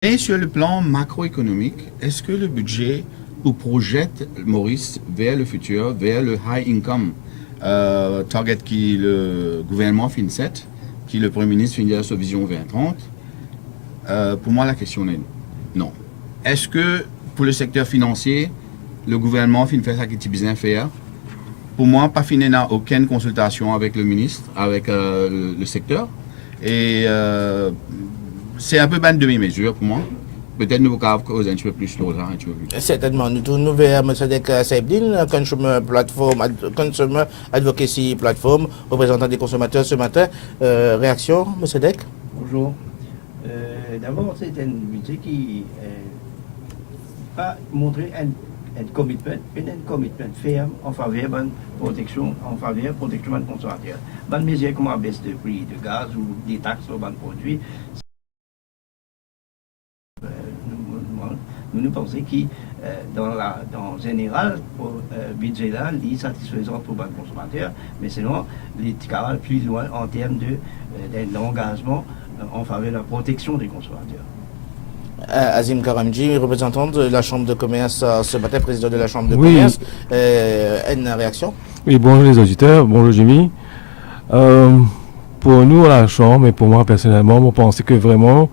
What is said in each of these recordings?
Et sur le plan macroéconomique, est-ce que le budget vous projette, Maurice, vers le futur, vers le high income target qui le gouvernement FinCET, qui le Premier ministre finit sa vision 2030? Pour moi, la question est non. Est-ce que pour le secteur financier, le gouvernement fait ça qui est bien faire? Pour moi, pas fini n'a aucune consultation avec le ministre, avec le secteur. Et c'est un peu ban demi-mesure pour moi. Peut-être nous pouvons causer un petit peu plus sur ça, un petit peu plus. Certainement, nous verrons M. Saibdin, Consumer Advocacy Platform, représentant des consommateurs ce matin. Réaction, M. Dek? Bonjour. D'abord, c'est un budget qui va montrer un commitment ferme en faveur de la protection, des consommateurs. Bonne mesure comme la baisse de prix de gaz ou des taxes sur les produits. Nous pensons que dans général, pour budget là, il est satisfaisant pour les consommateurs, mais sinon, il est plus loin en termes d'engagement en faveur de la protection des consommateurs. Azim Karamji, représentant de la Chambre de commerce ce matin, président de la Chambre de commerce. Une réaction? Oui, bonjour les auditeurs, bonjour Jimmy. Pour nous à la Chambre, et pour moi personnellement, je pense que vraiment,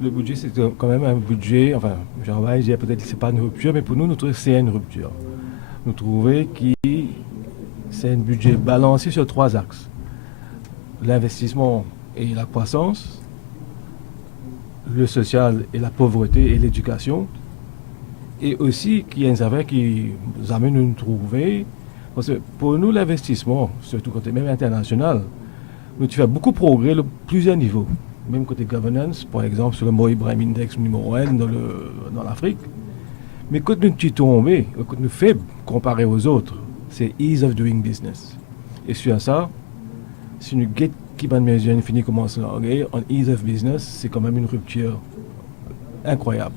le budget c'est quand même un budget, enfin, je dire peut-être que ce n'est pas une rupture, mais pour nous, c'est une rupture. Nous trouvons que c'est un budget balancé sur 3 axes. L'investissement et la croissance, le social et la pauvreté et l'éducation, et aussi qu'il y a une affaire qui nous amène à nous trouver, parce que pour nous l'investissement, surtout côté même international, nous faisons beaucoup de progrès à plusieurs niveaux, même côté governance, par exemple sur le Mo Ibrahim Index numéro 1 dans l'Afrique, mais quand nous sommes tombés, quand nous faibles comparé aux autres, c'est ease of doing business. Et sur ça, si nous guettons qui va mesure fini commence en ease of business, c'est quand même une rupture incroyable.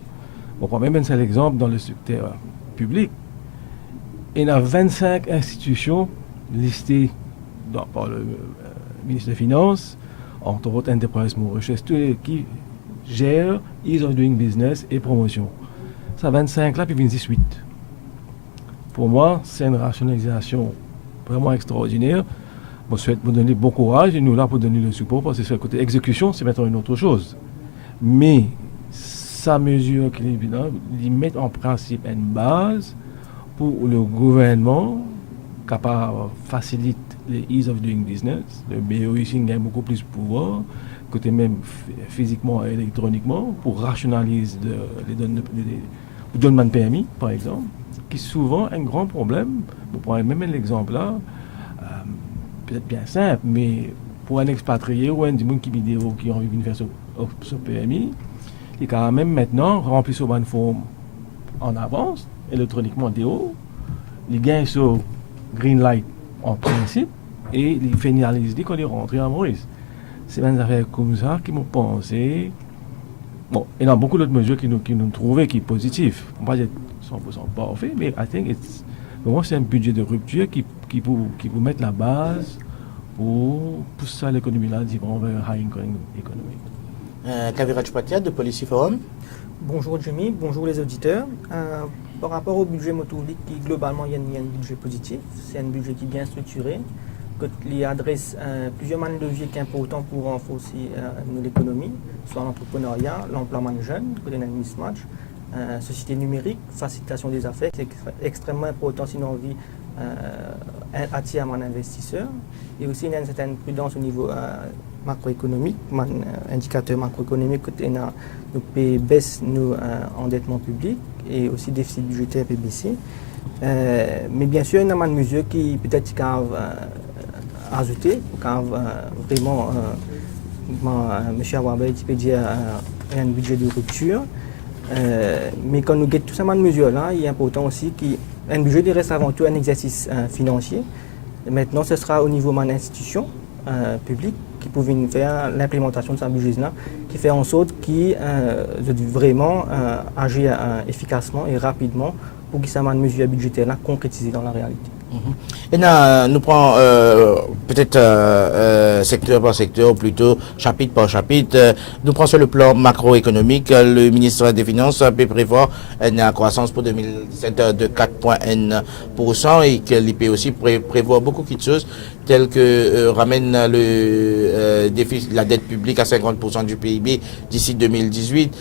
On prend même un seul exemple dans le secteur public. Il y a 25 institutions listées par le ministre des Finances, entre autres Enterprise Mauritius, qui gèrent ease of doing business et promotion. Ça 25 là, puis 18. Pour moi, c'est une rationalisation vraiment extraordinaire. Je souhaite vous donner bon courage et nous là pour donner le support parce que sur le côté exécution, c'est maintenant une autre chose. Mais sa mesure qui est évidente, il met en principe une base pour le gouvernement capable de faciliter les ease of doing business. Le BOE ici gagne beaucoup plus de pouvoir, côté même physiquement et électroniquement, pour rationaliser les donnements de permis, par exemple, qui est souvent un grand problème. Vous prenez même l'exemple là. Peut-être bien simple, mais pour un expatrié ou un monde qui a envie de faire ce PMI, il est quand même maintenant rempli sur une forme en avance, électroniquement DO, il gagne sur green light en principe et il finalise quand il est rentré en Maurice. C'est une affaire comme ça qui m'ont pensé. Bon, il y a beaucoup d'autres mesures qui nous trouvaient qui sont positives. On va pas dire 100% parfait, mais I think pour moi, c'est un budget de rupture qui vous met la base pour pousser l'économie là vers un high income economy. Kaviraj Patia de Policy Forum. Bonjour Jimmy, bonjour les auditeurs. Par rapport au budget Motourlic, qui globalement il y a un budget positif, c'est un budget qui est bien structuré, qui adresse plusieurs leviers qui sont importants pour renforcer l'économie, soit l'entrepreneuriat, l'emploi des jeunes, côté d'un mismatch, société numérique, facilitation des affaires, c'est extrêmement important si on a envie attirer un investisseur. Et aussi il y a une certaine prudence au niveau macroéconomique, indicateur macroéconomique, côté nous baisse nos endettement public et aussi déficit budgétaire PBC. Mais bien sûr, il y a une mesure qui peut-être ajouter, quand vraiment M. Awabe peut dire un budget de rupture. Mais quand nous avons tout ça de mesures-là, il est important aussi qu'un budget reste avant tout un exercice financier. Maintenant, ce sera au niveau de l'institution publique qui pouvait faire l'implémentation de ce budget-là, qui fait en sorte qu'il vraiment agir efficacement et rapidement pour que ces mesures budgétaires-là concrétisées dans la réalité. Et là, nous prenons peut-être secteur par secteur, ou plutôt chapitre par chapitre. Nous prenons sur le plan macroéconomique. Le ministre des Finances peut prévoir une croissance pour 2017 de 4,1% et que l'IP aussi prévoit beaucoup de choses telles que ramène le déficit, la dette publique à 50% du PIB d'ici 2018.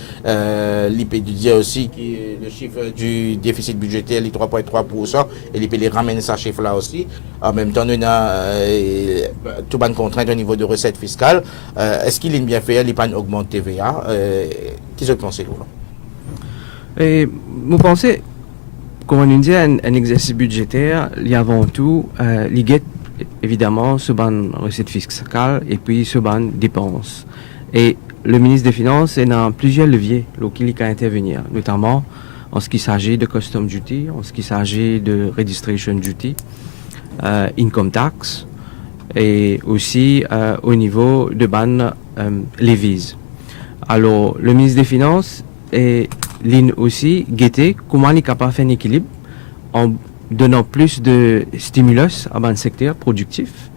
L'IP dit aussi que le chiffre du déficit budgétaire est 3,3% et l'IP les ramène ce chiffre-là aussi. En même temps, nous avons tout bonne contrainte au niveau de recettes fiscales. Est-ce qu'il est bien fait, l'IPAN augmente TVA? Qu'est-ce que vous pensez, là? Et vous pensez, comme on dit, un exercice budgétaire, il y a avant tout, il y a évidemment ce ban recette fiscale et puis ce ban dépenses. Et le ministre des Finances est dans plusieurs leviers auxquels il peut intervenir, notamment en ce qui s'agit de custom duty, en ce qui s'agit de registration duty, income tax et aussi au niveau de ban levies. Alors, le ministre des Finances est ligne aussi guetter comment il est capable de faire un équilibre en donnant plus de stimulus à un secteur productif.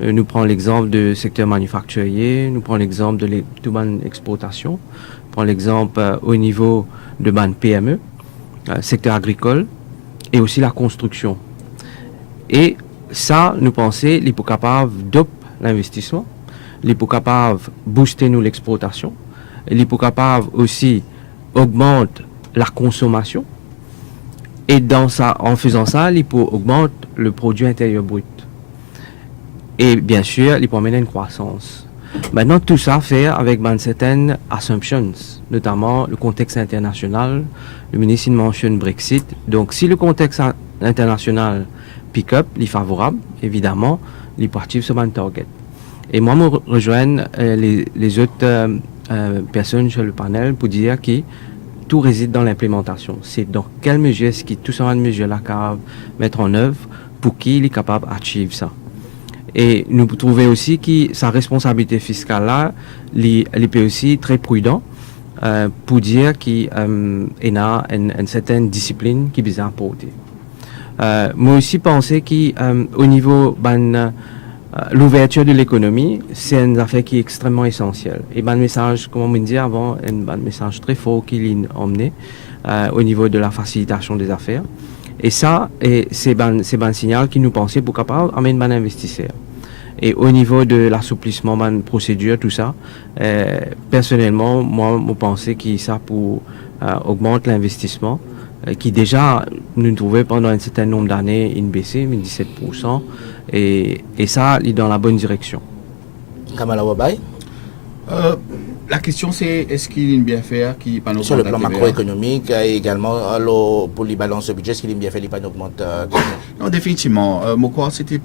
Nous prenons l'exemple du secteur manufacturier, nous prenons l'exemple de l'exportation, nous prenons l'exemple au niveau de ban PME, secteur agricole et aussi la construction. Et ça, nous pensons, il est capable d'op l'investissement, il est capable de booster nous l'exportation, il est capable aussi augmenter la consommation. Et en faisant ça, il peut augmenter le produit intérieur brut. Et bien sûr, il peut amener une croissance. Maintenant, tout ça fait avec certaines assumptions, notamment le contexte international. Le ministre mentionne Brexit. Donc, si le contexte international pick up, il est favorable, évidemment, il peut achieve ce target. Et moi, je rejoins les autres personnes sur le panel pour dire que tout réside dans l'implémentation. C'est dans quelle mesure est-ce que tout ce genre de mesures-là capable mettre en œuvre pour qu'il est capable d'achieve ça. Et nous trouvons aussi que sa responsabilité fiscale-là, il peut aussi très prudent pour dire qu'il a une certaine discipline qui est bien apportée. Moi aussi pensé qu'au niveau l'ouverture de l'économie, c'est une affaire qui est extrêmement essentielle. Et le message, comme on me dit avant, un message très fort qu'il est emmené au niveau de la facilitation des affaires. Et ça, c'est un signal qui nous pensait pour capable d'amener un investisseur. Et au niveau de l'assouplissement de procédure, tout ça, personnellement, moi, je pensais que ça pour augmenter l'investissement, qui déjà, nous trouvait pendant un certain nombre d'années une baissée, 17%, et ça, il est dans la bonne direction. Kamala Wabay? La question c'est est-ce qu'il est bien fait qui pas sur le plan macroéconomique et également pour les balances de budget, est-ce qu'il est bien fait, les panneaux augmentent? Non, définitivement. Mon corps, c'était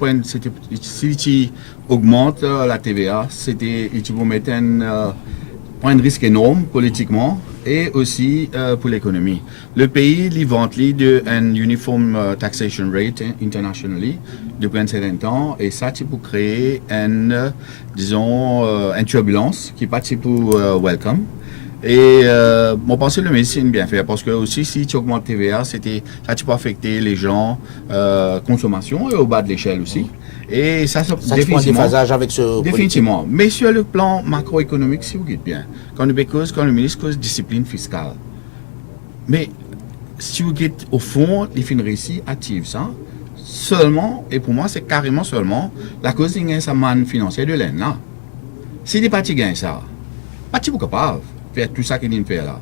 si tu augmentes la TVA, c'était tu vas mettre un point de risque énorme politiquement et aussi pour l'économie. Le pays, il vante de un uniform taxation rate internationally depuis un certain temps et ça, c'est pour créer une turbulence qui n'est pas pour welcome. Et mon pensée, le médecin bien fait parce que aussi si tu augmentes TVA, ça tu peux affecter les gens, consommation et au bas de l'échelle aussi. Et ça définitivement. Avec ce définitivement. Mais sur le plan macroéconomique, si vous dites bien, quand le ministre cause discipline fiscale. Mais si vous dites au fond, les fins récits activent ça, seulement, et pour moi c'est carrément seulement, la cause de sa manne financière de l'Inde là. Si les partis gagnent ça, pas si vous capable de faire tout ça qu'ils viennent faire là.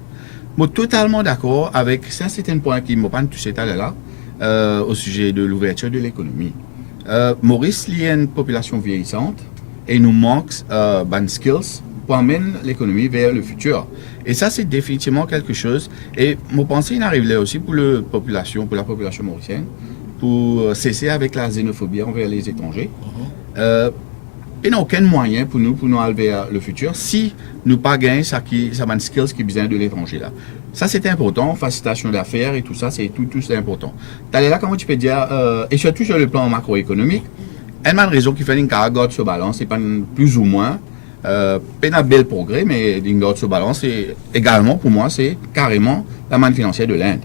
Je suis totalement d'accord avec un certain point qui m'a pas touché tout à l'heure là, au sujet de l'ouverture de l'économie. Maurice, il y a une population vieillissante et il nous manque de skills pour amener l'économie vers le futur. Et ça, c'est définitivement quelque chose. Et mon pensée, il arrive là aussi pour la population mauricienne, pour cesser avec la xénophobie envers les étrangers. Il n'y a aucun moyen pour nous aller vers le futur si nous pas gagnons ça skills qui besoin de l'étranger là. Ça c'est important, facilitation d'affaires et tout ça, c'est tout c'est important. Là, comment tu peux dire, et surtout sur le plan macroéconomique, une raison qui fait une garde se balance, c'est pas plus ou moins, pas un bel progrès, mais une garde se balance, et également pour moi, c'est carrément la manne financière de l'Inde.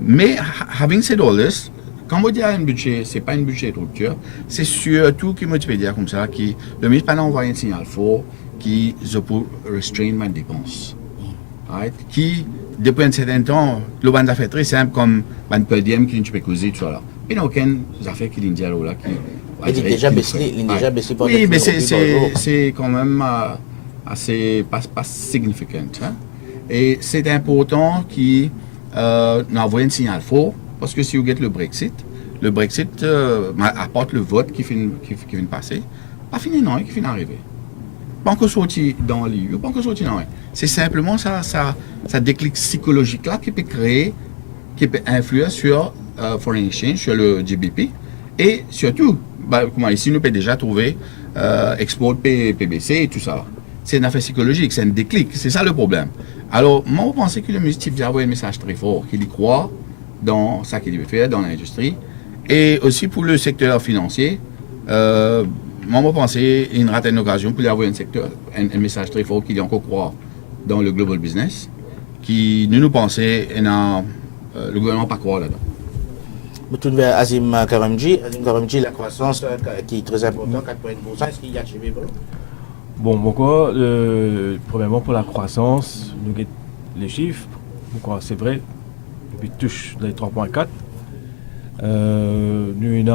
Mais, having said all this, quand on dit un budget, c'est pas un budget de rupture, c'est surtout qui me peut dire comme ça, qui le ministre pas envoyé un signal fort qui je peux restreindre ma dépense. Right? Qui, depuis un certain temps, le bande affaires très simple comme un per diem qui ne peut causer tout ça là. Il n'y a aucune affaire qui est là qui. Il est déjà baissé pour oui, mais c'est quand même assez pas significant. Hein? Et c'est important qu'il envoie un signal fort, parce que si vous avez le Brexit apporte le vote qui vient de passer, pas fini non, qui vient d'arriver. Pas encore sorti dans l'EU, pas encore sorti non. C'est simplement ça déclic psychologique là qui peut créer, qui peut influer sur foreign exchange, sur le GBP, et surtout, comme ici, nous peut déjà trouver export PBC et tout ça. C'est une affaire psychologique, c'est un déclic, c'est ça le problème. Alors, moi, je pense que le ministre vient envoyer un message très fort, qu'il y croit dans ça qu'il veut faire, dans l'industrie, et aussi pour le secteur financier. Moi, je pense qu'il rate une occasion pour lui envoyer un message très fort qu'il y encore croit dans le global business, qui nous pensons, le gouvernement pas croire là-dedans. Je tourne vers Azim Karamji. Azim Karamji, la croissance qui est très importante, 4,1%, est-ce qu'il y a chez vous? Bon, premièrement pour la croissance, nous avons les chiffres. C'est vrai, depuis touche les 3,4. Nous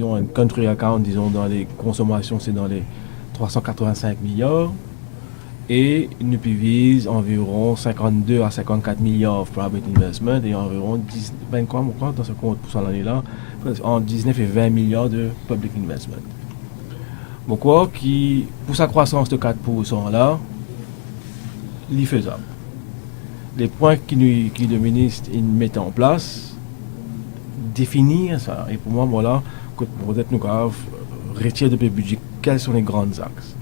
avons un country account, disons, dans les consommations, c'est dans les 385 milliards. Et nous vise environ 52 à 54 milliards de private investment et environ 23 dans ce compte pour l'année-là, en 19 et 20 milliards de public investment. Donc, qui, pour sa croissance de 4% là, il est faisable. Les points que le ministre met en place, définir ça. Et pour moi, voilà, peut-être nous avons retiré de le budget quels sont les grands axes.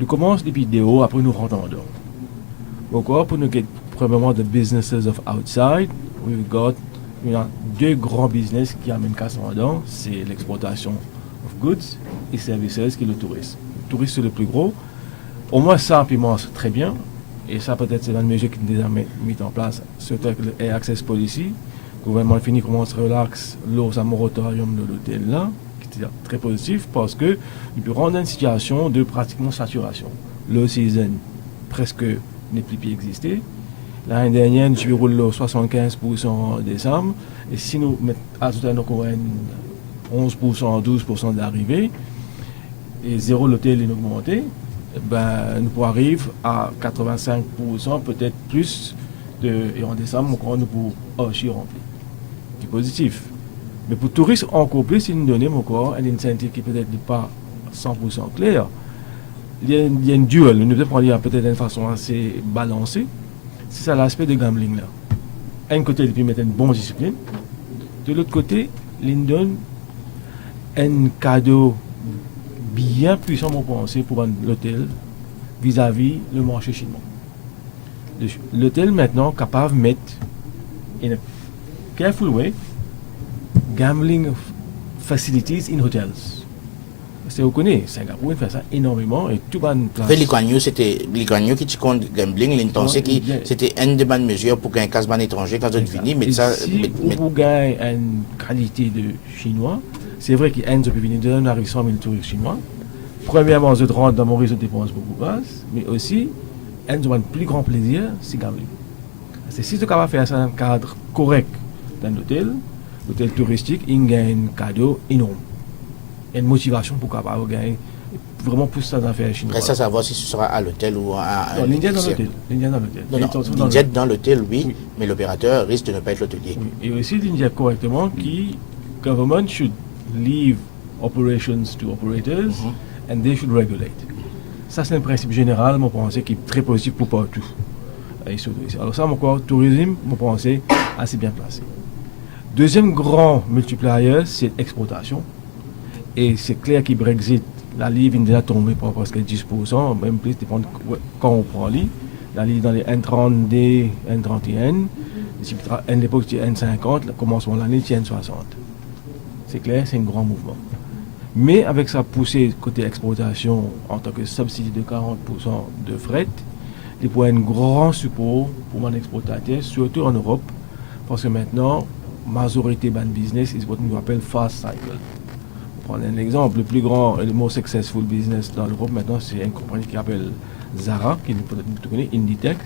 Nous commençons les vidéos, après nous rentrons en dehors. Pourquoi? Pour nous get premièrement the businesses of outside, il y a deux grands business qui amènent casse en dedans, c'est l'exportation of goods et services qui est le tourisme. Le tourisme c'est le plus gros. Au moins ça, puis moi, c'est très bien. Et ça peut-être c'est dans les mesures qui sont déjà mises en place, surtout avec le Air Access Policy. Le gouvernement fini commence à relaxer l'eau, moratorium de l'hôtel là. Très positif parce que il peut rendre une situation de pratiquement saturation. Le season presque n'est plus existé. L'année dernière, nous avons 75% en décembre. Et si nous mettons à tout à l'heure 11%, 12% d'arrivée, et zéro l'hôtel est augmenté, nous pourrons arriver à 85%, peut-être plus. Et en décembre, nous pourrons archi remplir. C'est positif. Mais pour les touristes, encore plus, il nous donne encore un incentive qui peut-être n'est pas 100% clair. Il y a une duel, nous devons prendre peut-être d'une façon assez balancée. C'est ça l'aspect de gambling là. D'un côté, il peut mettre une bonne discipline. De l'autre côté, il nous donne un cadeau bien puissant, mon pensée, pour l'hôtel vis-à-vis le marché chinois. L'hôtel maintenant capable de mettre in a careful way gambling facilities in hotels. Parce que vous connaissez, Singapour, il fait ça énormément et tout le monde place. Lee Kuan Yew, c'était Lee Kuan Yew qui compte gambling, il pensait que c'était une des bonnes mesures pour gagner casse ban étranger quand on finit, mais ça. Si vous gagnez une qualité de chinois, c'est vrai qu'il y a peut venir de là, 100 000 touristes chinois. Premièrement, je rentre dans mon réseau de dépenses beaucoup basse, mais aussi, un plus grand plaisir, c'est gambling. C'est si tu es capable de faire ça dans un cadre correct d'un hôtel touristique, il gagne un cadeau énorme. Une motivation pour capable gagner vraiment plus ça d'affaires chinoises. Reste à savoir si ce sera à l'hôtel ou à non, l'Indien dans l'hôtel. L'Indien dans l'hôtel, oui, mais l'opérateur risque de ne pas être l'hôtelier. Oui. Et aussi l'Indien correctement qui government should leave operations to operators and they should regulate. Ça c'est un principe général, mon pensée, qui est très positif pour partout. Alors ça, mon tourisme, mon pensée, assez bien placé. Deuxième grand multiplier, c'est l'exportation. Et c'est clair que Brexit, la livre est déjà tombée par presque 10%, même plus, dépend de quand on prend l'île. La livre dans les 1,30D, 1,31. À l'époque, c'était 1,50, le commencement de l'année, c'était 1,60. C'est clair, c'est un grand mouvement. Mais avec sa poussée côté exportation, en tant que subside de 40% de fret, il faut un grand support pour mon exportateur, surtout en Europe, Parce que maintenant, majorité de business is what nous appelle fast cycle. Pour prendre un exemple, le plus grand et le most successful business dans l'Europe maintenant, c'est une compagnie qui s'appelle Zara, qui peut-être vous connaissez, Inditex.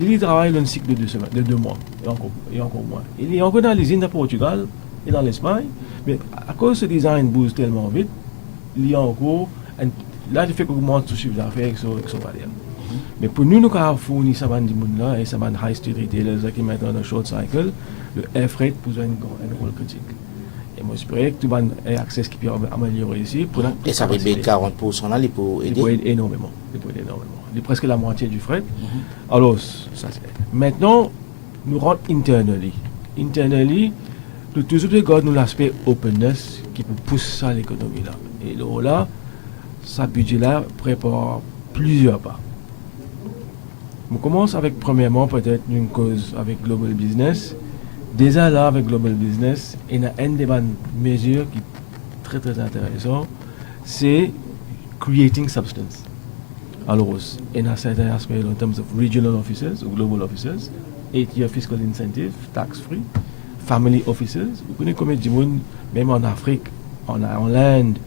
Il travaille dans un cycle de 2 semaines, de 2 mois, et encore moins. Il est encore dans les îles de Portugal et dans l'Espagne, mais à cause de ce design bouge tellement vite, il y a encore, là, il fait qu'augmenter son chiffre d'affaires avec son variable. Mais pour nous, nous avons fourni ça dans monde là et ça dans high street retailers qui mettent dans le short cycle, le air freight pose un rôle critique. Et moi, j'espère que tout le monde ait accès qui peut améliorer ici. Et ça va être 40% là, il peut aider. Il peut aider énormément. Il est presque la moitié du fret. Alors, ça c'est. Maintenant, nous rentrons internally. Internally, nous toujours regardons l'aspect openness qui peut pousser ça l'économie là. Et là, ce budget-là prépare plusieurs pas. On commence avec, premièrement, peut-être une cause avec Global Business. Déjà là, avec Global Business, il y a une des mesures qui est très très intéressante, c'est creating substance. Alors, il y a certains aspects en termes de regional officers ou global officers, 8-year fiscal incentive, tax-free, family officers. Vous connaissez combien de monde, même en Afrique, en Inde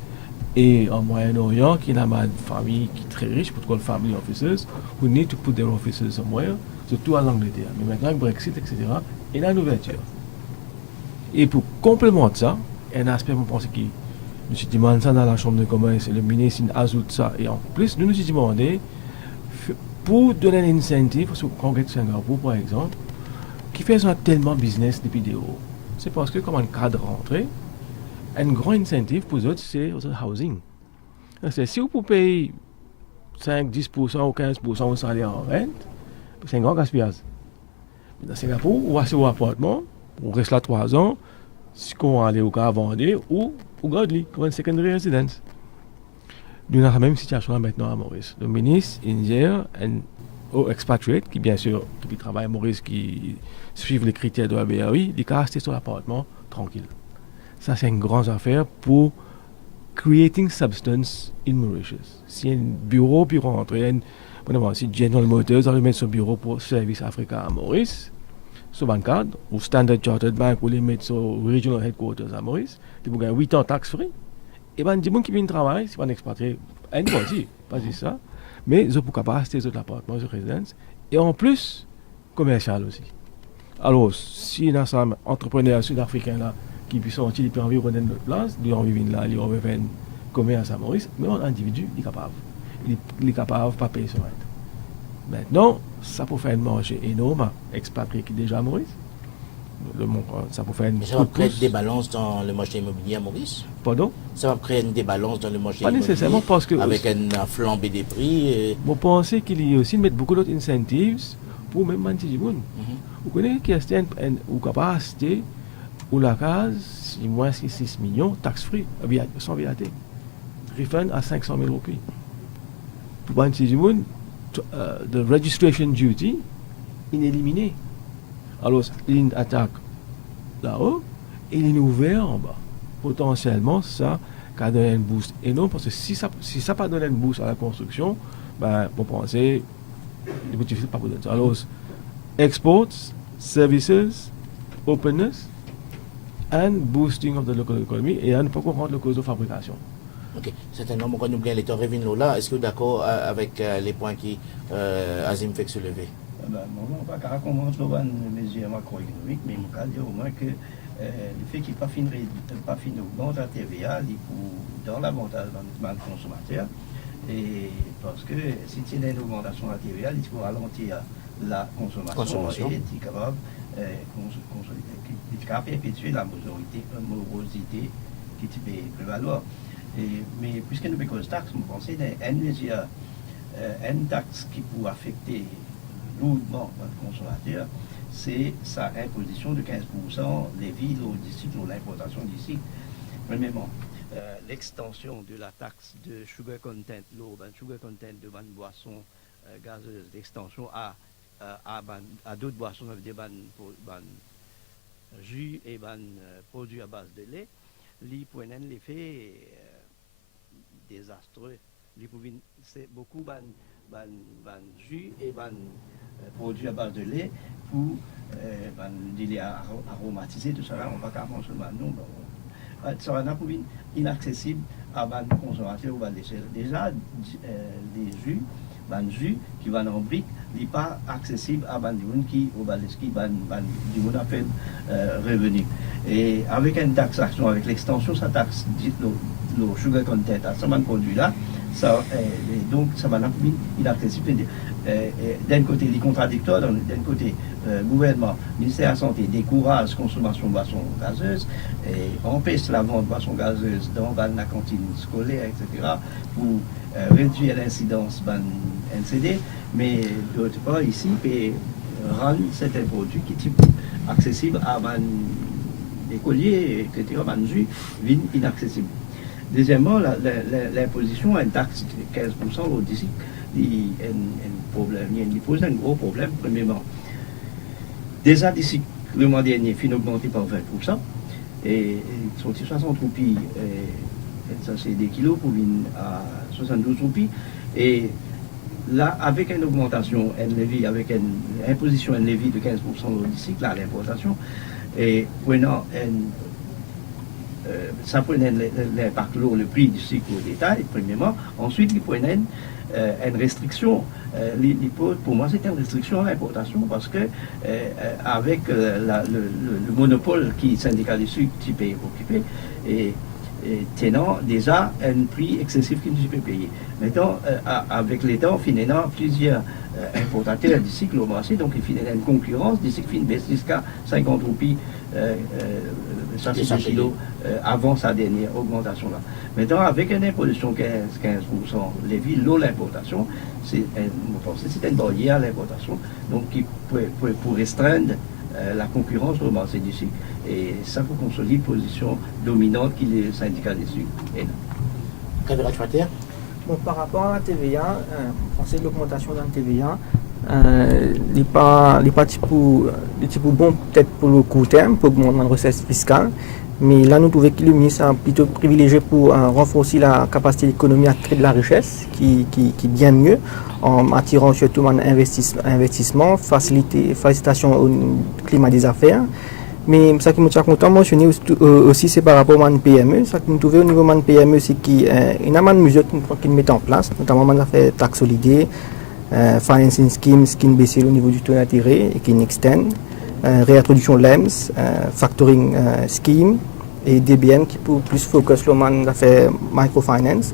et en Moyen-Orient, qui a une famille qui est très riche, pour le family officers, who need to put their officers somewhere, surtout en Angleterre. Mais maintenant, avec Brexit, etc., il y a une ouverture. Et pour complémenter ça, un aspect, je pense, qui nous avons demandé ça dans la Chambre de commerce, et le ministre ajoute ça. Et en plus, nous nous avons demandé, pour donner un incentive, parce que le Congrès de Singapour, par exemple, qui fait ça tellement business depuis des hauts, c'est parce que, comme un cadre rentré, un grand incentive pour eux, c'est le housing. C'est si vous pouvez payer 5, 10% ou 15% au salaire en rente, c'est un grand gaspillage. Dans Singapour, on va sur l'appartement, on reste là 3 ans, si on va aller au cas vendre ou garder comme une secondary residence. Nous avons la même situation maintenant à Maurice. Le ministre indien, un expatriate, qui bien sûr qui travaille à Maurice, qui suit les critères de la BRI, il a resté sur l'appartement tranquille. Ça, c'est une grande affaire pour creating substance in Mauritius. Si un bureau puis rentrer, si General Motors a mis son bureau pour service africain à Maurice, sur un cadre, ou Standard Chartered Bank, ou les mettre sur Regional Headquarters à Maurice, ils vont gagner 8 ans tax-free. Et bien, des gens qui viennent travailler, c'est pas un expatrié, un parti, pas juste ça, mais ils ont pour capacité de l'appartement, de résidence, et en plus, commercial aussi. Alors, si il y a un entrepreneur sud-africain là, qui puisse sortir, il peut envie de prendre notre place, il a envie de venir là, il a envie de faire un commerce à Maurice, mais un individu, il est capable. Il est capable de pas payer son rente. Maintenant, ça peut faire un marché énorme, expatrié qui est déjà à Maurice. Ça peut faire une. Mais ça va créer des balances dans le marché immobilier à Maurice. Pardon? Ça va créer une débalance dans le marché Pas immobilier. nécessairement parce que. Avec une flambée des prix. Je pense qu'il y a aussi mettre beaucoup d'autres incentives pour même mantiser les gens. Vous connaissez qu'il y a une capacité où la case, si moins 6 millions, tax-free, sans VAT. Refund à 500 000 roupies. Pour mantiser les gens, the registration duty est éliminé. Alors, il y a une attaque là-haut et il est ouvert en bas. Potentiellement, ça a donné un boost énorme parce que si ça n'a pas donné un boost à la construction, ben, pour penser, il est difficile pas pour donner ça. Alors, exports, services, openness, and boosting of the local economy, et on peut rendre le cause de fabrication. Ok, certainement, on oublie les temps revenus là. Est-ce que d'accord avec les points qui Azim fait soulever? On va pas commencer par une mesure macroéconomique, mais on va dire au moins que le fait qu'il n'y ait pas fini d'augmenter la TVA, il faut dans l'avantage dans le consommateur. Et parce que si tu as une augmentation de la TVA, il faut ralentir la consommation. Et tu es capable de perpétuer la morosité qui te peut prévaloir. Mais puisque nous payons taxes, nous pensons une taxe qui peut affecter lourdement le consommateur, c'est sa imposition de 15% des villes au district ou l'importation d'ici. Premièrement, l'extension de la taxe de sugar content, sugar content de bonnes boissons gazeuses, l'extension à d'autres boissons, ça veut dire jus et produits à base de lait, li pour un effet désastreux. C'est beaucoup jus et produits à base de lait pour il est aromatisé, tout ça, là, on va pas manger non. Ça va pas inaccessible à les consommateurs ou les laisser. Déjà, les jus qui vont en brique, n'est pas accessible à les gens qui ont à peine revenu. Et avec une taxation, avec l'extension, ça taxe le sugar content à ce produit-là, donc ça va pas inaccessible. D'un côté, les contradicteurs, d'un côté, gouvernement, ministère de la Santé décourage la consommation de boissons gazeuses et empêche la vente de boissons gazeuses dans la cantine scolaire, etc., pour réduire l'incidence de NCD, mais d'autre part, ici, rendre certains produits qui sont accessibles à les colliers, etc., jus, inaccessibles. Deuxièmement, l'imposition a une taxe de 15% d'ici. Il pose un gros problème, premièrement. Déjà, d'ici le mois dernier, fin augmenté par 20%, et sont 60 roupies, ça c'est des kilos pour venir à 72 roupies, et là, avec une augmentation, avec une imposition de 15% d'ici, là, l'importation, et prenant ça prenait l'impact lourd, le prix du cycle au détail, premièrement. Ensuite, il prenait une restriction. Pour moi, c'était une restriction à l'importation parce que, avec le monopole qui syndicat du sucre qui peut occuper, et tenant déjà un prix excessif qui ne peut payer. Maintenant, avec l'État, finalement, plusieurs importateurs du cycle au marché, donc il finit une concurrence, du cycle fin baisse jusqu'à 50 roupies, ça c'est 2 kilos avant sa dernière augmentation là. Maintenant, avec une imposition 15%, les villes, l'importation, c'est une barrière à l'importation, donc qui pour restreindre la concurrence au marché du sucre. Et ça pour consolider une position dominante qui est le syndicat des sucres. Bon, par rapport à la TVA, on sait l'augmentation de la TVA, n'est pas bon peut-être pour le court terme, pour augmenter la recette fiscale, mais là nous trouvons que le ministre a plutôt privilégié pour renforcer la capacité de l'économie à créer de la richesse, qui est bien mieux, en attirant surtout un investissement, facilitation au climat des affaires. Mais ce qui me tient content de mentionner aussi, c'est par rapport à une PME. Ce qui me trouve au niveau de PME, c'est qu'il y a une mesure qu'ils mettent en place, notamment la taxe solidaire, financing scheme baissé au niveau du taux d'intérêt et qui extend, réintroduction de l'EMS, factoring scheme et DBM qui peut plus focus sur l'affaire microfinance.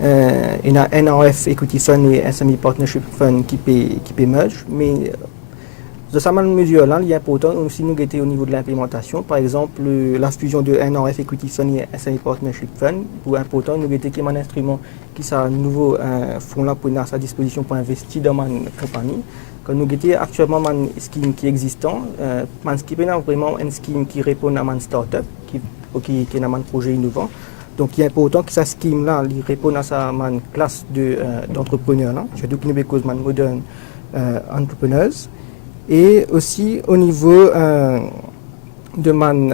Il y a NRF Equity Fund et SME Partnership Fund qui peut merge, mais de cette mesure-là, il est important aussi nous guetter au niveau de l'implémentation. Par exemple, la fusion de NRF Equity Fund et SME Partnership Fund, pour important nous guetter qu'il y a un instrument qui est un nouveau fonds là pour à sa disposition pour investir dans ma compagnie. Quand nous guetter actuellement un scheme qui est existant, un scheme est vraiment un scheme qui répond à une start-up, qui est un projet innovant. Donc il est important que ce scheme-là réponde à sa classe d'entrepreneurs, surtout qui nous cause modern entrepreneurs. Et aussi au niveau de mon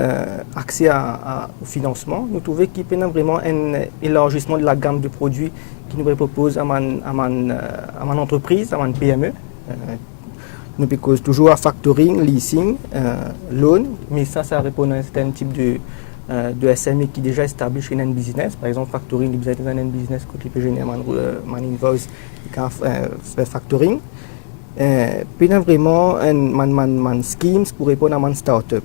accès au financement, nous trouvons qu'il y a vraiment un élargissement de la gamme de produits qui nous propose à mon entreprise, à mon PME. Nous proposons toujours à factoring, leasing, loan, mais ça répond à un certain type de SME qui est déjà établi chez un business. Par exemple, factoring, vous êtes dans un business qui peut générer mon invoice, faire factoring. Puis il y a vraiment un scheme pour répondre à une start-up.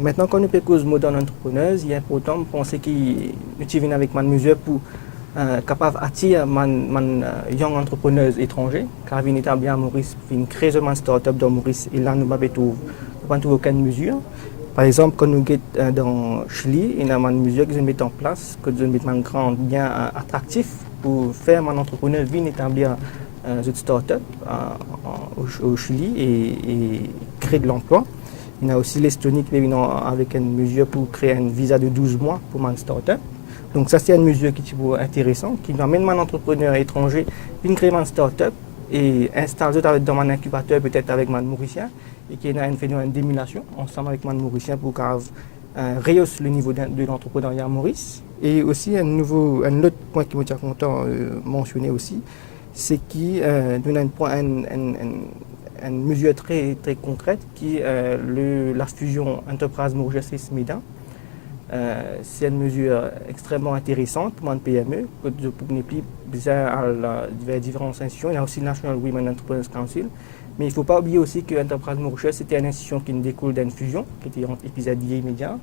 Maintenant, quand nous proposons modern entrepreneurs, il est important de penser qu'ils viennent avec une mesure pour capable d'attirer les young entrepreneurs étrangers, car ils viennent établir à Maurice, ils viennent créer une start-up dans Maurice, et là nous n'avons pas aucune mesure. Par exemple, quand nous sommes dans Chili, il y a une mesure qu'ils mettent en place, que nous mettons un grand bien attractif pour faire un entrepreneur venir établir une start-up au Chili et créer de l'emploi. Il y a aussi l'Estonie qui vient avec une mesure pour créer un visa de 12 mois pour une start-up. Donc ça c'est une mesure qui est intéressante, qui amène un entrepreneur étranger à créer une start-up et installer dans un incubateur peut-être avec un Mauricien et qui a fait une démulation ensemble avec un Mauricien pour rehausser le niveau de l'entrepreneuriat à Maurice. Et aussi un autre point qui me tient content de mentionner aussi, c'est qu'il y a une mesure très, très concrète qui est la fusion Enterprise Mauritius et SMEDA. C'est une mesure extrêmement intéressante pour une PME, pour ne plus vers différentes institutions. Il y a aussi le National Women Entrepreneurs Council. Mais il ne faut pas oublier aussi que Enterprise Mauritius, c'était une institution qui découle d'une fusion, qui était entre Episadi et Media.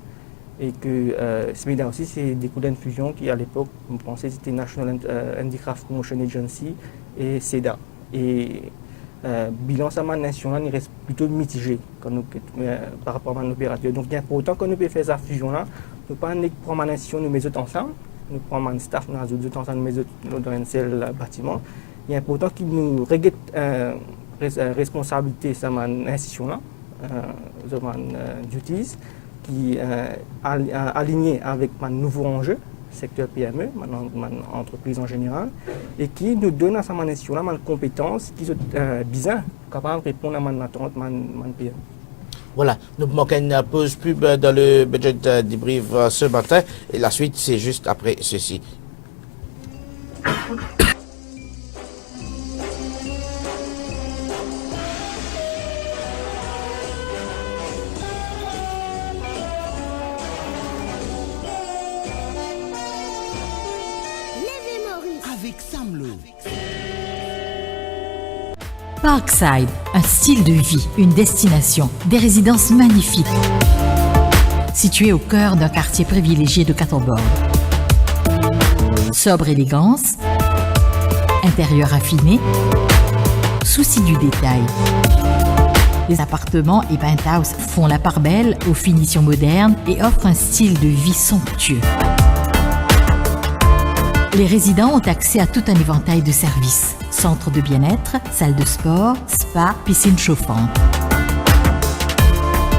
Et que SMEDA aussi, c'est découle d'une fusion qui, à l'époque, on pensait c'était National Handicraft Promotion Agency et SEDA. Et bilan de la nation, il reste plutôt mitigé par rapport à l'opérateur. Donc, il est important qu'on puisse faire cette fusion-là. Nous ne prenons pas la nation, nous mettons ensemble. Nous prenons un staff, nous mettons ensemble, nous mettons dans un seul bâtiment. Il est important qu'il nous regrette responsabilité de cette institution-là, de duties, qui est aligné avec un nouveau enjeu, secteur PME, mon entreprise en général, et qui nous donne à cette nation-là une compétence qui est bien capable de répondre à mon attente, mon PME. Voilà, nous manquons une pause pub dans le budget débrief ce matin, et la suite c'est juste après ceci. Parkside, un style de vie, une destination, des résidences magnifiques. Situé au cœur d'un quartier privilégié de Cattleborough. Sobre élégance, intérieur affiné, souci du détail. Les appartements et penthouse font la part belle aux finitions modernes et offrent un style de vie somptueux. Les résidents ont accès à tout un éventail de services. Centre de bien-être, salle de sport, spa, piscine chauffante.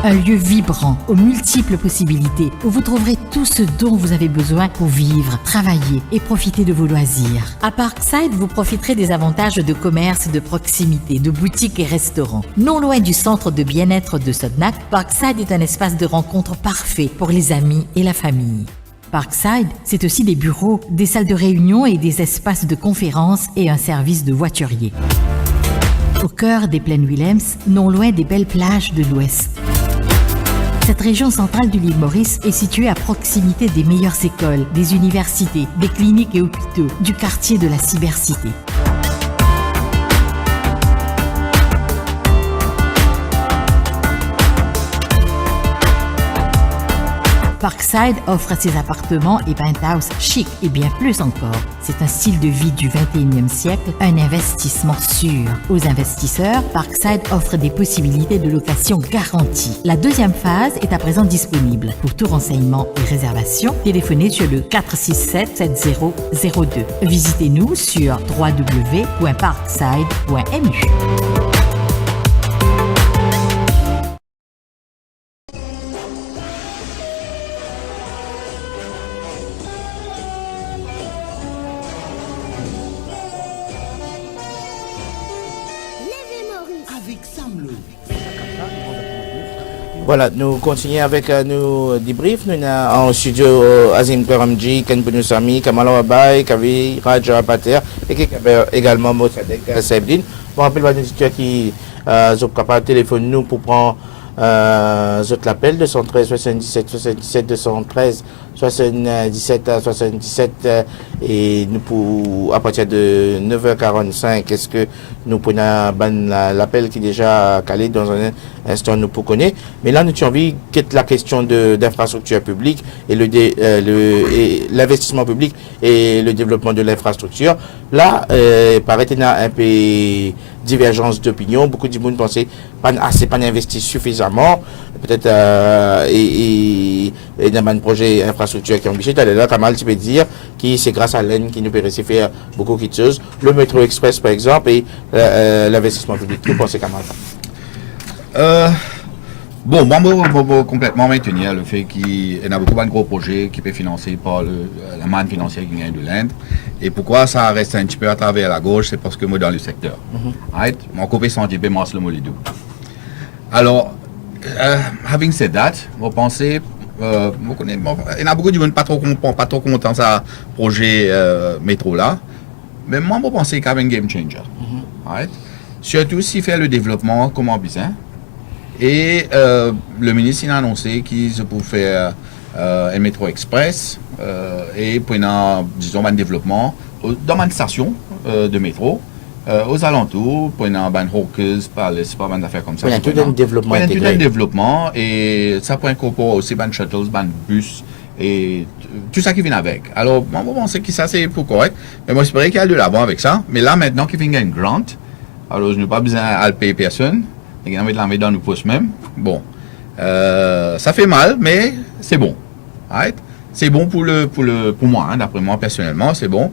Un lieu vibrant, aux multiples possibilités, où vous trouverez tout ce dont vous avez besoin pour vivre, travailler et profiter de vos loisirs. À Parkside, vous profiterez des avantages de commerce de proximité, de boutiques et restaurants. Non loin du centre de bien-être de Sodnak, Parkside est un espace de rencontre parfait pour les amis et la famille. Parkside, c'est aussi des bureaux, des salles de réunion et des espaces de conférences et un service de voiturier. Au cœur des plaines Williams, non loin des belles plages de l'Ouest. Cette région centrale de l'île Maurice est située à proximité des meilleures écoles, des universités, des cliniques et hôpitaux, du quartier de la cybercité. Parkside offre à ses appartements et penthouse chic et bien plus encore. C'est un style de vie du 21e siècle, un investissement sûr. Aux investisseurs, Parkside offre des possibilités de location garanties. La deuxième phase est à présent disponible. Pour tout renseignement et réservation, téléphonez sur le 467-7002. Visitez-nous sur www.parkside.mu. Voilà, nous continuons avec nos débriefs. Nous sommes en studio Azim Karamji, Ken Bounoussami, Kamala Wabai, Kavi, Raja Pater et également Mossadek Saibdin. Je rappelle aux auditeurs qui sont capables de téléphoner nous pour prendre l'appel 213 77 77 213 77 77 et nous pour à partir de 9h45 est-ce que nous prenons l'appel qui est déjà calé dans un instant nous pour connaître, mais là nous avons envie que la question d'infrastructure publique et l'investissement public et le développement de l'infrastructure là paraît un peu divergence d'opinion. Beaucoup de monde pensaient c'est pas investi suffisamment peut-être et dans un projet infrastructure qui est ambitieux d'aller là, Kamal, tu peux dire que c'est grâce à l'EN qui nous permet de faire beaucoup de choses. Le métro express par exemple et l'investissement public. Vous pensez Kamal? Bon, moi, je peux complètement maintenir le fait qu'il y a beaucoup de gros projets qui peuvent financer par la manne financière qui vient de l'Inde. Et pourquoi ça reste un petit peu à travers la gauche, c'est parce que moi, dans le secteur. Right? Mon copain s'en dit, moi, le molidou. Alors, having said that, vous pensez, il y en a beaucoup qui ne pas trop content de ce projet métro là, mais moi je pense qu'il y a un game changer. Right? surtout s'il fait le développement comme en besoin. Et le ministre il a annoncé qu'il se pour faire un métro express et pour disons un développement dans une station de métro aux alentours pour une Hawkers, pas une affaire comme ça. Pour tout un développement intégré. Tout un développement et ça peut incorporer aussi des shuttles, des bus et tout ça qui vient avec. Alors, moi, je pense que ça c'est pour correct, mais moi j'espérais qu'il y a de l'avant avec ça. Mais là maintenant qu'il vient une grant, alors je n'ai pas besoin de payer personne. Il envie de la mettre dans nos poches même. Bon, ça fait mal, mais c'est bon. Right? C'est bon pour moi, hein, d'après moi personnellement, c'est bon.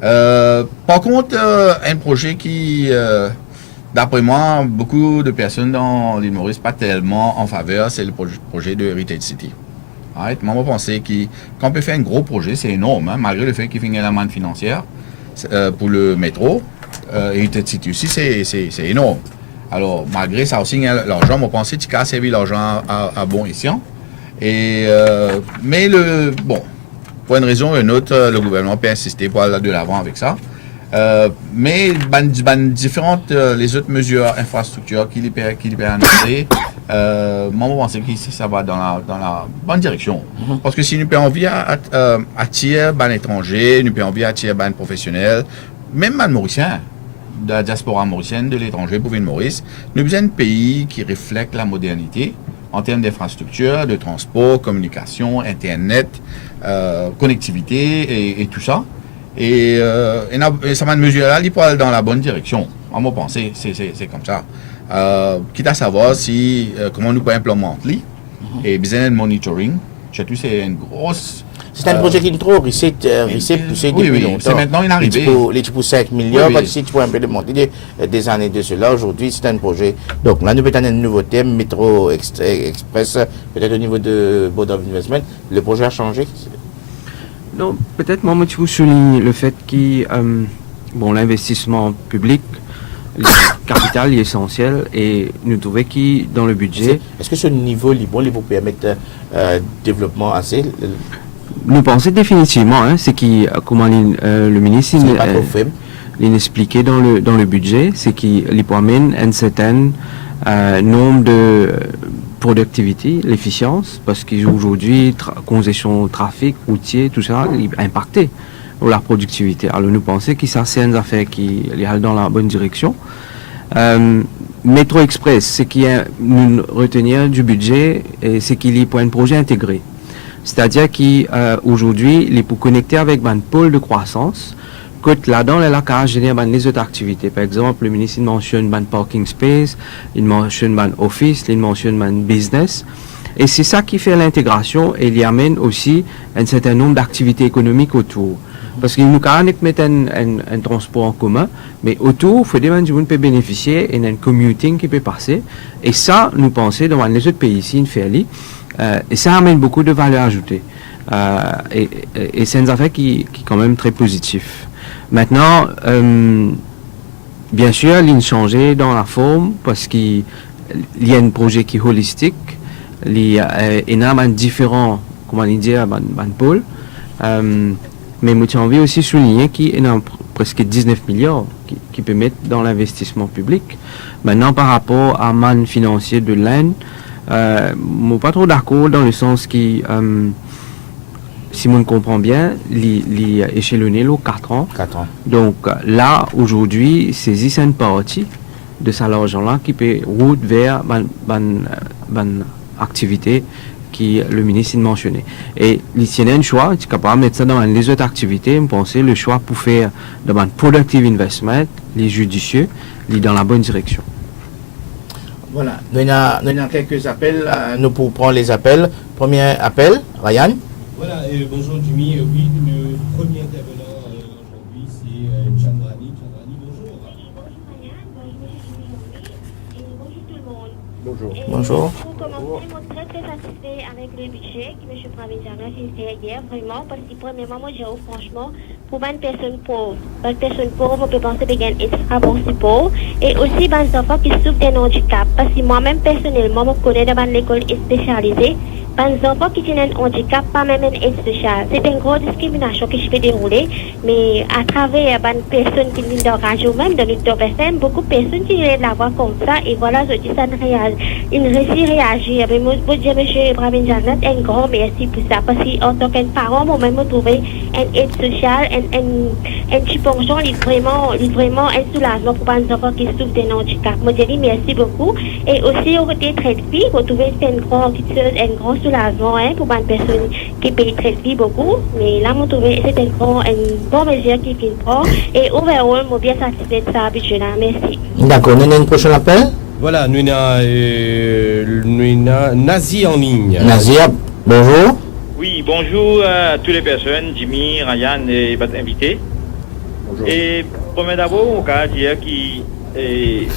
Par contre, un projet qui, d'après moi, beaucoup de personnes dans l'île Maurice pas tellement en faveur, c'est le projet de Heritage City. Right? Moi, je pense qu'on peut faire un gros projet, c'est énorme, hein, malgré le fait qu'il y ait la manne financière pour le métro. Heritage City aussi, c'est énorme. Alors, malgré ça aussi, l'argent, je pense qu'il a servi l'argent à bon escient. Et, mais pour une raison ou une autre, le gouvernement peut insister pour aller de l'avant avec ça. Mais différentes les autres mesures infrastructures qu'il peut annoncer, moi je pense que ça va dans la bonne direction. Parce que si nous avons envie d'attirer les étrangers, nous avons envie d'attirer les professionnels, même les Mauriciens, de la diaspora mauricienne, de l'étranger pour venir Maurice, nous avons besoin d'un pays qui reflète la modernité en termes d'infrastructures, de transport, communication, Internet, connectivité et tout ça. Et ça m'a mesure là, il peut aller dans la bonne direction. À mon penser, c'est comme ça. Quitte à savoir comment nous pouvons implémenter et besoin de monitoring. Surtout, c'est une grosse. C'est un projet qui est trop poussé depuis longtemps. C'est maintenant une arrivée. Les pour 5 millions, parce que si tu peux implémenter des années de cela, aujourd'hui, c'est un projet. Donc là, nous peut-être un nouveau thème, métro express, peut-être au niveau de Board of Investment. Le projet a changé. Non, peut-être moi, je vous souligne le fait que l'investissement public, le capital est essentiel et nous trouvons que dans le budget. Est-ce que ce niveau est bon, il vous permettre développement assez? Nous pensons définitivement, c'est comment le ministre l'expliquait dans le budget, c'est qu'il promène un certain nombre de productivité, l'efficience, parce qu'aujourd'hui, congestion trafic, routier, tout ça, il est impacté sur la productivité. Alors nous pensons que ça, c'est une affaire qui est dans la bonne direction. Métro Express, ce qui est nous retenir du budget, c'est qu'il est pour un projet intégré. C'est-à-dire qu'aujourd'hui, il est pour connecter avec un pôle de croissance, que là-dedans, il a générer les autres activités. Par exemple, le ministre il mentionne un parking space, il mentionne un office, il mentionne un business. Et c'est ça qui fait l'intégration et il y amène aussi un certain nombre d'activités économiques autour. Parce qu'il nous permet de mettre un transport en commun, mais autour, il faut que les gens puissent bénéficier et un commuting qui peut passer. Et ça, nous pensons, dans les autres pays ici, et ça amène beaucoup de valeur ajoutée. Et c'est une affaire qui est quand même très positive. Maintenant, bien sûr, il a changé dans la forme parce qu'il y a un projet qui est holistique. Il y a énormément différents, comment dire, pôles. Mais j'ai envie aussi de souligner qu'il y a presque 19 milliards qui peut mettre dans l'investissement public. Maintenant, par rapport à man financier de l'Inde, je ne suis pas trop d'accord dans le sens que, si on comprend bien, il est échelonné 4 ans. 4 ans. Donc là, aujourd'hui, c'est une partie de cet argent-là qui peut route vers une activité qui le ministre a mentionné. Et il y a un choix, tu es capable de mettre ça dans les autres activités, je pense le choix pour faire dans un productive investment, les judicieux, il est dans la bonne direction. Voilà, nous avons quelques appels, nous pour prendre les appels. Premier appel, Ryan. Voilà, bonjour Jimmy. Oui, le premier intervenant aujourd'hui, c'est Chandrani. Chandrani, bonjour. Bonjour tout le monde. Bonjour. Et Bonjour. Pour commencer, moi très très satisfait avec le budget que M. Provincial a fait hier, vraiment, parce que premièrement, moi j'ai franchement, pour une personne pauvre, on peut penser que c'est extra bon si pauvre, et aussi des enfants qui souffrent d'un handicap, parce que moi-même personnellement, je connais dans l'école spécialisée, les enfants qui ont un handicap, pas même une aide sociale. C'est une grosse discrimination qui se fait dérouler, mais à travers les personnes qui viennent dans la radio, même dans notre FM, beaucoup de personnes qui viennent la voir comme ça, et voilà, je dis ça, une réagir. Mais moi, je dis, M. Bravin Jagnat, un grand merci pour ça, parce qu'en tant qu'un parent, moi-même, je trouvé une aide sociale, une subvention, vraiment un soulagement pour les enfants qui souffrent d'un handicap. Moi, je dis merci beaucoup. Et aussi, au côté traite vie, vous trouvez un grand soulagement pour les personnes qui payent traite vie beaucoup. Mais là, je trouve c'est une bonne mesure qui vient prendre. Et overall, je suis bien satisfait de ça, budget-là. Merci. D'accord, nous avons un prochain appel. Voilà, nous avons Nazi en ligne. Nazia, bonjour. Oui, bonjour à toutes les personnes, Jimmy, Ryan et votre invité. Bonjour. Et premier d'abord, on va dire que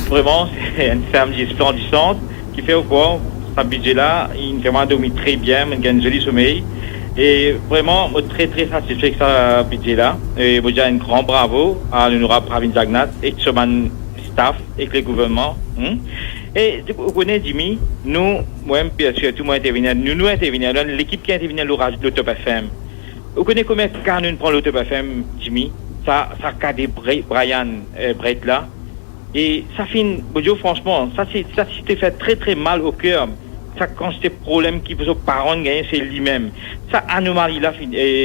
vraiment c'est une femme splendissante qui fait au quoi, ce budget-là, il vraiment dormi très bien, il a un joli sommeil. Et vraiment, je suis très satisfait de ce budget-là. Et je dis un grand bravo à l'honorable Bravin Jagnat et tout son staff et le gouvernement. Et vous connaissez, Jimmy, nous, moi-même, surtout moi, nous intervenons, l'équipe qui intervient à l'orage de l'Autop FM. Vous connaissez combien de cas nous prend l'Autop FM, Jimmy? Ça cadre Brian Brett là. Et ça finit, franchement, ça s'est fait très mal au cœur. Ça, quand c'est problème qui pose aux parents gagner, c'est lui-même. Ça, anomalie là,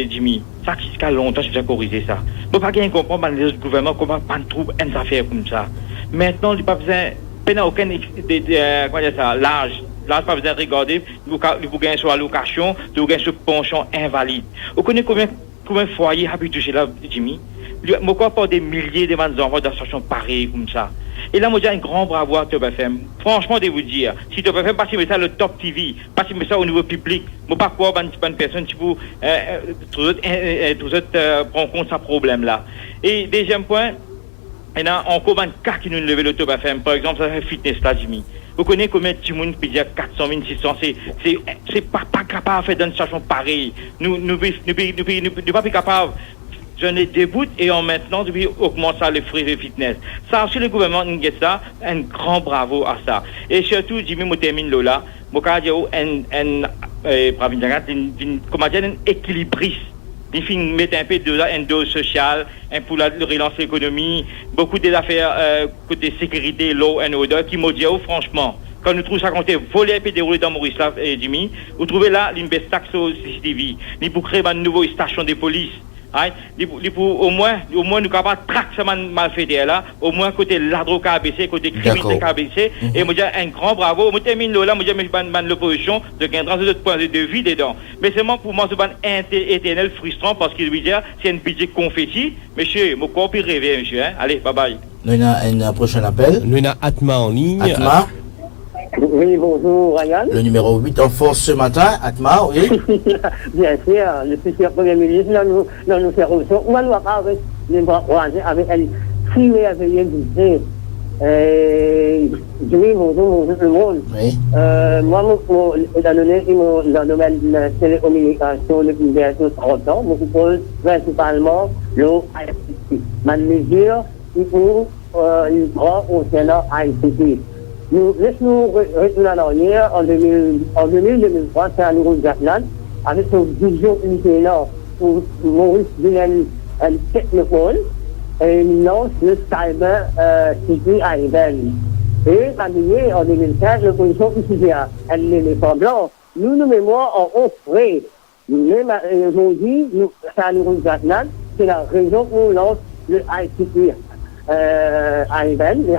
Jimmy, ça, jusqu'à longtemps, j'ai déjà corrigé ça. Je ne peux pas comprendre dans les gouvernements comment pas trouver une affaire comme ça. Maintenant, il n'y a pas besoin, aucun l'âge pas besoin de regarder, vous gagnez sur allocation, vous gagnez sur pension invalide. Vous connaissez combien de foyers habitent touché là, Jimmy? Moi, pas des milliers de enfants dans situation pareille comme ça. Et là, moi, j'ai un grand bravo à Top FM. Franchement, de vous dire, si Top FM passe ça le Top TV, passe ça au niveau public, moi, pas quoi, bonne personne, tu peux, prendre en compte ce problème-là. Et deuxième point, il y a encore un cas qui nous lève le Top FM. Par exemple, ça fait fitness là, Jimmy. Vous connaissez combien de gens qui disent 400 000, 600 c'est pas capable de faire dans une situation pareille. Nous ne sommes pas capables. Je ne déboute et en maintenant, depuis augmente ça les frais de fitness. Ça, aussi, le gouvernement nous dit ça, un grand bravo à ça. Et surtout, Jimmy, je termine là, un équilibriste. Il faut mettre un peu de dose sociale, pour relancer l'économie, beaucoup d'affaires côté sécurité, law and order, qui m'ont dit, franchement, quand nous trouvons ça quand on volé et déroulé dans Maurice là, Jimmy, vous trouvez là une baisse taxe au CCTV, il faut créer une nouvelle station de police. Au moins nous sommes capables de traquer ce malfaiteur là, au moins côté l'adro KBC, côté criminel KBC, et moi dis un grand bravo, moi termine là, moi dis l'opposition de gagner dans d'autres points de vue dedans. Mais seulement pour moi c'est éternel frustrant parce qu'il veut dire c'est un budget confetti, monsieur, mon corps peut rêver, monsieur, hein? Allez, bye bye. Nous avons un prochain appel. Nous avons Atma en ligne. Atma. Oui, bonjour Ryan. Le numéro 8 en force ce matin, Atma, oui. Bien sûr, le futur Premier ministre, dans nos services, on va pas avec les bras croisés, avec elle, filmer avec les budgets. Oui, bonjour tout le monde. Oui. Moi, dans le domaine de la télécommunication depuis bientôt 30 ans, je propose principalement l'ICT. Ma mesure, il faut une grande concernant ICT. Laisse-nous retourner en arrière en 2003, c'est à Nouvelle-Zélande, avec son vision unitaire pour Maurice Villeneuve Technopole, et il lance le Cyber City Island. Et en 2015, l'opposition UCDA, elle est les femmes blancs. Nous mémoires en haut frais. Même aujourd'hui, c'est à Nouvelle-Zélande, c'est la raison pour nous lance le ICT Island, le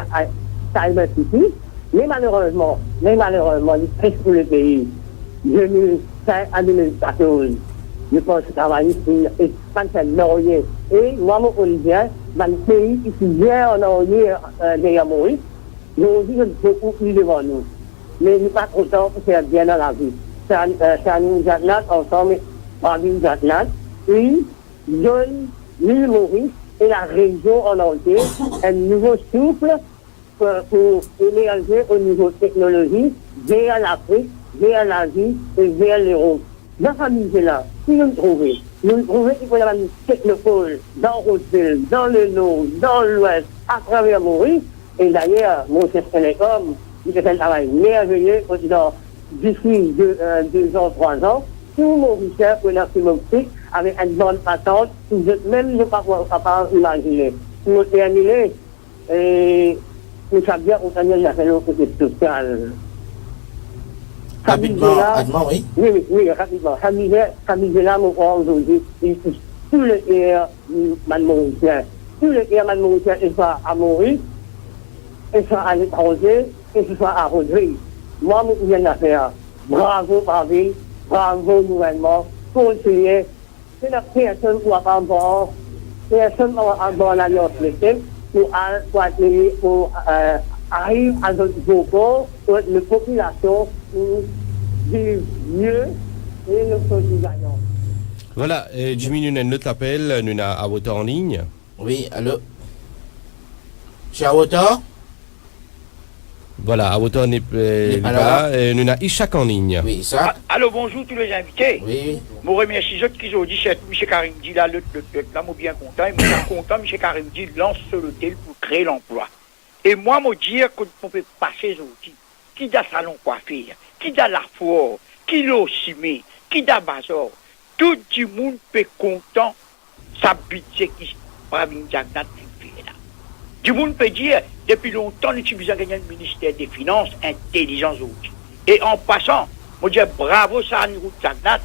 Cyber City. Mais malheureusement, il presse pour le pays. 2005 à 2014, je pense travailler sur l'expansion laurier. Et moi, mon Olivien, dans le pays qui vient en arrière derrière Maurice, nous avons beaucoup plus devant nous. Mais nous pas trop temps pour faire bien dans la vie. C'est à nous ensemble, Bravin Jagnat, puis donne l'île Maurice et la région en entier un nouveau souffle pour émerger au niveau technologique vers l'Afrique, vers l'Asie et vers l'Europe. Dans ce musée-là, si nous trouvons qu'il faut y avoir une technopole dans Rocheville, dans le Nord, dans l'Ouest, à travers Maurice, et d'ailleurs, mon chef Télécom, il fait un travail merveilleux dans d'ici 2 ans, 3 ans, tout Mauricien pour l'Archéologie avec une bonne patente, même ne pas imaginer. Pour terminer, nous savons bien qu'on a la côté social. Rapidement, oui. Oui, rapidement. Camille-là, mon frère, aujourd'hui, tout le air mauricien. Tout le air mauricien, il soit à Maurice, il soit à l'étranger, et ce soit à Rodrigue. Moi, je viens de faire. Bravo, Paris. Bravo, gouvernement. Continuez. C'est la personne qui va pas bon. Personne qui va bon l'alliance politique pour arriver à notre groupe, pour la population, pour vivre mieux et nous sommes gagnants. Voilà, Jimmy, nous avons notre appel, nous avons Awota en ligne. Oui, allô? Chez Awota? Voilà, Awota n'est pas là. Nous avons Ishak en ligne. Oui, Ishak. Allô, bonjour tous les invités. Oui. Je remercie ceux qui ont dit, c'est M. Karim dit là, là, je suis bien content. Et moi, content, M. Karim dit, lance le tel pour créer l'emploi. Et moi, je dire qu'on peut passer aux outils. Qui a salon coiffure, qui a la foire, qui l'a cimé, qui a bazar. Tout le monde peut content sa budget qui va venir là. Tout le monde peut dire, depuis longtemps, nous utilisons le ministère des Finances, intelligence outils. Et en passant, je dis bravo ça à nous Jagnat,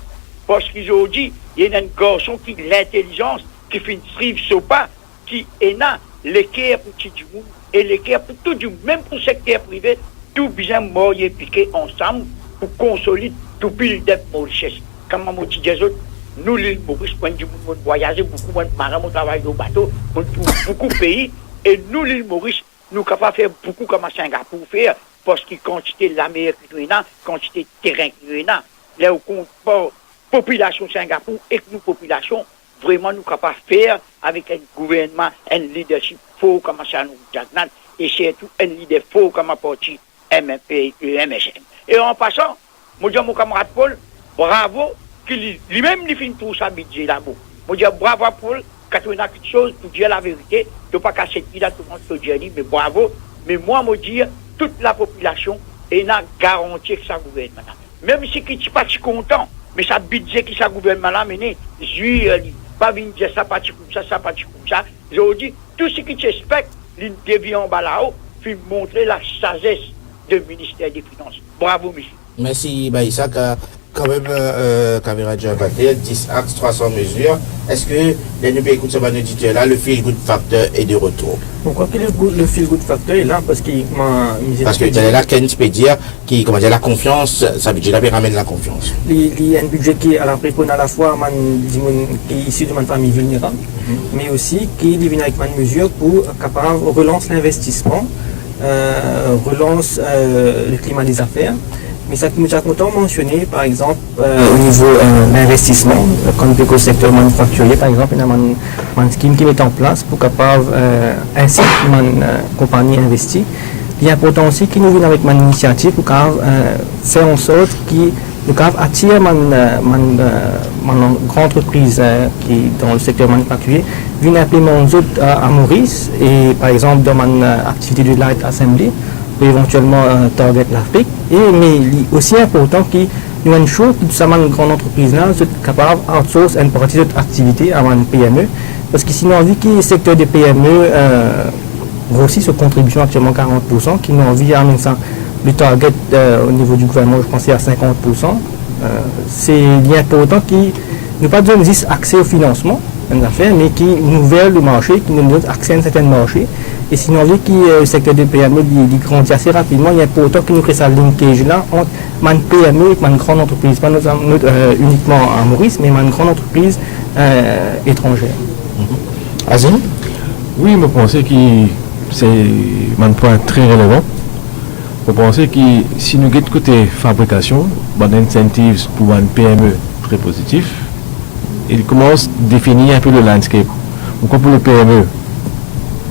parce qu'ils ont dit, il y a un garçon qui a l'intelligence, qui fait une strive sopa, qui est là, l'équerre pour tout le monde, et l'équerre pour tout le monde, même pour le secteur privé, tout bien mort et piqué ensemble pour consolider tout pile de richesse. Comme on dit des autres, nous, l'île Maurice, on voyage beaucoup, on marre, on travaille au bateau, on trouve beaucoup de pays, et nous, l'île Maurice, nous sommes capables de faire beaucoup comme à Singapour faire, parce que quantité de la mer qui est là, quantité de terrain qui est là, là où on population Singapour et que nous, population, vraiment nous sommes capables de faire avec un gouvernement, un leadership fort comme ça, nous, Jagnat, et surtout un leader fort comme à partir MSM. Et en passant, je dis à mon camarade Paul, bravo, qu'il lui-même il finit tout ça budget là-bas. Je dis bravo à Paul, quand on a quelque chose, pour dire la vérité, de ne pas casser le tout le monde se dit, mais bravo. Mais moi, je dis, toute la population est garantie que ça gouvernement. Même si qui n'est pas content, mais ça budget que ça gouvernement là mené, pas venir dire ça, pas comme ça, ça, pas comme ça. Je dis, tout ce qui s'expecte, il devient en bas là-haut, puis montrer la sagesse du ministère des Finances. Bravo, monsieur. Merci, Isaac. Quand même, caméra de Batel, 10 axes, 300 mesures. Est-ce que les nouveaux écoutes ce auditeur là, le feel good factor est de retour? Pourquoi que le feel good factor est là? Parce que là, Ken peut dire qui, comment dire, la confiance, ça veut dire ramène la confiance. Il y a un budget qui est à la prépone à la fois qui est issu de ma famille vulnérable, mais aussi qui vient avec une mesure pour capable relance l'investissement, relance le climat des affaires. Mais ça que nous avons content mentionné, par exemple, au niveau de l'investissement, comme le secteur manufacturier, par exemple, il y a un scheme qui met en place pour capable inciter une compagnie à investir. Il est important aussi qu'il nous vienne avec une initiative pour faire en sorte qu'il attire une grande entreprise qui est dans le secteur manufacturier, vienne implémenter à Maurice, et par exemple dans une activité de light assembly, pour éventuellement target l'Afrique. Mais il est aussi important qu'il y ait une chose, que une grande entreprise là, soit capable d'outsourcer une partie de cette activité à une PME. Parce que sinon, vu que le secteur des PME grossit sa contribution actuellement 40%, qui n'a envie d'amener ça, le target au niveau du gouvernement, je pense, à 50%. C'est important qu'il n'y ait pas besoin d'accès au financement, mais qui nous ouvre le marché, qui nous donne accès à un certain marché. Et sinon, vu que le secteur des PME grandit assez rapidement, il est important que nous créions ce linkage là entre une PME et une grande entreprise, pas uniquement à Maurice, mais une grande entreprise étrangère. Azim? Oui, je pense que c'est un point très relevant. Je pense que si nous avons côté fabrication, des incentives pour une PME très positif, il commence à définir un peu le landscape. Donc pour le PME,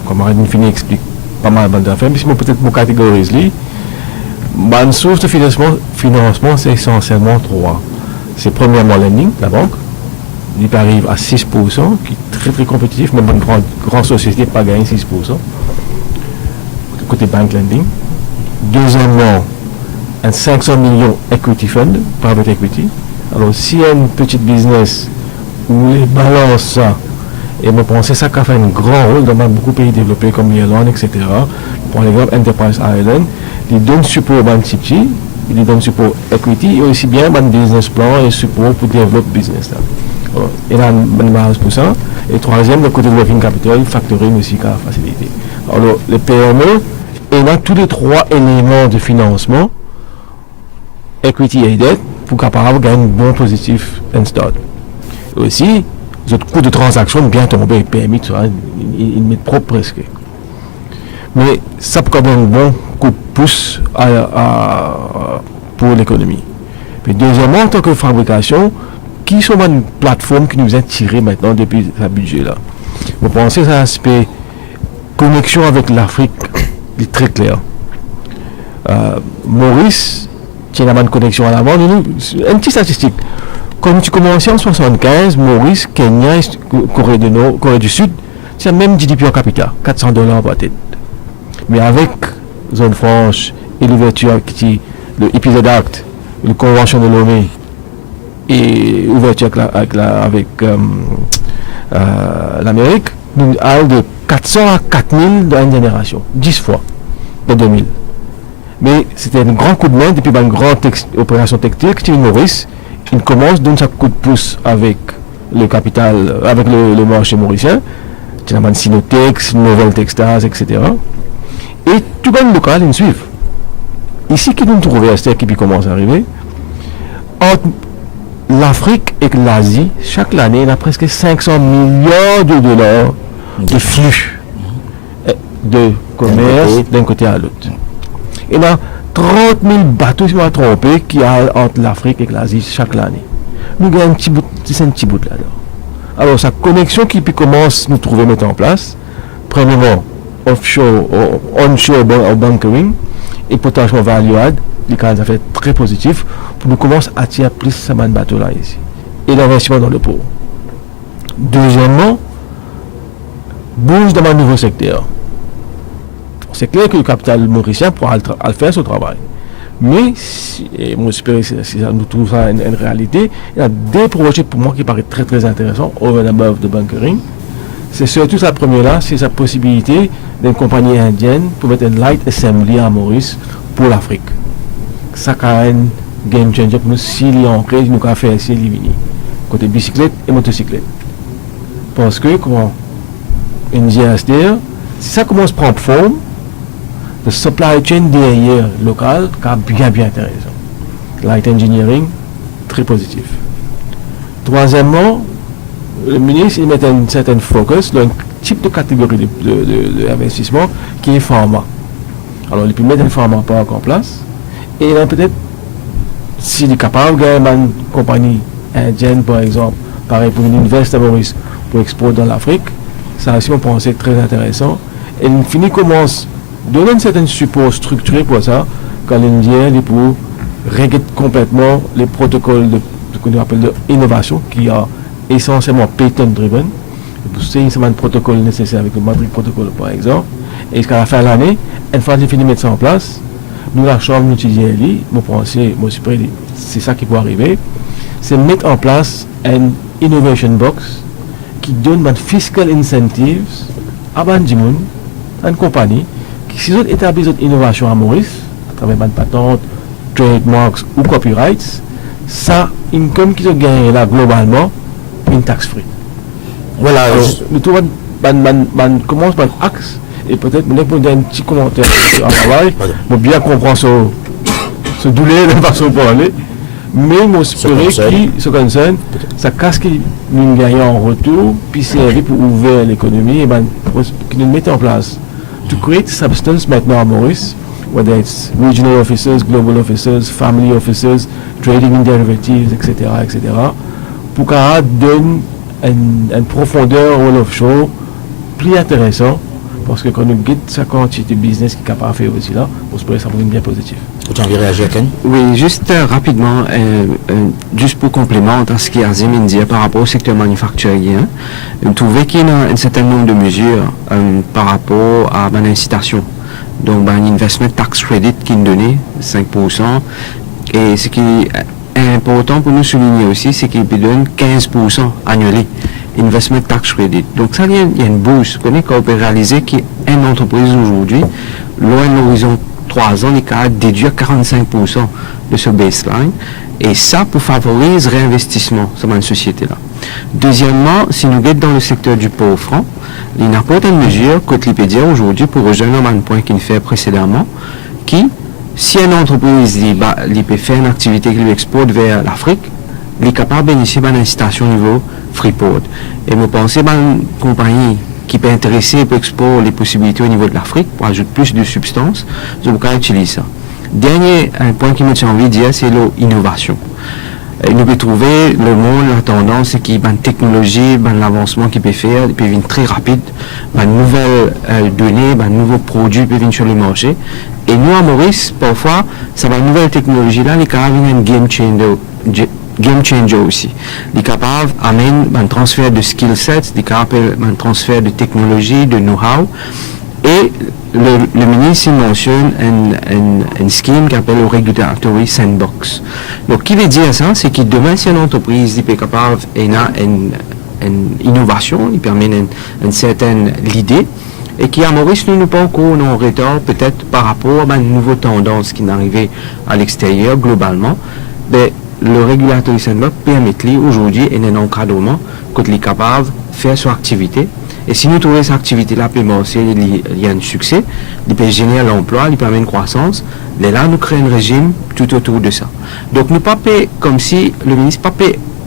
comme Arène Fini explique pas mal d'affaires, mais si peut-être pour catégoriser, une source de financement, c'est essentiellement 3. C'est premièrement lending, la banque, il arrive à 6%, qui est très très compétitif, même une grande société pas gagner 6%. Côté bank lending. Deuxièmement, un 500 millions equity fund, private equity. Alors, s'il y a une petite business où les balances ça, et je pense que ça qui a fait un grand rôle dans beaucoup de pays développés comme l'Irlande, etc. Pour l'exemple, Enterprise Ireland, ils donnent support aux City, ils donnent support equity et aussi bien un business plan et support pour développer business. Alors, il y a une base pour ça. Et troisième, le côté de working capital, factoring aussi qui a facilité. Alors, les PME, il y a tous les trois éléments de financement, equity et dette, pour capable gagner un bon positif and start. Aussi, les coûts de transaction bien tombés, PMI, ils mettent propre presque. Mais ça peut quand même un bon coup de pouce pour l'économie. Puis deuxièmement, en tant que fabrication, qui sont une plateforme qui nous a tiré maintenant depuis ce budget-là? Vous pensez à l'aspect connexion avec l'Afrique, est très clair. Maurice tient une connexion à l'avant. Une petite statistique. Quand tu commençais en 75, Maurice, Kenya, Corée du Nord, Corée du Sud, c'est le même GDP en capita, $400 par tête. Mais avec zone franche et l'ouverture qui le Episode Act, la Convention de Lomé et l'ouverture avec l'Amérique, nous avons de 400 à 4000 dans une génération, 10 fois, de 2000. Mais c'était un grand coup de main depuis une grande opération technique, Steve Maurice. Il commence donne sa coup de pouce avec le capital, avec le marché mauricien, tu as Sinotex, Nouvelle Textiles, etc. Et tout le monde local, ils suivent. Ici, qui nous trouvons à cette qui commence à arriver, entre l'Afrique et l'Asie, chaque année, il y a presque 500 milliards de dollars de flux de commerce d'un côté à l'autre. Il y a 30 000 bateaux, si je ne me trompe pas, qui y a entre l'Afrique et l'Asie chaque année. Nous avons un petit bout là-dedans. Alors, sa connexion qui commence à nous trouver mettre en place, premièrement, offshore, onshore bunkering, et potentiellement value add, les cas d'affaires très positifs, pour nous commencer à attirer plus ce bateau-là ici. Et l'investissement dans le port. Deuxièmement, bouge dans un nouveau secteur. C'est clair que le capital mauricien pourra le faire son travail. Mais, et moi j'espère que si nous trouvons ça une réalité, il y a des projets pour moi qui paraissent très très intéressants, over and above de bunkering. C'est surtout la première là, c'est sa possibilité d'une compagnie indienne pour mettre une light assembly à Maurice pour l'Afrique. Ça a un game changer pour nous s'il y a ancré, nous avons fait ici éliminer. Côté bicyclette et motocyclette. Parce que, comment, une GSDR, si ça commence à prendre forme, le supply chain derrière local, bien intéressant. Light engineering, très positif. Troisièmement, le ministre il met un certain focus sur un type de catégorie d'investissement qui est pharma. Alors, il peut mettre un pharma park en place et il a peut-être, s'il est capable, il y a une compagnie indienne, par exemple, pareil pour une invest à Maurice pour exporter dans l'Afrique, ça aussi, on pense très intéressant. Et il commence donner un certain support structuré pour ça, quand l'Indien est pour régler complètement les protocoles de ce qu'on appelle d'innovation, qui a essentiellement patent driven. C'est un protocole nécessaire avec le Madrid protocole par exemple. Et jusqu'à la fin de l'année, une fois qu'il finit de mettre ça en place, nous la chambre nous étudions, mon pensée, c'est ça qui peut arriver, c'est mettre en place une innovation box qui donne des fiscal incentives à une compagnie qui si ils établissent une innovation à Maurice, à travers une patente, trademarks ou copyrights, ça, income qu'ils ont gagné là globalement, une taxe free. Voilà, nous trouvons commence par axe et peut-être nous pour un petit commentaire à travail pour bien comprendre ce douleur de façon pour aller. Mais moi espérer qui se concerne, ça casse qui nous gagne en retour, puis servir pour ouvrir l'économie et qui nous mettent en place. To create substance maintenant à Maurice, whether it's regional officers, global officers, family officers, trading in derivatives, etc., pour qu'on donne une profondeur au offshore plus intéressant, parce que quand nous guide sa quantité de business qui est capable de faire aussi là, on se peut ça pour une bien positif. Tu as envie de réagir, Ken? Oui, juste rapidement, juste pour complémenter à ce qu'Azim dit par rapport au secteur manufacturier, je trouvais qu'il y a un certain nombre de mesures par rapport à l'incitation Donc, un investment tax credit qui nous donnait 5%. Et ce qui est important pour nous souligner aussi, c'est qu'il nous donne 15% annuellement. Investment tax credit. Donc, ça, il y a une bourse qu'on peut réaliser qui est une entreprise aujourd'hui, loin de l'horizon 3 ans, il a déduire 45% de ce baseline. Et ça, pour favoriser le réinvestissement sur une société-là. Deuxièmement, si nous sommes dans le secteur du pauvre franc, il n'y a pas de mesure que l'on peut dire aujourd'hui pour rejoindre un point qu'il fait précédemment, qui, si une entreprise peut faire une activité qui l'exporte vers l'Afrique, il est capable de bénéficier d'une incitation au niveau Freeport. Et je pense que une compagnie qui peut intéresser pour exporter les possibilités au niveau de l'Afrique, pour ajouter plus de substances, je vais utiliser ça. Dernier point qui me tient envie de dire, c'est l'innovation. Nous pouvons trouver le monde, la tendance, c'est qu'il y a une technologie, l'avancement qu'il peut faire, il peut venir très rapide, une nouvelle donnée, un nouveau produit peut venir sur le marché. Et nous, à Maurice, parfois, ça va une nouvelle technologie là, il est capable de game changer aussi. Il est capable d'amener un transfert de skill sets, il est capable un transfert de technologie, de know-how. Et le ministre mentionne un scheme qui s'appelle le Regulatory Sandbox. Donc, qui veut dire ça, c'est que demain, si une entreprise est capable d'une innovation, il permet une certaine idée, et qui à Maurice, nous pas encore en retard, peut-être par rapport à une nouvelle tendance qui est arrivée à l'extérieur globalement, mais le Regulatory Sandbox permet aujourd'hui un encadrement qu'il est capable de faire son activité. Et si nous trouvons cette activité-là peut marcher, il y a un succès, il peut générer l'emploi, il permet une croissance, mais là, nous créons un régime tout autour de ça. Donc, nous pas comme si le ministre pas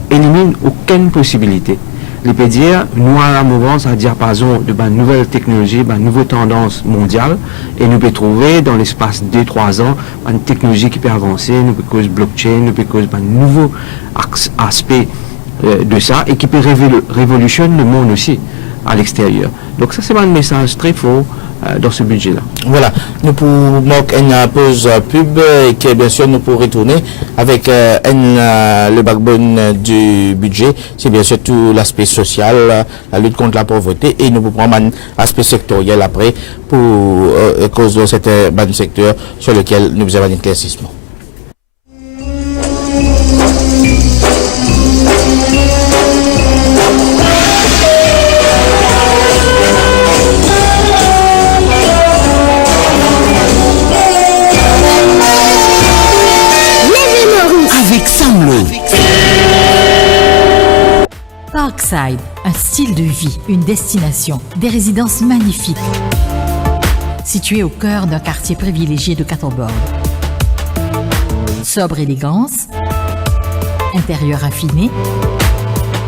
élimine aucune possibilité. Il peut dire, nous, à la mouvance, à diapason de nouvelles technologies, de nouvelles tendances mondiales, et nous pouvons trouver dans l'espace de 2-3 ans une technologie qui peut avancer, nous pouvons cause blockchain, nous pouvons cause un nouveau aspect de ça, et qui peut révolutionner le monde aussi à l'extérieur. Donc ça, c'est un message très fort dans ce budget-là. Voilà, nous pouvons marquer une pause pub et que bien sûr nous pourrons retourner avec le backbone du budget, c'est bien sûr tout l'aspect social, la lutte contre la pauvreté, et nous pouvons prendre un aspect sectoriel après pour cause de cet secteur sur lequel nous avons un éclaircissement. Parkside, un style de vie, une destination, des résidences magnifiques. Situé au cœur d'un quartier privilégié de Cattleborough. Sobre élégance, intérieur affiné,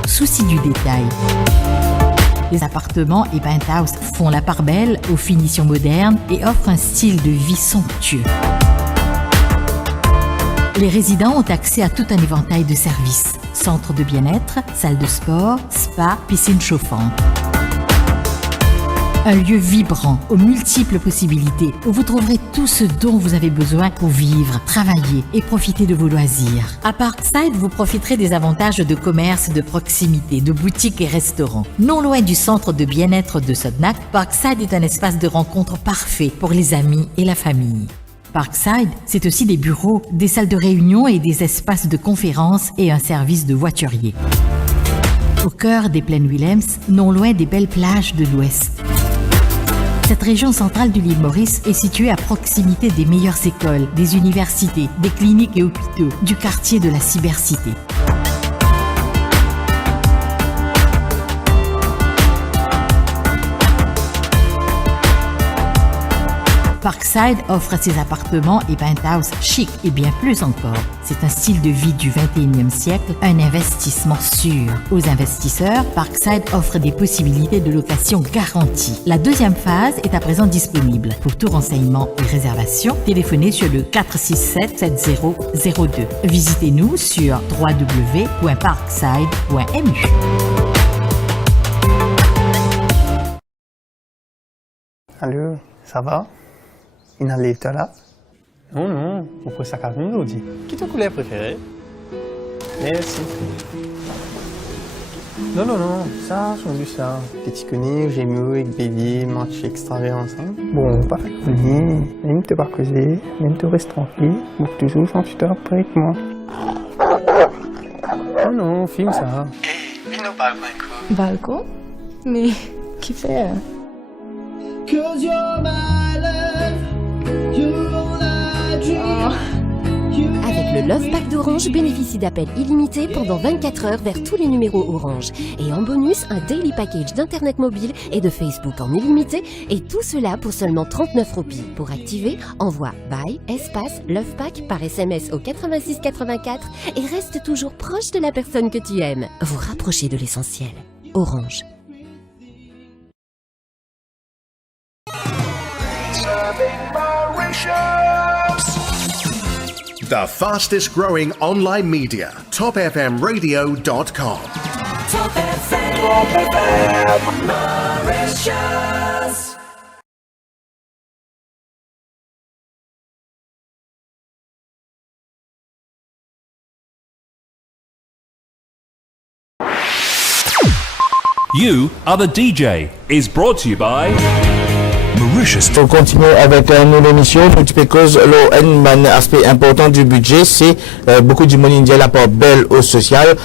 souci du détail. Les appartements et penthouses font la part belle aux finitions modernes et offrent un style de vie somptueux. Les résidents ont accès à tout un éventail de services. Centre de bien-être, salle de sport, spa, piscine chauffante. Un lieu vibrant, aux multiples possibilités, où vous trouverez tout ce dont vous avez besoin pour vivre, travailler et profiter de vos loisirs. À Parkside, vous profiterez des avantages de commerce de proximité, de boutiques et restaurants. Non loin du centre de bien-être de Sodnak, Parkside est un espace de rencontre parfait pour les amis et la famille. Parkside, c'est aussi des bureaux, des salles de réunion et des espaces de conférences et un service de voiturier. Au cœur des plaines Williams, non loin des belles plages de l'Ouest. Cette région centrale de l'île Maurice est située à proximité des meilleures écoles, des universités, des cliniques et hôpitaux, du quartier de la cybercité. Parkside offre ses appartements et penthouses chics et bien plus encore. C'est un style de vie du 21e siècle, un investissement sûr. Aux investisseurs, Parkside offre des possibilités de location garanties. La deuxième phase est à présent disponible. Pour tout renseignement et réservation, téléphonez sur le 467-7002. Visitez-nous sur www.parkside.mu. Allô, ça va? Il n'a pas là? Non, non, on peut sacar aujourd'hui. Qui est ta couleur préférée? Merci. Non, non, non, ça, j'en vu ça. Petit connu, j'ai mis avec Bélier, match extravagant ensemble. Bon, pas connu, même te pas causer, même te reste tranquille, ou toujours sans tu te après avec moi. Non, non, filme ça. Viens au balcon. Balcon? Mais qui fait? Cause you're my love, you're all I dream. Avec le Love Pack d'Orange, bénéficie d'appels illimités pendant 24 heures vers tous les numéros Orange. Et en bonus, un daily package d'internet mobile et de Facebook en illimité. Et tout cela pour seulement 39 roupies. Pour activer, envoie BY espace Love Pack par SMS au 86 84 et reste toujours proche de la personne que tu aimes. Vous rapprochez de l'essentiel. Orange. The fastest growing online media, topfmradio.com. Top FM, Mauritius. You Are the DJ is brought to you by Mauritius. Pour continuer avec nous l'émission, nous cause un aspect important du budget, c'est beaucoup du monde indien l'apport belle au social.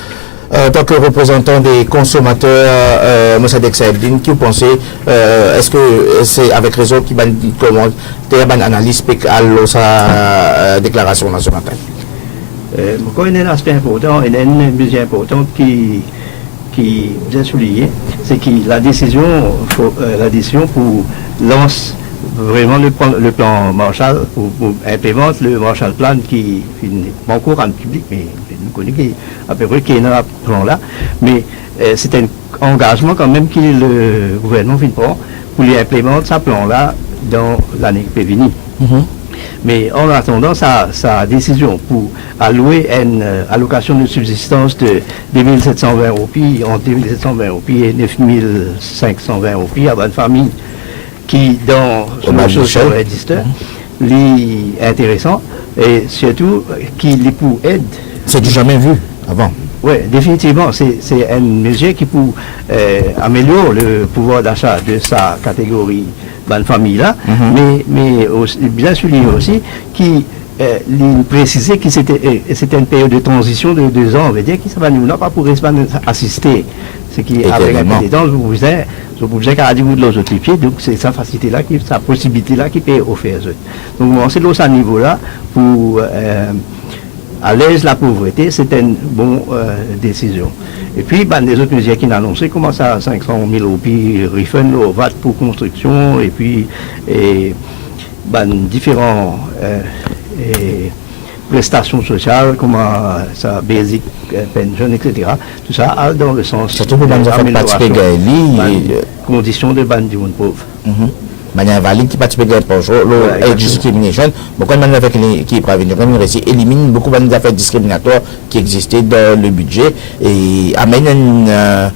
En tant que représentant des consommateurs, Mossadegh Saïdine, qui vous pensez, est-ce que c'est avec raison qui va comment une analyse à sa déclaration nationale? Je connais un aspect important et un budget important qui bien souligné, c'est que la décision pour lancer vraiment le plan Marshall, pour implémenter le Marshall Plan qui est pas encore en public, mais nous connaissons à peu près qu'il y a un plan là, mais c'est un engagement quand même que le gouvernement prend pour implémenter ce plan là dans l'année qui peut venir. Mais en attendant sa décision pour allouer une allocation de subsistance de 2720 roupies, entre 2720 roupies et 9520 roupies à une famille qui, dans le social register, est intéressant et surtout qui est pour aide. C'est du jamais vu avant. Oui, définitivement, c'est une mesure qui peut améliorer le pouvoir d'achat de sa catégorie de famille là, mais aussi, bien souligner aussi qu'il précisait que c'était une période de transition de 2 ans, on veut dire que ça va nous pas pour assister, ce qui avec un peu de temps, vous pouvez qu'à dire de l'autre pied, donc c'est sa facilité là, sa possibilité là qui peut offrir. Donc c'est là ce niveau là pour alléger la pauvreté, c'est une bonne décision. Et puis, les autres mesures qui ont annoncé, comment ça, 500 000 roupies, refund au VAT pour construction, et puis, différents prestations sociales, comment ça, basic pension, etc. Tout ça dans le sens d'amélioration des conditions de ban du monde pauvre. Manière valide qui participe à la discrimination, beaucoup de affaires qui préviennent élimine beaucoup de affaires discriminatoires qui existaient dans le budget et amène un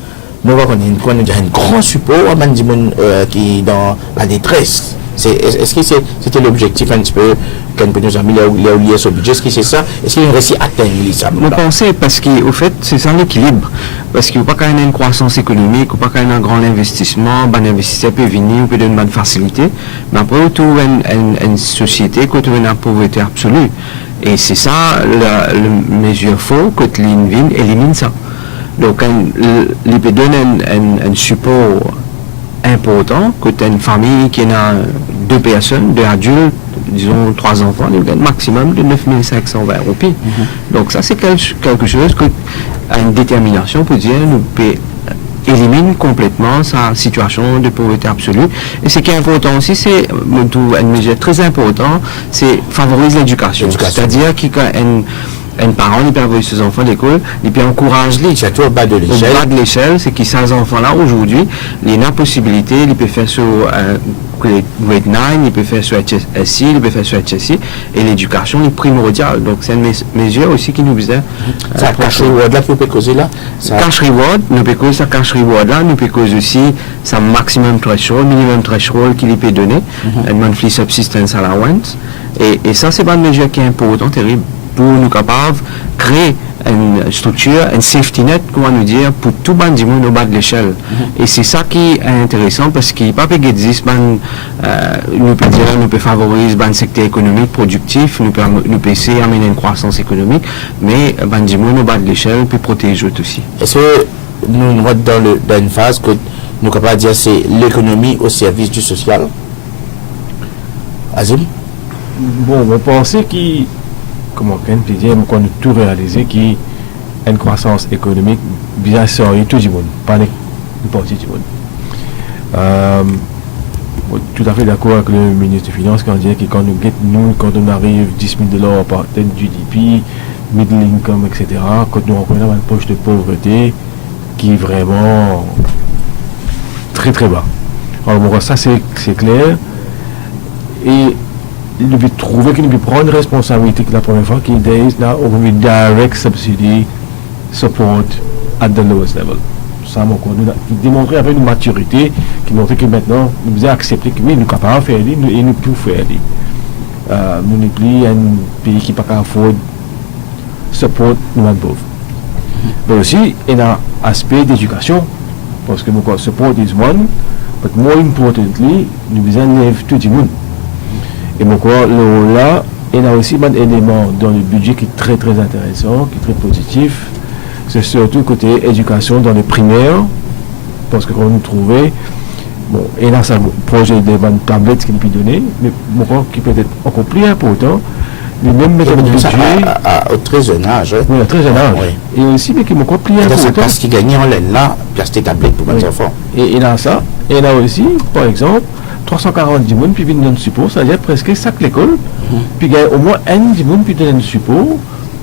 grand support à des gens qui dans la détresse. Est-ce que c'était l'objectif un petit peu qu'on peut nous amener là où il y a ce budget? Est-ce que c'est ça? Est-ce qu'il y a réussi à atteindre ça? Je pense parce qu'au fait, c'est ça l'équilibre. Parce qu'il n'y a pas une croissance économique, il n'y a pas un grand investissement, un investisseur peut venir, peut donner une bonne facilité. Mais après, on trouve une société qui trouve une pauvreté absolue. Et c'est ça, la mesure faux que l'INVIN élimine ça. Donc, il peut donner un support important, que tu as une famille qui a 2 personnes, 2 adultes, disons 3 enfants, il y a un maximum de 9520 roupies. Donc ça c'est quelque chose que a une détermination pour dire nous peut éliminer complètement sa situation de pauvreté absolue. Et ce qui est important aussi, c'est une mesure très importante, c'est favoriser l'éducation. C'est-à-dire qu'il y a un parent, il peut envoyer ses enfants à l'école, il peut encourager les. Surtout au bas de l'échelle. Au bas de l'échelle, c'est que ces enfants-là, aujourd'hui, il y a la possibilité, il peut faire sur grade 9, il peut faire sur HSI, il peut faire sur HSI, et l'éducation est primordiale. Donc, c'est une mesure aussi qui nous vise à. Ça cash reward là, qui peut causer là? Cash reward, nous peut causer ça cash reward là, nous peut causer aussi sa maximum threshold, minimum threshold qu'il peut donner, un monthly subsistence allowance. Et ça, c'est pas une mesure qui est importante, terrible, pour nous capables de créer une structure, un safety net, comment nous dire, pour tout le monde au bas de l'échelle. Et c'est ça qui est intéressant parce qu'il n'y a pas que existe, nous peut dire, nous peut favoriser le secteur économique productif, nous peut essayer d'amener une croissance économique, mais du monde au bas de l'échelle peut protéger aussi. Est-ce que nous sommes dans une phase que nous sommes capables de dire c'est l'économie au service du social? Azim? Bon, on pensait qu'il, comment on peut dire, qu'on a tout réalisé, qu'il y a une croissance économique bien sérieuse, tout le monde, pas une partie du monde. Tout à fait d'accord avec le ministre des Finances quand on dit que quand on arrive $10 000 par tête du GDP, middle income, etc., quand nous reprenons une poche de pauvreté qui est vraiment très très bas. Alors bon, ça c'est clair. Et il devait trouver qu'il devait prendre une responsabilité la première fois qu'il dit now we direct subsidy support at the lowest level. Ça m'a démontré avec une maturité qui montrait que maintenant nous devons accepter que oui, nous sommes capables de faire et nous pouvons faire. Nous n'est plus un pays qui n'est pas capable de support nous pauvres. Mais aussi, il y a un aspect d'éducation parce que nous support is one, but more importantly, nous devons lever tout le monde. Et là, il y a aussi un élément dans le budget qui est très très intéressant, qui est très positif. C'est surtout côté éducation dans les primaires, parce que quand nous trouvons, bon, il y a un projet de tablettes qui est donné, mais qui peut être encore plus important, mais même mettre le budget au très jeune âge. Oui, à très jeune âge. Oui. Et aussi, mais qui est encore plus important. C'est parce qu'il gagne en laine là, place des tablettes pour les enfants. Et il y a ça. Et il y a aussi, par exemple, 340 personnes puis viennent donner support, c'est-à-dire presque chaque l'école, puis il y a au moins un personne qui donne un support,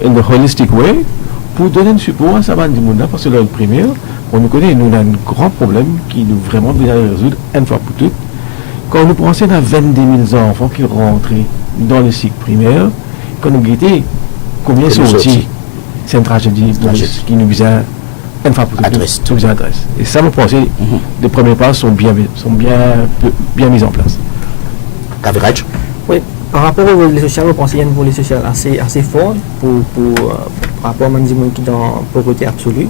in the holistic way, pour donner un support à ce monde-là, parce que dans le primaire, on nous connaît, nous avons un grand problème qui nous vraiment bien résoudre une fois pour toutes. Quand nous pensons à 22 000 enfants qui rentrent dans le cycle primaire, quand nous guettons combien sont sortis, c'est une tragédie qui nous vient une fois pour toutes, adresse. Et ça, me pensais, les premiers pas sont bien mis en place. Average? Oui, par rapport au volet social, je pense qu'il y a un volet social assez fort par rapport à mon qui est dans pauvreté absolue.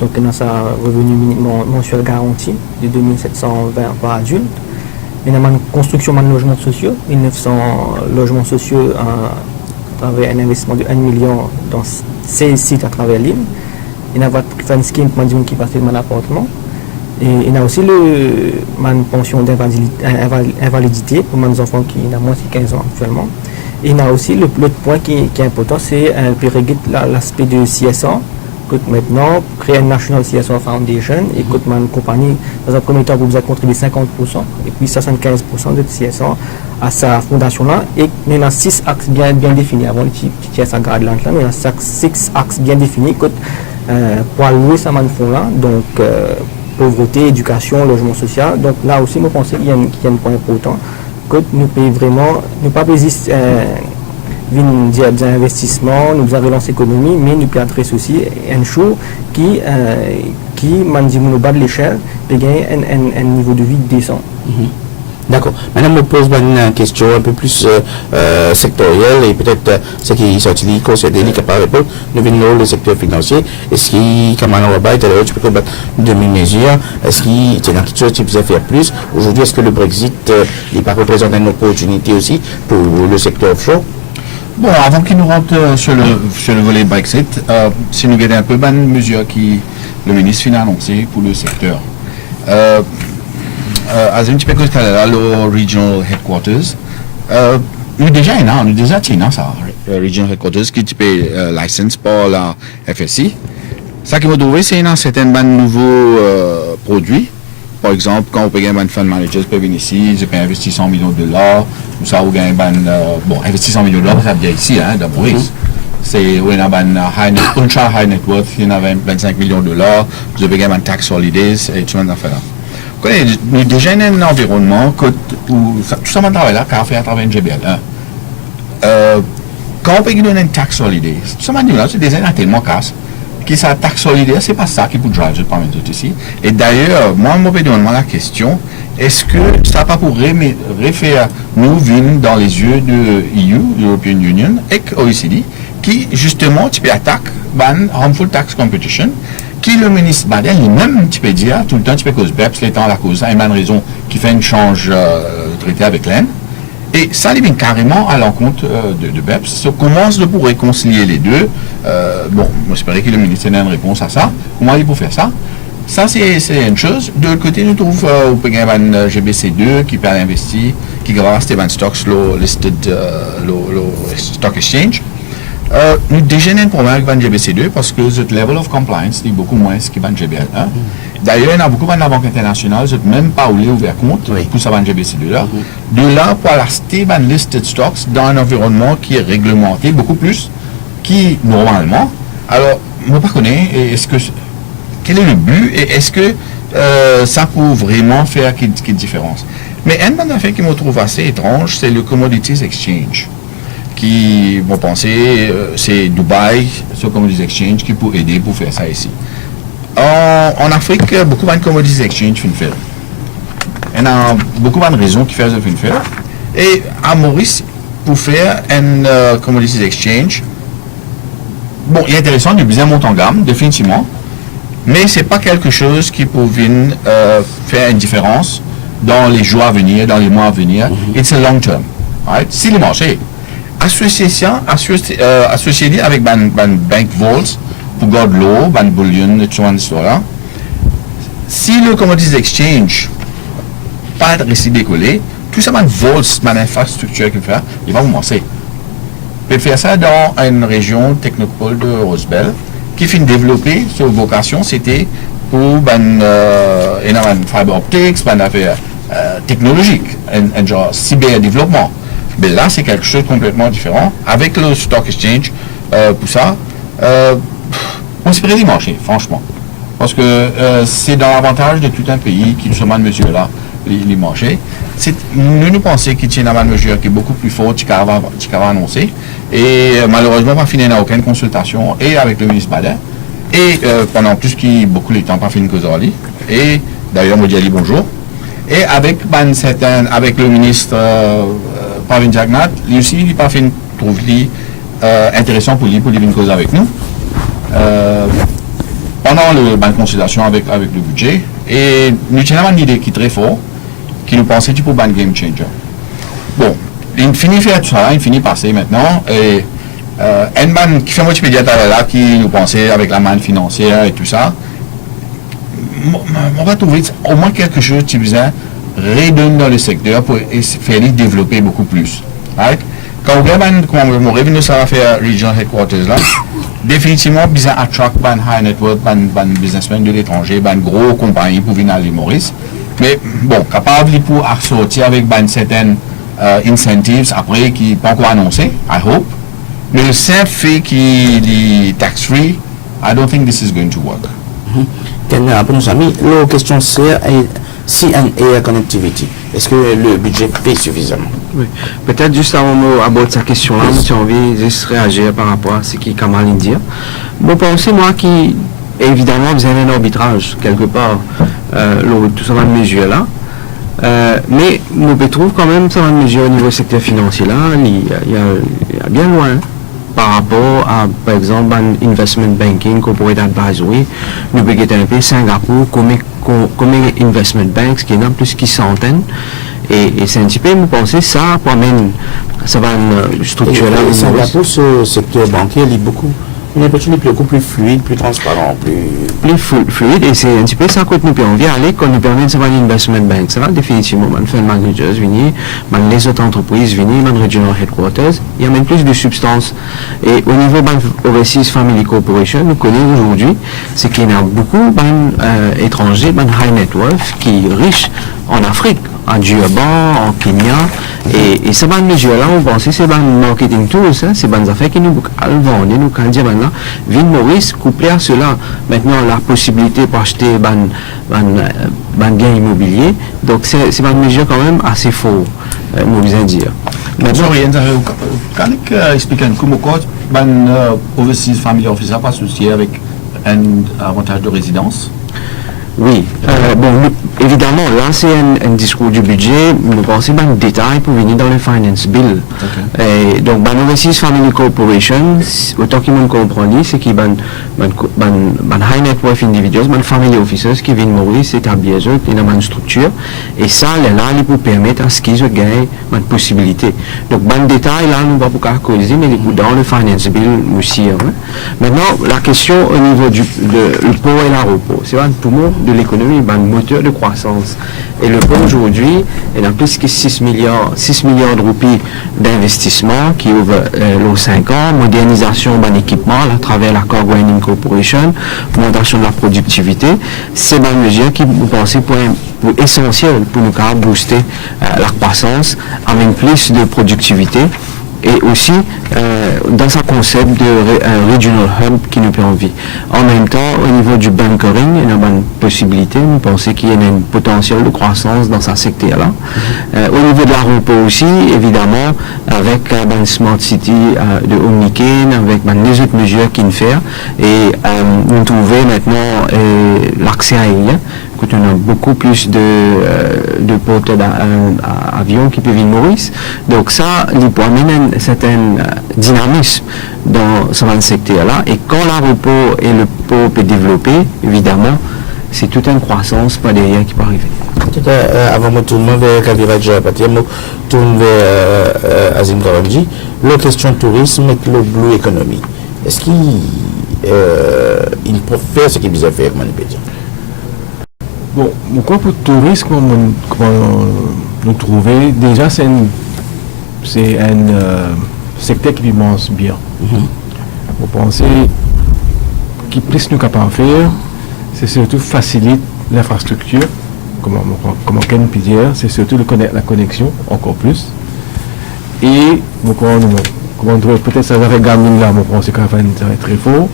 Donc, il y a sa revenu mensuel garanti de 2 720 par adulte. Il y a une construction de logements sociaux, 1900 logements sociaux à travers un investissement de 1 million dans 16 sites à travers l'île. Il y a un scheme qui passe dans mon appartement. Et il y a aussi ma pension d'invalidité pour mes enfants qui ont moins de 15 ans actuellement. Et il y a aussi l'autre point qui est important, c'est l'aspect de CSA. Maintenant, créer une National CSA Foundation et que ma compagnie, dans un premier temps, vous avez contribué 50% et puis 75% de CSA à sa fondation-là. Et il y a 6 axes bien définis. Avant le CSA Guidelines, il y a 6 axes bien définis pour allouer ça fonds-là. Donc, pauvreté, éducation, logement social. Donc là aussi, je pense qu'il y a un point important que nous payons vraiment, nous pas besoin d'investissement, nous avons relancé l'économie, mais nous pouvons adresser aussi un show qui au bas de l'échelle, peut gagner un niveau de vie décent. D'accord. Maintenant, je me pose une question un peu plus sectorielle et peut-être ce qui s'utilise concernant les capables de répondre. Nous venons le secteur financier. Est-ce qu'il, comme on va tu peux combattre demi-mesure? Est-ce qu'il y a quelque chose que tu peux faire plus? Aujourd'hui, est-ce que le Brexit n'est pas représenté une opportunité aussi pour le secteur offshore? Bon, avant qu'il nous rentre sur le volet Brexit, si nous regardons un peu les mesures que le ministre a annoncées pour le secteur. As un petit peu que le regional headquarters, nous déjà ça, regional headquarters qui est license par la FSI. Ça qui m'a trouvé, c'est un certain nouveau produit. Par exemple, quand on peut gagner un fund manager, peuvent venir ici, ils peuvent investir $100 millions, ou ça, ou gagner investir $100 millions, ça vient ici, hein, d'abord. C'est où il y a un ultra high net worth, il y a $25 millions, vous avez gagné un tax holidays, et tout ça, fait là. Nous déjà un environnement où tout ça travaille là, car on fait à travers une GBL. Quand on peut donner une tax holiday, tout ça c'est des années tellement casse que sa tax holiday, c'est pas ça qui peut drive le parlement ici. Et d'ailleurs, moi, je me demande la question, est-ce que ça pas pour refaire nous venir dans les yeux de EU, European Union, et OECD, qui justement tu peux attaquer harmful tax competition qui le ministre Baden lui-même tu peux dire tout le temps tu peux cause BEPS l'étant la cause il y a une raison qui fait une change traité avec l'Inde et ça il vient carrément à l'encontre de BEPS ça commence pour réconcilier les deux bon j'espère que le ministère a une réponse à ça comment il peut faire ça. Ça, c'est une chose. De l'autre côté, nous trouvons au programme GBC2 qui peut investir, qui grâce à Steven Stocks, le listed stock exchange. Nous déjà un problème avec GBC2 parce que le level of compliance est beaucoup moins que GBL1. D'ailleurs, il y a beaucoup de la Banque internationale qui n'ont même pas ouvert compte pour ça GBC2 là. De là, pour acheter des listed stocks dans un environnement qui est réglementé beaucoup plus qui normalement. Alors, moi, je ne connais pas, est-ce que quel est le but et est-ce que ça peut vraiment faire une différence. Mais un affaire qui me trouve assez étrange, c'est le Commodities Exchange, qui vont penser, c'est Dubaï, ce Commodities Exchange qui peut aider pour faire ça ici. En Afrique, beaucoup de Commodities Exchange font faire. Il y a beaucoup de raisons qui font faire. Et à Maurice, pour faire un Commodities Exchange, bon, il est intéressant, il y a besoin de monter en gamme, définitivement. Mais ce n'est pas quelque chose qui peut faire une différence dans les jours à venir, dans les mois à venir. It's a long term. Right? Si le marché associé avec bank vaults pour garder l'eau, bullion, et tout ça, si le Commodities Exchange pas réussi décoller, tout ça, vaults, infrastructure qu'il fait, il va vous marcher. Il peut faire ça dans une région technopole de Rosebel. Qui finit développer sa vocation, c'était pour fiber optics, affaire technologique, un genre cyberdéveloppement. Mais là, c'est quelque chose de complètement différent. Avec le stock exchange, pour ça, on se prédit marcher, franchement. Parce que c'est dans l'avantage de tout un pays qui, justement, de mesure-là, les marchés. Nous pensons qu'il y a une mesure qui est beaucoup plus forte qu'il a annoncé. Et malheureusement, pas fini n'a aucune consultation et avec le ministre Baden. Et pendant plus qu'il beaucoup de temps, pas fini que Zorli. Et d'ailleurs, moi, dit bonjour. Et avec le ministre Pravin Jagnnath, lui aussi, il n'a pas fini trouve intéressant pour lui venir causer avec nous. Pendant la consultation avec le budget. Et nous avons une idée qui est très forte, qui nous pensait pour un game changer. Bon, il finit faire tout ça, il finit passer maintenant, et un man qui fait moi là, qui nous pensait avec la manne financière et tout ça, on va trouver au moins quelque chose qui vous redonne dans le secteur pour faire les développer beaucoup plus. Right? Quand on regarde mon revenu, ça va faire regional headquarters là, définitivement, besoin attract ban high network, ban businessmen de l'étranger, ban gros compagnies pour venir à l'île Maurice. Mais bon, capable pour sortir avec certaines incentives après qui pas encore annoncé, I hope. Mais le simple fait qu'il est tax-free, I don't think this is going to work. Pour nos amis, la question c'est CNA Connectivity. Est-ce que le budget paye suffisamment? Oui. Peut-être juste avant d'aborder cette question-là, j'ai envie de juste réagir par rapport à ce que Kamal dit. Bon, pensez moi qui évidemment vous avez un arbitrage quelque part tout ça va de mesure là. Mais je trouve quand même ça va de mesure au niveau secteur financier là, il y a bien loin par rapport à par exemple investment banking, corporate advisory, nous pouvons un peu Singapour comme investment banks qui en a plus qui centaines et c'est un petit peu, vous pensez ça pour amener ça va une structure là. Singapour, ce secteur bancaire il est beaucoup. Une opportunité beaucoup plus fluide, plus transparent, plus fluide et c'est un petit peu ça que nous pouvons aller quand nous permet de savoir l'investment bank. Ça va définitivement, man fait managers venir, man les autres entreprises venir, man regional headquarters, il y a même plus de substance. Et au niveau de Overseas Family Corporation, nous connaissons aujourd'hui, c'est qu'il y a beaucoup d'étrangers, high net worth, qui sont riches en Afrique, en Durban, en Kenya, et ces mesures-là, on pense que c'est un marketing tool, c'est des affaires qui nous vendent, nous quand dire maintenant, Ville Maurice, couplé à cela, maintenant la possibilité pour acheter un gain immobilier, donc c'est une mesure quand même assez fort, nous besoin dire. Maintenant, quand on explique un coup, Overseas Family Office pas associé avec un avantage de résidence? Oui, évidemment, là c'est un discours du budget, nous pensons un détail pour venir dans le Finance Bill. Et donc, Overseas Family Corporation, autant qu'ils m'ont compris, c'est qu'il y a high net worth individuals, family officers qui viennent mourir, s'établir dans une structure, et ça, là, il peut permettre à ce qu'ils gagnent une possibilité. Donc, détail, là, nous ne pouvons pas causer, mais dans le Finance Bill aussi. Maintenant, la question au niveau du port et l'aéroport, c'est un poumon de l'économie, un moteur de croissance. Et le port aujourd'hui, il a plus que 6 milliards de roupies d'investissement qui ouvre aux 5 ans, modernisation d'un équipement à travers la Cargo Corporation, augmentation de la productivité. C'est une mesure qui, vous pensez, pour essentiel pour nous booster la croissance, avec plus de productivité. Et aussi dans un concept de regional hub qui nous permet envie. En même temps, au niveau du bunkering, il y a une possibilité, nous pensons qu'il y a un potentiel de croissance dans ce secteur-là. Au niveau de l'aéroport aussi, évidemment, avec une Smart City de Omniken, avec les autres mesures qu'il fait, et nous trouvons maintenant l'accès aérien. On a beaucoup plus de porteurs d'avions qui peuvent venir Maurice. Donc ça, il peut amener un certain dynamisme dans ce secteur-là. Et quand l'aéroport et le port peuvent développer, évidemment, c'est toute une croissance pas derrière qui peut arriver. Avant de tourner vers Kaviraj Patia, je tourne vers Azim Karamji. La question tourisme et le blue economy. Est-ce qu'il peut faire ce qu'il veut faire, Manipédia? Bon, pourquoi pour le tourisme, comment nous trouver, déjà c'est un secteur qui commence bien. Vous pensez qui plus nous capable de faire, c'est surtout faciliter l'infrastructure, comment on peut dire, c'est surtout la connexion encore plus. Et comment trouver peut-être ça va regarder là, je pense que ça va être très fort.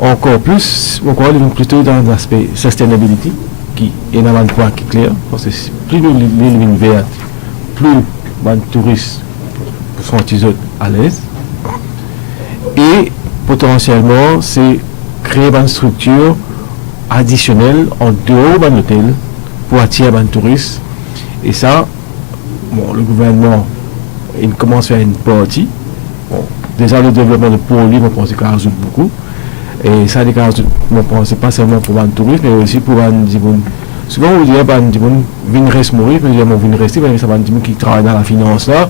Encore plus, on croit plutôt dans l'aspect sustainability, qui est un point qui est clair, parce que plus l'île est verte, plus les touristes sont à l'aise. Et potentiellement, c'est créer une structure additionnelle en dehors d'un hôtel pour attirer les touristes. Et ça, le gouvernement il commence à faire une partie. Déjà, le développement de Pôle, on pense qu'il rajoute beaucoup. Et ça, c'est pas seulement pour un touriste, mais aussi pour un dimoun. Souvent, on dirait un dimoun vient rester mourir, puis on vient rester, mais ça va un dimoun qui travaille dans la finance là.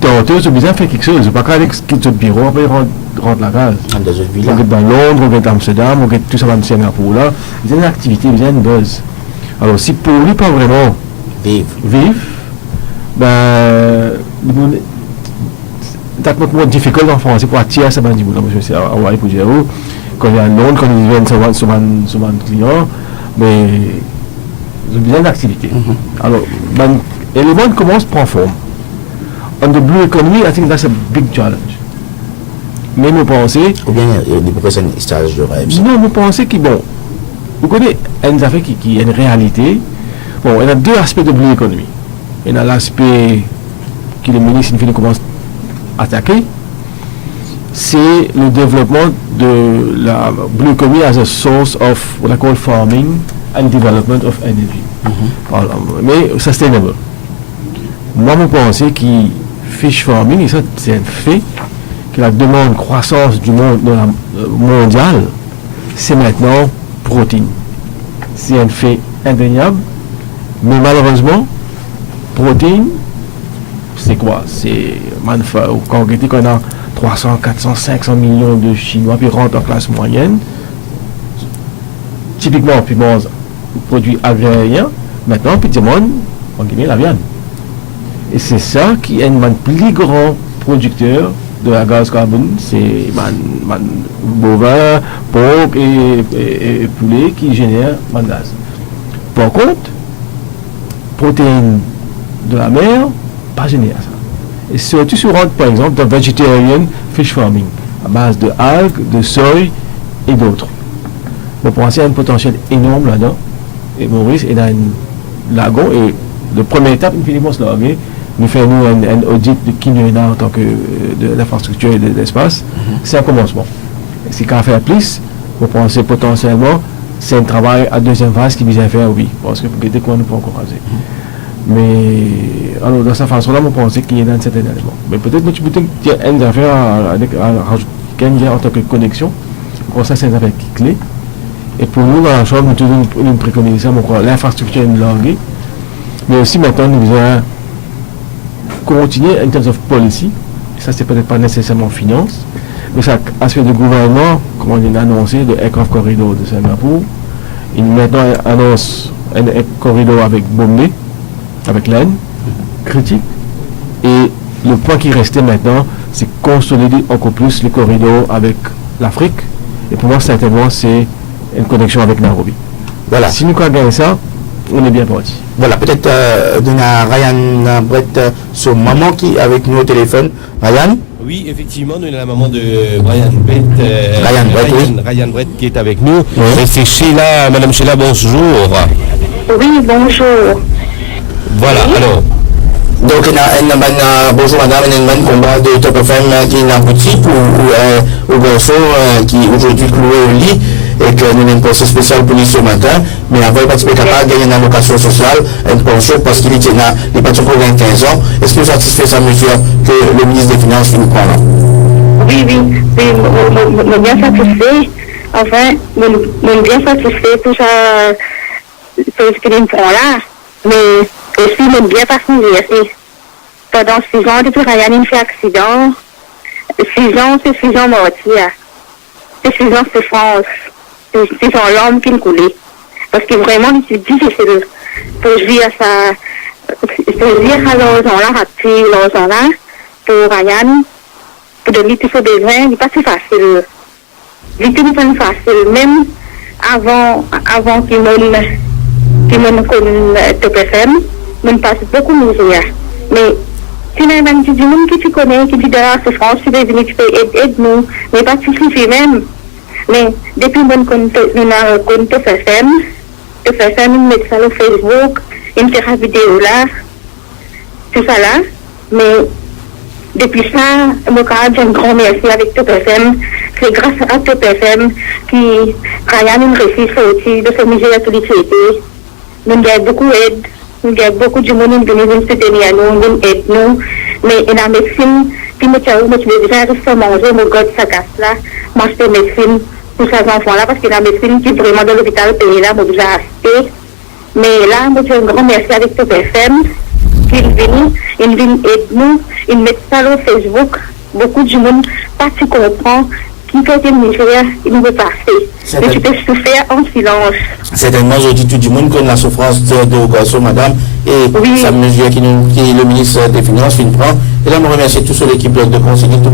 Tantôt, ils ont besoin de faire quelque chose. Pas qu'à quitter le bureau, après, ils rentrent la case. On est dans Londres, on est à Amsterdam, on est tout ça dans Singapour là. Ils ont une activité, ils ont une buzz. Alors, si pour lui, pas vraiment vivre, ben, c'est moins difficile en France pour attirer ça, ben, je sais, à Hawaï pour dire, quand il y a un Londres, quand ils viennent sur un client, mais ils ont besoin d'activité. Alors, et le monde commence à prendre forme. On the blue economy, I think that's a big challenge. Mais vous pensez... Ou bien, il pourrait un stage de rêve. Non, vous pensez que, bon, vous connaissez une affaire qui est une réalité. Bon, il y a deux aspects de blue economy. Il y a l'aspect que le ministre commence à attaquer. C'est le développement de la blue economy as a source of what I call farming and development of energy. Mais sustainable. Moi, je pense que fish farming, et ça, c'est un fait, que la demande croissance du monde mondial, c'est maintenant protéines. C'est un fait indéniable. Mais malheureusement, protéines, c'est quoi? C'est quand on a 300, 400, 500 millions de Chinois qui rentrent en classe moyenne, typiquement, puis bon, produits agraриens, maintenant, puis demande, en guillemets, la viande. Et c'est ça qui est un plus grand producteur de la gaz carbone, c'est bovin, porc et poulet qui génèrent le gaz. Par contre, protéines de la mer, pas génère ça. Et surtout si on rentre par exemple dans vegetarian fish farming, à base de algues, de soya et d'autres. On pense à un potentiel énorme là-dedans. Et Maurice est dans un lagon et la première étape, nous se laguer. Nous faisons un audit de qui nous est en tant que de l'infrastructure et de l'espace. C'est un commencement. Et si on fait plus, vous pensez potentiellement c'est un travail à deuxième phase qui vient faire, oui, parce que peut-être qu'on ne peut encore raser. Mais alors, dans cette façon-là, je pense qu'il y a un certain élément. Mais peut-être que tu peux dire une affaire à rajouter en tant que connexion. Pour ça, c'est une affaire qui est clé. Et pour nous, dans la chambre, nous préconisons l'infrastructure est une langue. Mais aussi, maintenant, nous devons continuer en termes de policy. Ça, c'est peut-être pas nécessairement finance. Mais ça, aspect de gouvernement, comme on a annoncé, le Aircraft Corridor de Singapour. Il maintenant annonce un corridor avec Bombay, avec l'Inde, critique. Et le point qui restait maintenant, c'est consolider encore plus le corridor avec l'Afrique. Et pour moi, certainement, c'est une connexion avec Nairobi. Voilà. Si nous gagnons ça, on est bien parti. Voilà, peut-être on a Ryan Brett, ce maman qui est avec nous au téléphone. Ryan? Oui, effectivement, nous avons la maman de Ryan Brett. Ryan Brett qui est avec nous. Et c'est Sheila. Madame Sheila, bonjour. Oui, bonjour. Voilà, alors. Donc, bonjour madame, il y a un combat de Top FM qui est en boutique ou garçon qui aujourd'hui cloué au lit et que nous avons une pension spéciale pour lui ce matin, mais avant il participer capable de gagner une allocation sociale, une pension parce qu'il était là, il pas encore 15 ans. Est-ce que vous satisfait sa mesure que le ministre des Finances nous prend là? Oui, je bien satisfait. Enfin, je bien satisfait pour ça, ce qu'il me prend là, mais aussi, je bien passé. Pendant 6 ans, depuis Ryan fait accident, 6 ans, c'est 6 ans mortier. C'est 6 ans, c'est France. C'est 6 ans l'homme qui me coulait. Parce que vraiment, c'est difficile pour vivre à l'argent-là, rappeler l'argent-là, pour Ryan, pour donner tout ce besoin, il n'est pas si facile. Il n'est pas facile, même avant qu'il me connaisse Top FM. Je passe beaucoup de misère. Mais si tu as du monde que tu connais, qui dit de la souffrance, tu veux venir, tu peux aider nous. Mais pas tout suffit même. Mais depuis que nous avons connu Top FM, nous mettons ça sur Facebook, une petite vidéo là, tout ça là. Mais depuis ça, je dis un grand merci avec Top FM. C'est grâce à Top FM que Ryan nous réussit à sortir de cette misère de l'utilité. Nous avons beaucoup d'aide. Nous avons beaucoup de monde qui nous soutenir nous aide nous. Mais la médecine, qui me tient où, je vais déjà rester manger, me garde sa casse là, manger de médecine pour ces enfants-là, parce que la médecine qui est vraiment dans l'hôpital pays là, je vais déjà acheter. Mais là, je dis un grand merci avec Top FM, qui viennent aider nous, ils mettent ça sur Facebook. Beaucoup de monde, pas tu comprends, qui fait une misère, il nous veut passer. Mais tu peux souffrir en silence. Certainement, je dis tout du monde qu'on a la souffrance de garçon, madame, et oui. Sa mesure qui le ministre des Finances prend. Et là, je remercie toute l'équipe de conseiller, tout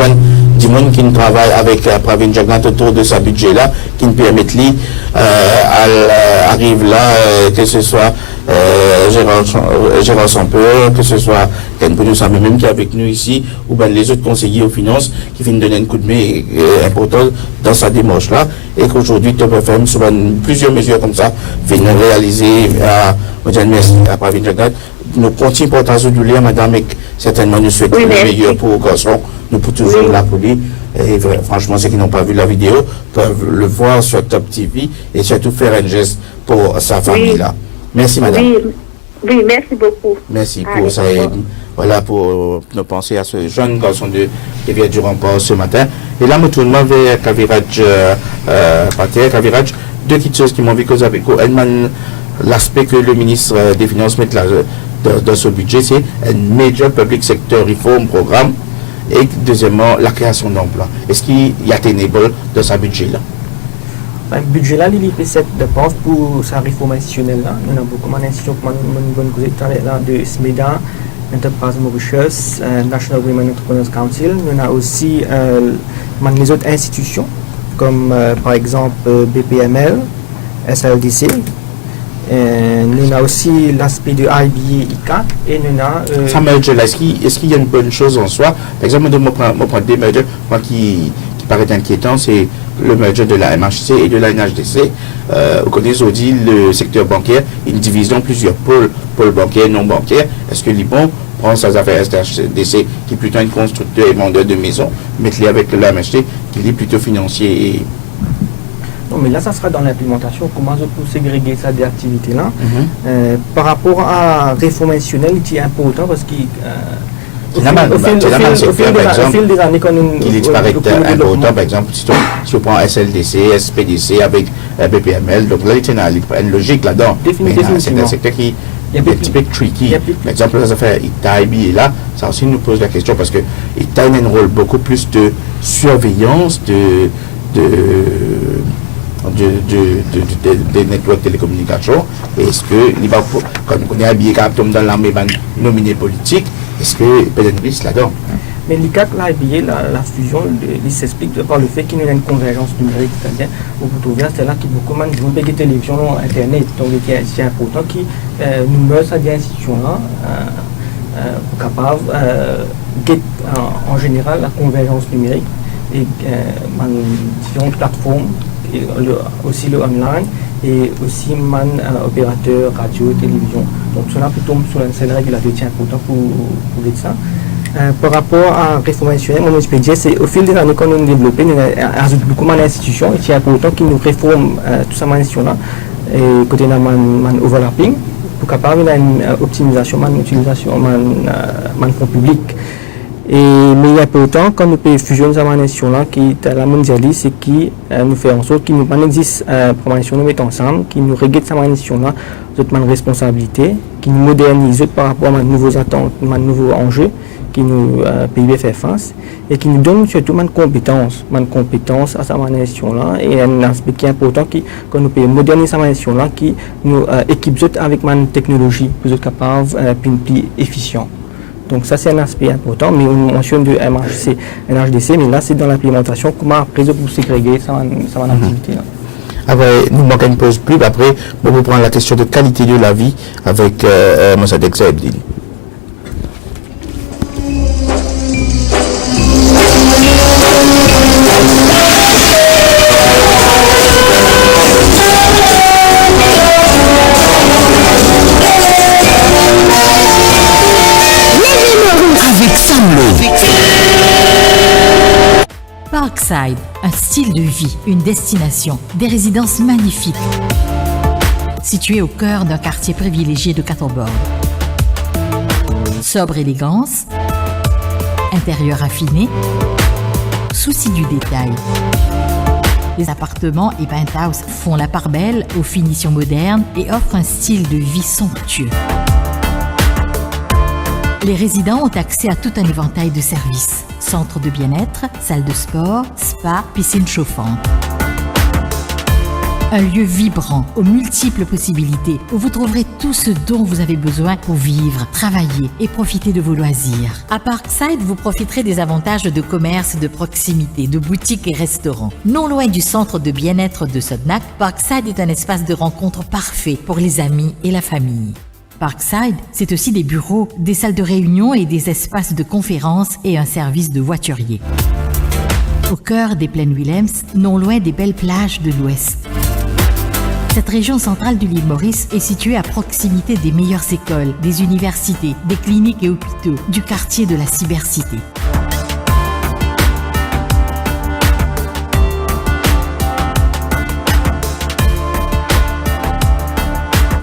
du monde qui travaille avec Pravin Jagnat autour de sa budget-là, qui nous permet de arrive là, que ce soit Gérard Sampeur, que ce soit Ken Pounou même qui est avec nous ici, ou ben les autres conseillers aux finances qui viennent donner un coup de main important dans sa démarche-là, et qu'aujourd'hui, Top FM, sur plusieurs mesures comme ça, viennent réaliser à Pravin Jagnat. Nous continuons pour ta de madame, et certainement nous souhaitons le meilleur pour les garçons. Nous pouvons toujours l'appeler. Et franchement, ceux qui n'ont pas vu la vidéo peuvent le voir sur Top TV et surtout faire un geste pour sa famille-là. Merci, madame. Oui, merci beaucoup. Merci pour ça. Et voilà, pour nous penser à ce jeune garçon de Rivière du Rempart ce matin. Et là, je me tourne vers Kaviraj Pater. Kaviraj, deux petites choses qui m'ont vu cause avec vous. L'aspect que le ministre des Finances met là, dans ce budget, c'est un major public sector reform programme. Et deuxièmement, la création d'emplois. Est-ce qu'il y a ténébreux dans ce budget-là? Le budget-là, il fait cette dépense pour sa réforme institutionnelle. Nous avons beaucoup d'institutions comme de SMEDA, Enterprise Mauritius, National Women Entrepreneurs Council. Nous avons aussi les autres institutions, comme par exemple BPML, SLDC. Nous avons aussi l'aspect de IBA, ICA, et nous avons... Ça merge là, est-ce qu'il y a une bonne chose en soi? Par exemple, je prends des mergers, moi qui paraît inquiétant, c'est le merger de la MHC et de la NHDC. Vous connaissez aujourd'hui le secteur bancaire, une division, plusieurs pôles bancaires, non bancaires. Est-ce que Libon prend ses affaires SHDC, qui est plutôt un constructeur et vendeur de maisons, mettre-les avec la MHC, qui est plutôt financier et... Non, mais là, ça sera dans l'implémentation. Comment je peux ségréguer ça des activités-là. Par rapport à réformationnel, qui est important parce qu'il au fil des années, il disparaît important, par exemple, si on prend SLDC, SPDC avec BPML, donc là, il y a une logique là-dedans. Mais c'est un secteur qui est un petit peu tricky. Par exemple, les affaires Itaïbi, et là, ça aussi nous pose la question parce que Itaïbi a un rôle beaucoup plus de surveillance des networks de télécommunications. Est-ce que, quand on est habillé comme dans l'armée nominé politique, est-ce que il peut y avoir un risque là-dedans? Mais l'ICAC, là, la fusion, il s'explique par le fait qu'il y a une convergence numérique, c'est-à-dire, vous trouvez, c'est là qu'il y a beaucoup de gens qui télévision, Internet, donc c'est important qui nous met à des institutions-là pour capable en général la convergence numérique et différentes plateformes, et aussi le online et aussi opérateur radio et télévision. Donc cela peut tomber sur une régulateur qui est important pour dire ça. Par rapport à réformationnel, mon expérience, c'est au fil des années qu'on a développé, on a ajouté beaucoup d'institutions et c'est important qu'ils nous réforment tout ça là et côté de overlapping pour capable une optimisation, utilisation, fonds public. Mais il y a peu de temps, quand nous pouvons fusionner ces institutions-là, qui est la mondialiste, c'est qui nous fait en sorte qu'il nous existe pour nous mettre ensemble, qui nous règle ces institutions-là, notre responsabilité, qui nous modernise par rapport à nos nouveaux attentes, nos nouveaux enjeux, qui nous pays faire face, et qui nous donne surtout une compétence à ces institutions-là, et un aspect qui est important, quand nous pouvons moderniser ces institutions-là, qui nous équipe avec une technologie pour être capable plus efficient. Donc ça c'est un aspect important, mais on mentionne de NHDC, mais là c'est dans l'implémentation, comment après vous ségréguer sa activité. Après, nous manquons une pause plus, après, on va prendre la question de qualité de la vie avec Mossadegh Saebdine. Parkside, un style de vie, une destination, des résidences magnifiques. Situé au cœur d'un quartier privilégié de Catterbourg. Sobre élégance, intérieur affiné, souci du détail. Les appartements et penthouse font la part belle aux finitions modernes et offrent un style de vie somptueux. Les résidents ont accès à tout un éventail de services. Centre de bien-être, salle de sport, spa, piscine chauffante. Un lieu vibrant, aux multiples possibilités, où vous trouverez tout ce dont vous avez besoin pour vivre, travailler et profiter de vos loisirs. À Parkside, vous profiterez des avantages de commerce de proximité, de boutiques et restaurants. Non loin du centre de bien-être de Sodnak, Parkside est un espace de rencontre parfait pour les amis et la famille. Parkside, c'est aussi des bureaux, des salles de réunion et des espaces de conférences et un service de voiturier. Au cœur des plaines Willems, non loin des belles plages de l'Ouest. Cette région centrale de l'île Maurice est située à proximité des meilleures écoles, des universités, des cliniques et hôpitaux, du quartier de la cybercité.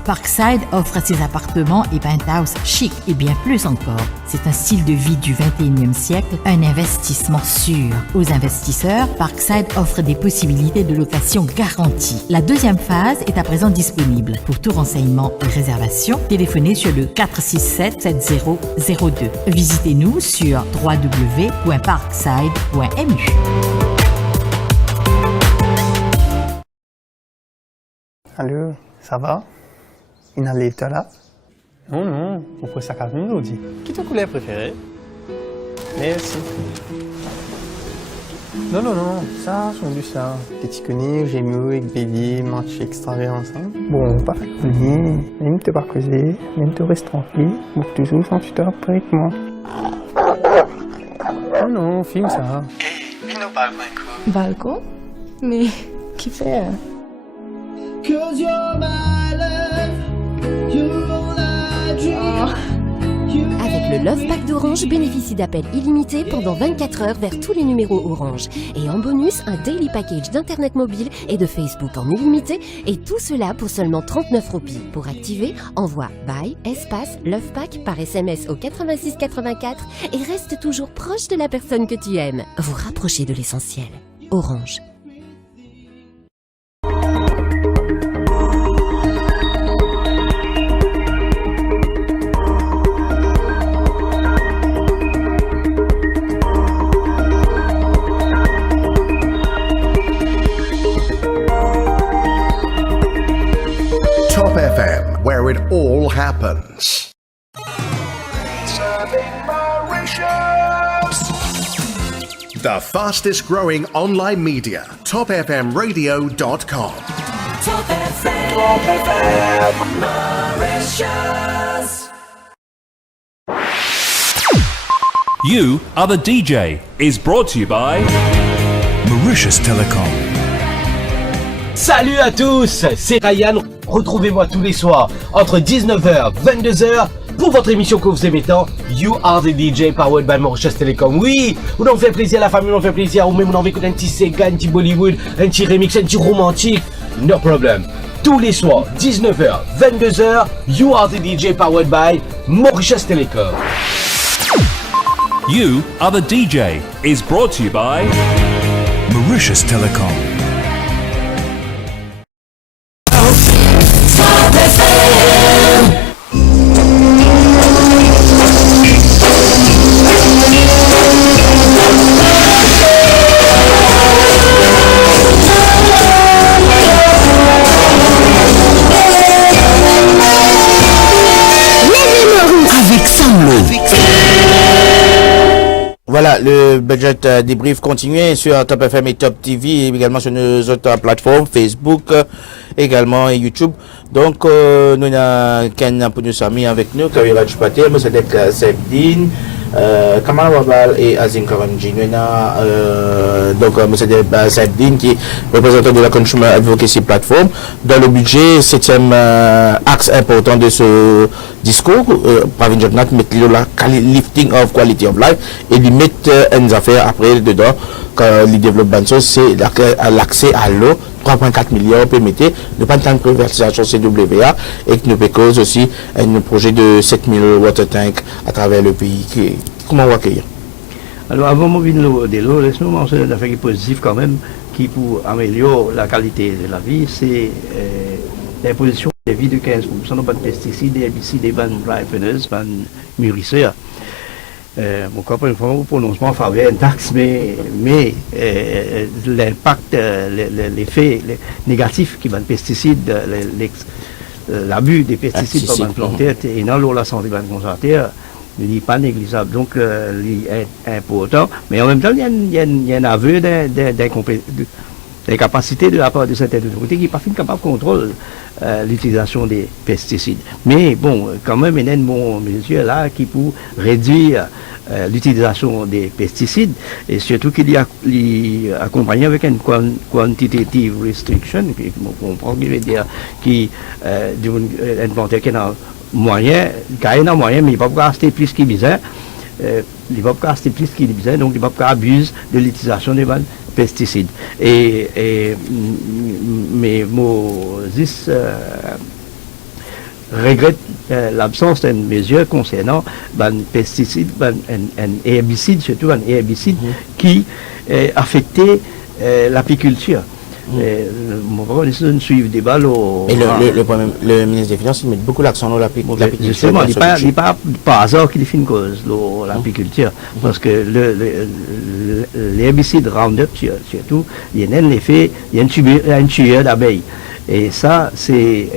Parkside offre à ses appartements et penthouse chic et bien plus encore. C'est un style de vie du 21e siècle, un investissement sûr. Aux investisseurs, Parkside offre des possibilités de location garanties. La deuxième phase est à présent disponible. Pour tout renseignement et réservation, téléphonez sur le 467-7002. Visitez-nous sur www.parkside.mu. Allô, ça va? Il n'enlève toi là? Non, non, on peut ça calmer aujourd'hui. Qui ta couleur préférée? Merci. Non, non, non, ça, je du ça. Petit connu, j'ai mieux avec Baby, match extravagant ensemble. Bon, pas fait connu, même te pas causer, même te reste tranquille, ou toujours sans tu te après avec moi. Non, non, filme ça. Viens au balcon. Balcon? Mais, qui fait? Cause you're my love, you're all I dream. You Avec le Love Pack d'Orange, bénéficie d'appels illimités pendant 24 heures vers tous les numéros Orange. Et en bonus, un daily package d'internet mobile et de Facebook en illimité. Et tout cela pour seulement 39 roupies. Pour activer, envoie BY espace Love Pack par SMS au 86 84 et reste toujours proche de la personne que tu aimes. Vous rapprochez de l'essentiel. Orange. Top FM, where it all happens. The fastest growing online media, topfmradio.com. Top FM, Top FM, Mauritius. You Are the DJ is brought to you by Mauritius Telecom. Salut à tous, c'est Ryan. Retrouvez-moi tous les soirs entre 19h et 22h pour votre émission que vous aimez tant, You Are the DJ powered by Mauritius Telecom. Oui, vous nous fait plaisir, la famille nous fait plaisir, ou même vous avez écouté un petit Sega, un petit Bollywood, un petit remix, un petit romantique, no problem. Tous les soirs, 19h, 22h, You Are the DJ powered by Mauritius Telecom. You Are the DJ is brought to you by Mauritius Telecom. Voilà, le budget débrief continue sur Top FM et Top TV, et également sur nos autres plateformes, Facebook également et YouTube. Donc, nous avons Ken Pounousami avec nous, Kawira Chupate, Mosadek Sebdin, Kamal Wabal et Azim Karamji. Nous avons donc Mosadek Sebdin qui est représentant de la Consumer Advocacy Platform. Dans le budget, 7e axe important de ce discours, Pravin Jagnat met la lifting of quality of life et lui met une affaire après dedans quand il développe Banso, c'est l'accès à l'eau. 3,4 milliards permettait de pas tant de privatisation CWA et que nous cause aussi un projet de 7000 water tanks à travers le pays. Comment on va accueillir? Alors avant de l'eau, laisse-nous mentionner un affaire positif quand même qui pour améliorer la qualité de la vie, c'est l'imposition des vies de 15% de pesticides, des herbicides, des bandes ripeners, bandes mûrisseurs. Mon copain, un prononcement en faveur d'une taxe, mais l'impact, l'effet négatif qui va de pesticides, l'abus des pesticides par les plantaires et dans l'eau la santé des consommateurs, il n'est pas négligeable. Donc, il est important, mais en même temps, il y a un aveu d'incapacité de la part de certaines autorités qui n'est pas capable de contrôler l'utilisation des pesticides. Mais bon, quand même, il y a une bonne mesure là qui pour réduire l'utilisation des pesticides et surtout qu'il y a accompagné avec une quantitative restriction, on comprend qu'il veut dire qui un planteur qui a moyen, mais il ne va pas acheter plus qu'il besoin. Il ne va pas acheter plus qu'il besoin, donc il ne va pas abuser de l'utilisation des pesticides. Mais Moses regrette l'absence d'une mesure concernant les pesticides, les herbicides, surtout les herbicides qui affectaient l'apiculture. Nous suivons des balles Et le ministre des Finances, il met beaucoup l'accent sur l'apiculture. Justement, il n'est pas par hasard qu'il fait une cause, l'apiculture. Parce que l'herbicide Roundup, surtout, il y a un effet, il y a un tueur d'abeilles. Et ça, c'est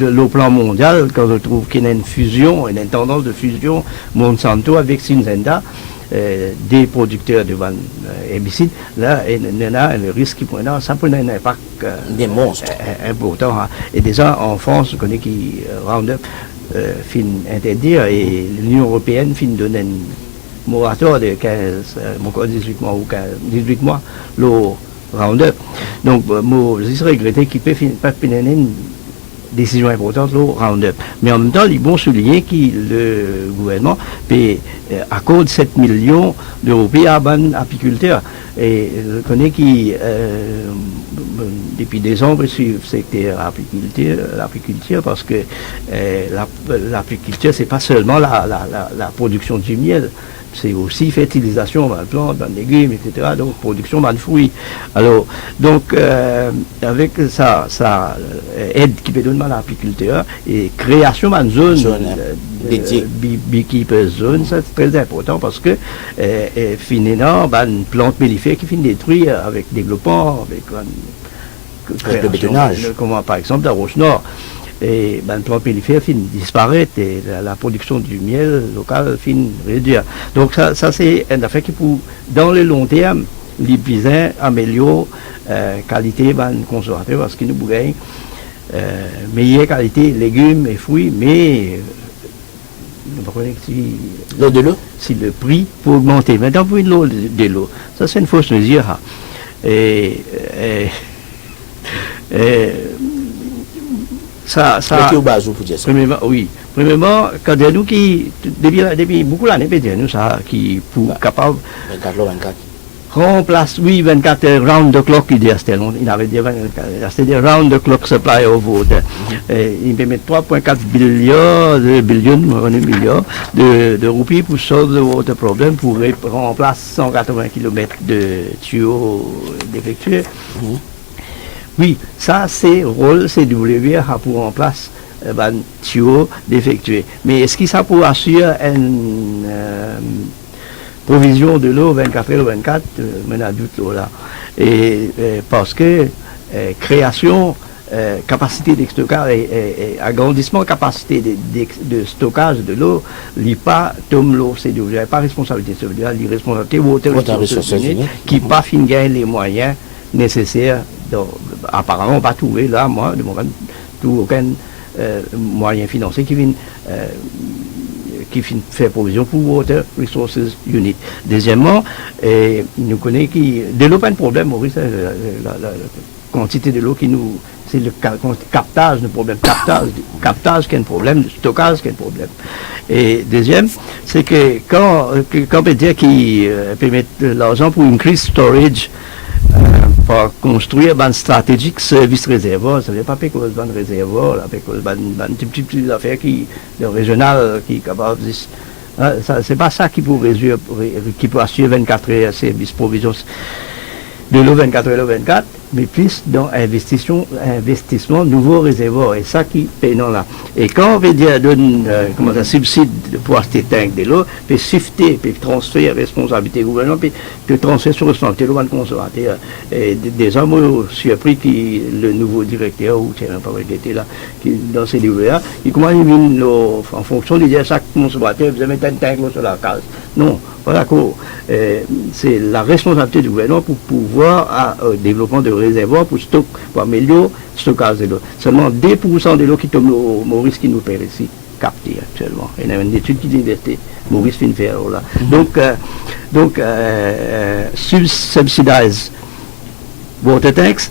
le plan mondial, quand on trouve qu'il y a une fusion, une tendance de fusion Monsanto avec Syngenta, des producteurs de herbicides, là, il y a le risque qui prend, ça peut avoir un impact des monstres important. Et déjà, en France, on connaît qui Roundup fin interdire et l'Union européenne fin donner un moratoire de 18 mois ou 18 mois, le Roundup. Donc, je regretté qu'il peut pas décision importante, le Roundup. Mais en même temps, il est bon souligner que le gouvernement accorde 7 millions d'euros à les apiculteurs. Et je connais qui, depuis des ans, je suis le secteur l'apiculture parce que l'apiculture, c'est pas seulement la production du miel. C'est aussi fertilisation dans les plantes, dans les légumes, etc. Donc, production dans les fruits. Alors, donc, avec ça aide qui peut donner à l'apiculteur et création d'une zone beekeeper zone, c'est très important parce que, finalement, une plante mellifère qui finit détruire avec développement, avec le bétonnage. Comme par exemple, la Roche-Nord. Et une plante mellifère finit disparaître et la production du miel local finit réduire. Donc ça c'est une affaire qui pour, dans le long terme, les paysans améliorent qualité des consommateurs parce qu'ils nous gagnent meilleure qualité légumes et fruits, mais l'eau de l'eau, si le prix peut augmenter. Maintenant pour l'eau de l'eau, ça c'est une fausse mesure. Ça, premièrement, quand nous qui, depuis beaucoup d'années, nous, ça, qui, pour capable, 24 remplace, 24 round the clock, il dit à Stelon, il avait dit 24, c'est-à-dire round the clock supply of water. Il peut mettre 3,4 milliards de roupies pour solve le water problem, pour remplacer 180 km de tuyaux défectueux. Oui, ça c'est le rôle CW pour remplacer tuyaux défectueux. Mais est-ce que ça peut assurer une provision de l'eau 24 heures 24, maintenant doute là. Et parce que création, capacité de stockage et agrandissement capacité de stockage de l'eau, l'IPA tombe l'eau, c'est pas responsabilité, ça veut dire l'irresponsabilité Water Resources qui pas fin gagner les moyens nécessaires. Donc, apparemment, on va trouver là, moi, de mon aucun moyen financier qui vient faire provision pour Water Resources Unit. Deuxièmement, nous connaissons de l'eau pas un problème, Maurice, la quantité de l'eau qui nous. C'est le captage, le problème. Captage qui est un problème, le stockage qui est un problème. Et deuxième, c'est que quand on peut dire qu'il peut mettre l'argent pour increase storage, pour construire une stratégique service réservoir, ça ne veut pas que un réservoir, une petite affaire qui régional qui est capable de. C'est pas ça qui peut résoudre, qui peut assurer 24 heures service provision de l'eau 24 heures 24, mais plus dans investissement nouveau réservoir. Et ça qui paye non là. Et quand on veut dire donne subside pour acheter tank de l'eau, puis shifter, puis transférer responsabilité gouvernement, puis transférer sur responsabilité l'eau consommateur. Et des hommes surpris qui le nouveau directeur ou c'est pas qui était là, qui dans ces livres-là, il commence en fonction de dire chaque consommateur vous mettre un tank sur la case. Non, pas d'accord. C'est la responsabilité du gouvernement pour pouvoir développement de réservoirs pour améliorer le stockage de l'eau. Seulement 2% de l'eau qui tombe au Maurice qui nous perd ici, capté actuellement. Il y a une étude qui dit que Maurice finit faire là. Donc, subsidize water tanks,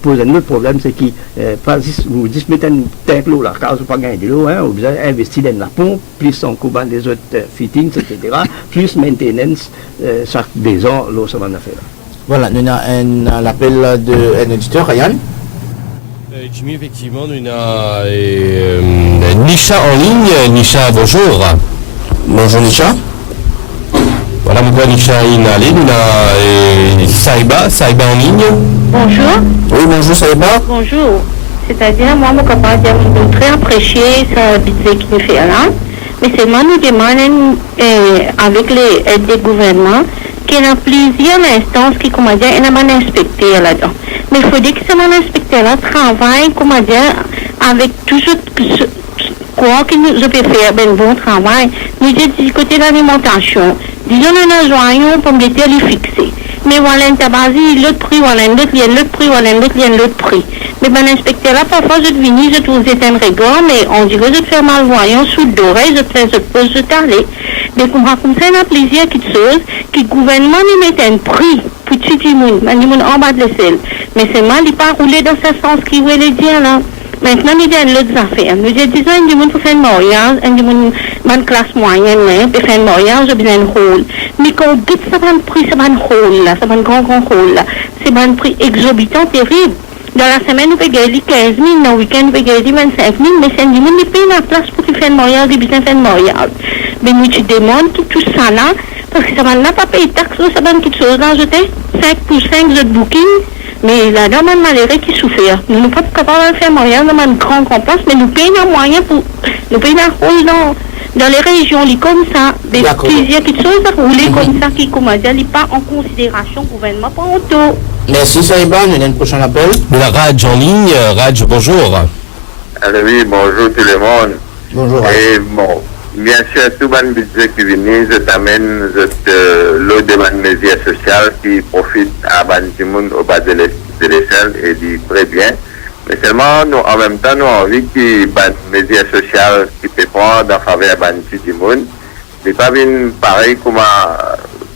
pose un autre problème, c'est que vous dites mettez un tank l'eau là, car vous pas gagner de l'eau, vous avez investi dans la pompe, plus en coupant des autres fittings, etc., plus maintenance, chaque 2 ans, l'eau ça va en faire. Voilà, nous avons un appel d'un auditeur, Ryan. Jimmy, effectivement, nous avons Nisha en ligne. Nisha, bonjour. Bonjour Nisha. Voilà, mon Nisha en ligne. Nous avons Saïba en ligne. Bonjour. Oui, bonjour Saïba. Bonjour. C'est-à-dire, moi, je suis capable de très apprécier ce budget qui nous fait là. Mais seulement nous demandons, avec les aides des gouvernements, qu'il y a plusieurs instances qui, comment dire, un inspecteur là-dedans. Mais il faut dire que ce inspecteur-là travaille, comment dire, avec tout ce quoi que nous peut faire un bon travail. Nous sommes du côté de l'alimentation. Disons, nous avons pour mettre les fixer. Mais voilà, un tabac, l'autre prix, voilà, l'autre prix, voilà, l'autre prix. Mais ben, l'inspecteur-là, parfois, je viens, je trouve c'est un regard, mais on dirait que je fais malvoyant sous l'oreille, je pose, je t'allais. Mais comme ça, il y a plusieurs choses, que le gouvernement nous met un prix pour tout le monde en bas de l'aisselle. Mais c'est mal, il pas rouler dans ce sens qui veut le dire, là. Maintenant, nous avons l'autre affaire. Nous disons, du monde pour faire un mariage, du monde, une classe moyenne, pour faire un mariage, bien un rôle. Mais quand on dit que ça va un prix, ça va un rôle, là, ça va un grand rôle, là. C'est un prix exorbitant, terrible. Dans la semaine, nous payons 15 000, dans le week-end, nous payons 25 000, mais c'est du monde qui paye la place pour faire un mariage, et bien faire un mariage. Mais nous te demandons tout ça là, parce que ça va n'a pas payer taxe, ça va une petite chose là, jeter 5 pour 5 de booking. Mais la dame malheureux qui souffre. Nous ne sommes pas capables de faire moyen dans un grand place, mais nous payons un moyen pour. Nous payons un rôle dans les régions, comme ça, des plusieurs petites choses à rouler comme ça, qui, comment dire, pas en considération gouvernement pour auto. Merci Saïba, nous avons un prochain appel. La Raj en ligne. Raj, bonjour. Alors oui, bonjour tout le monde. Bonjour. Et bon, bien sûr, tout le budget qui vient, je t'amène l'eau de la mesure sociale qui profite à tout le monde au bas de l'échelle et dit très bien. Mais seulement, nous, en même temps, nous avons envie que les mesures sociales qui peut prendre en faveur de tout le monde, n'est pas bien pareil comme un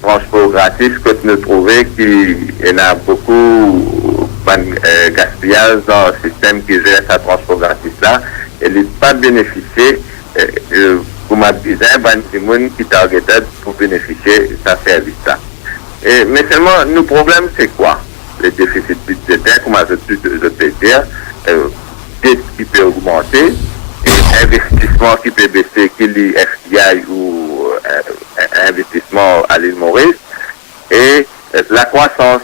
transport gratis que nous trouvons qu'il y a beaucoup de gaspillage dans le système qui gère ce transport gratis là. Et il n'est pas bénéficié. Comme je disais, il y a des gens qui sont targetés pour bénéficier de ce service-là. Mais seulement, le problème, c'est quoi? Le déficit budgétaire, comme je peux dire, dette qui peut augmenter, investissement qui peut baisser, qu'il y ait FDI ou investissement à l'île Maurice, et la croissance.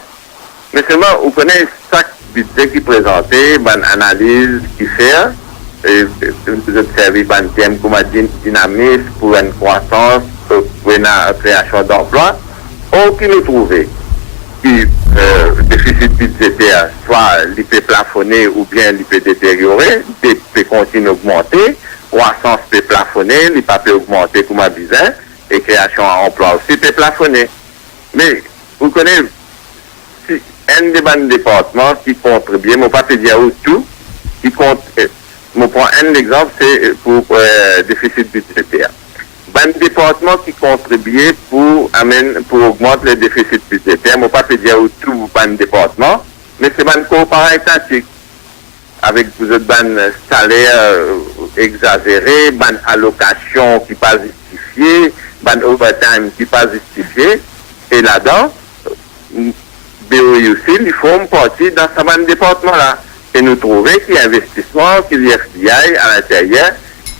Mais seulement, vous connaissez chaque budget qui est présenté, une analyse qui fait, vous observez un thème comme un dynamisme pour une croissance, pour une création d'emplois, ou qui nous trouvait qui déficit budgétaire, soit il peut plafonner ou bien il peut détériorer, il peut continuer à augmenter, croissance peut plafonner, il peut augmenter comme un bizarre, et création d'emplois aussi peut plafonner. Mais vous connaissez, si un des départements qui contribue, je ne vais pas dire tout, qui compte. Je prends un exemple, c'est pour déficit budgétaire. Un département qui contribue pour augmenter le déficit budgétaire, je ne vais pas dire tout un département, mais c'est un coopératif étatique. Avec vous autres salaire exagéré, une allocation qui n'est pas justifiée, un overtime qui n'est pas justifié. Et là-dedans, BOI aussi, ils font partie dans ce département-là. Et nous trouvons qu'il y a investissement, qu'il y a FDI à l'intérieur,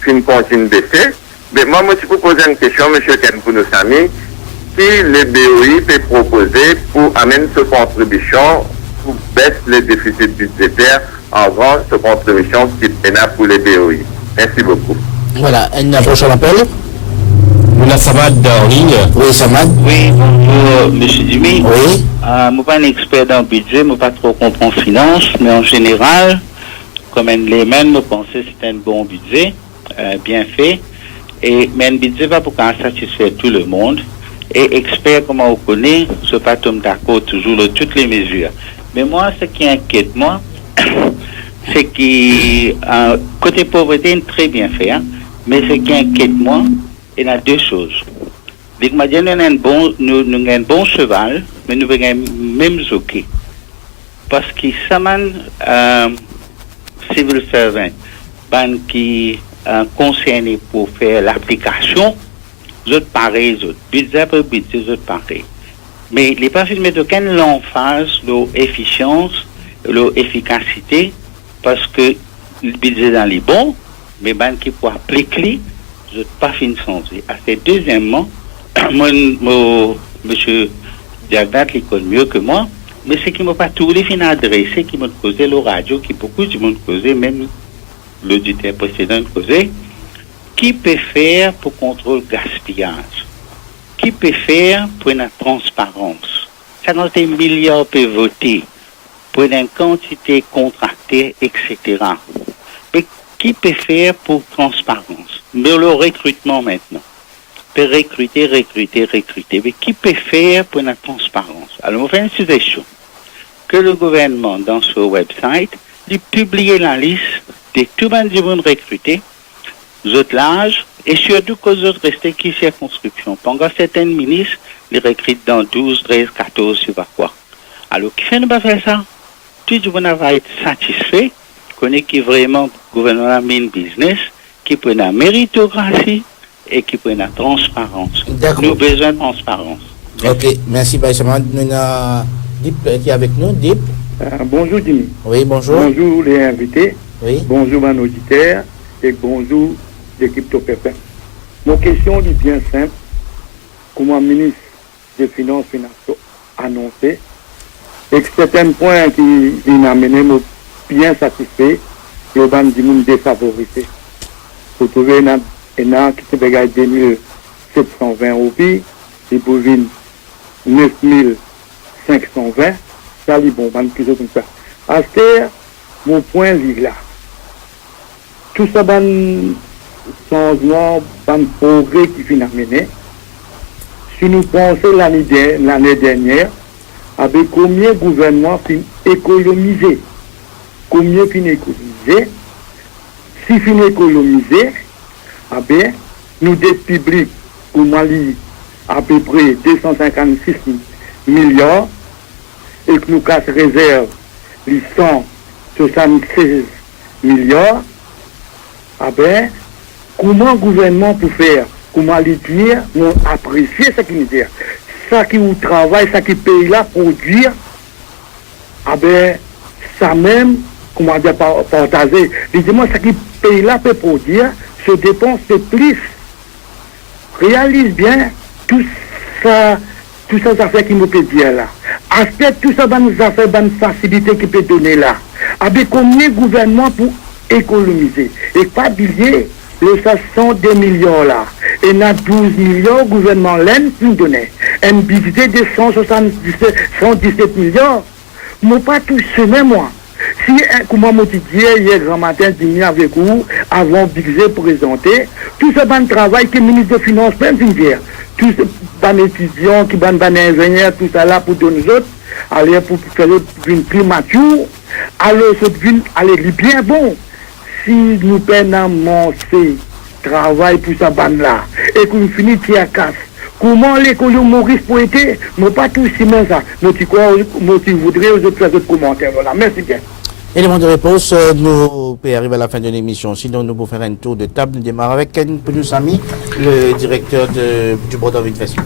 qui continue de baisser. Mais moi, je peux poser une question, M. Ken, pour nos amis, qui le BOI peut proposer pour amener cette contribution pour baisser le déficit budgétaire en grand, cette contribution qui est là pour les BOI. Merci beaucoup. Voilà, un prochain appel. On a Samad en ligne. Oui, Samad. Oui, bonjour, M. Dimi. Oui. Je ne suis pas un expert dans le budget, je ne pas trop comprendre finance, mais en général, comme un layman, je pense que c'est un bon budget, bien fait. Mais un budget va pour satisfaire tout le monde. Et expert, comme on connaît, je ne suis pas d'accord toujours de toutes les mesures. Mais moi, ce qui inquiète moi, c'est que côté pauvreté, très bien fait. Hein? Mais ce qui inquiète moi, il y a deux choses. Nous avons un bon cheval, mais nous avons même jockey. Parce que ça civil servant, qui concerné pour faire l'application, autres pareil, autres budget pour budget, autres pareil. Mais les pas filmés d'aucune l'emphase, l'efficience, l'efficacité, parce que le budget dans les bons, mais qui pour appliquer, je pas fin changer. Deuxièmement, monsieur Diagdat, il connaît mieux que moi, mais c'est qu'il ne m'a pas tous les fins adressés qui m'ont causé le radio, qui beaucoup de monde causé, même l'auditeur précédent causé, qui peut faire pour contrôler le gaspillage, qui peut faire pour une transparence. 50 milliards peuvent voter pour une quantité contractée, etc. Mais qui peut faire pour transparence? Mais le recrutement maintenant. Peut recruter. Mais qui peut faire pour la transparence? Alors, on fait une suggestion. Que le gouvernement, dans ce website, lui publie la liste de tout le monde recruté, autres l'âge, et surtout que les autres restent qui circonscription. Pendant certains ministres, les recrutent dans 12, 13, 14, je sais pas quoi. Alors, qui fait ne pas faire ça? Tout le monde va être satisfait connaît qui vraiment le gouvernement main business, qui prend la méritocratie et qui prend la transparence. Nous avons besoin de transparence. Ok, merci Baïsaman. Nous avons Dip qui est avec nous. Dip. Bonjour Jimmy. Oui, bonjour. Bonjour les invités. Oui. Bonjour mon auditeur et bonjour l'équipe Top FM. Mon question est bien simple. Comment le ministre des Finances a annoncé et que certains points qui ont amené me bien satisfait et au ban du monde défavorisé. Pour trouver un qui se bagaille 2720 roupies et pour venir 9520, ça c'est bon, ban plus comme ça. À ce mon point est là. Tout ça, ban changement, ban progrès qui finit amené. Si nous pensons l'année dernière, avec combien le gouvernement finit économiser, combien finit économiser, si finit économiser, nous des publics au Mali à peu près 256 milliards et que nous casse réserve les 176 milliards, comment le gouvernement peut faire? Comment les dire, nous apprécier ce qu'il dit. Ça qui nous travaille, ça qui paye là, produire, ça même, comment dire, partager. Dis-moi, ça qui paye là peut produire, se dépense de plus. Réalise bien tout ça affaires qui nous peut dire là. Aspect tout ça, dans nos affaires, dans nos facilités qui peut donner là. Avec combien de gouvernement pour économiser? Et pas oublier, les 102 millions là. Et il y a 12 millions, le gouvernement l'aime pour donner. Un budget de 117 millions. Moi, pas tout semaine, moi. Si, comment je dis hier grand matin, dîner avec vous, avant le budget présenté, tout ce bon travail que le ministre des Finances peut faire. Tous ces bon étudiants, qui bon ingénieurs, tout ça là pour donner aux autres, aller pour faire une plus mature, alors aller bien bon. Si nous prenons ce travail pour ça là et qu'on finit à casse, comment l'école Maurice pour être, mais pas tout si même ça. Moi, tu voudrais aux autres faire d'autres commentaires. Voilà, merci bien. Élément de réponse, nous pouvons arriver à la fin de l'émission. Sinon, nous pouvons faire un tour de table. Nous démarrons avec Ken Pounou-Sami, le directeur du Board of Investment.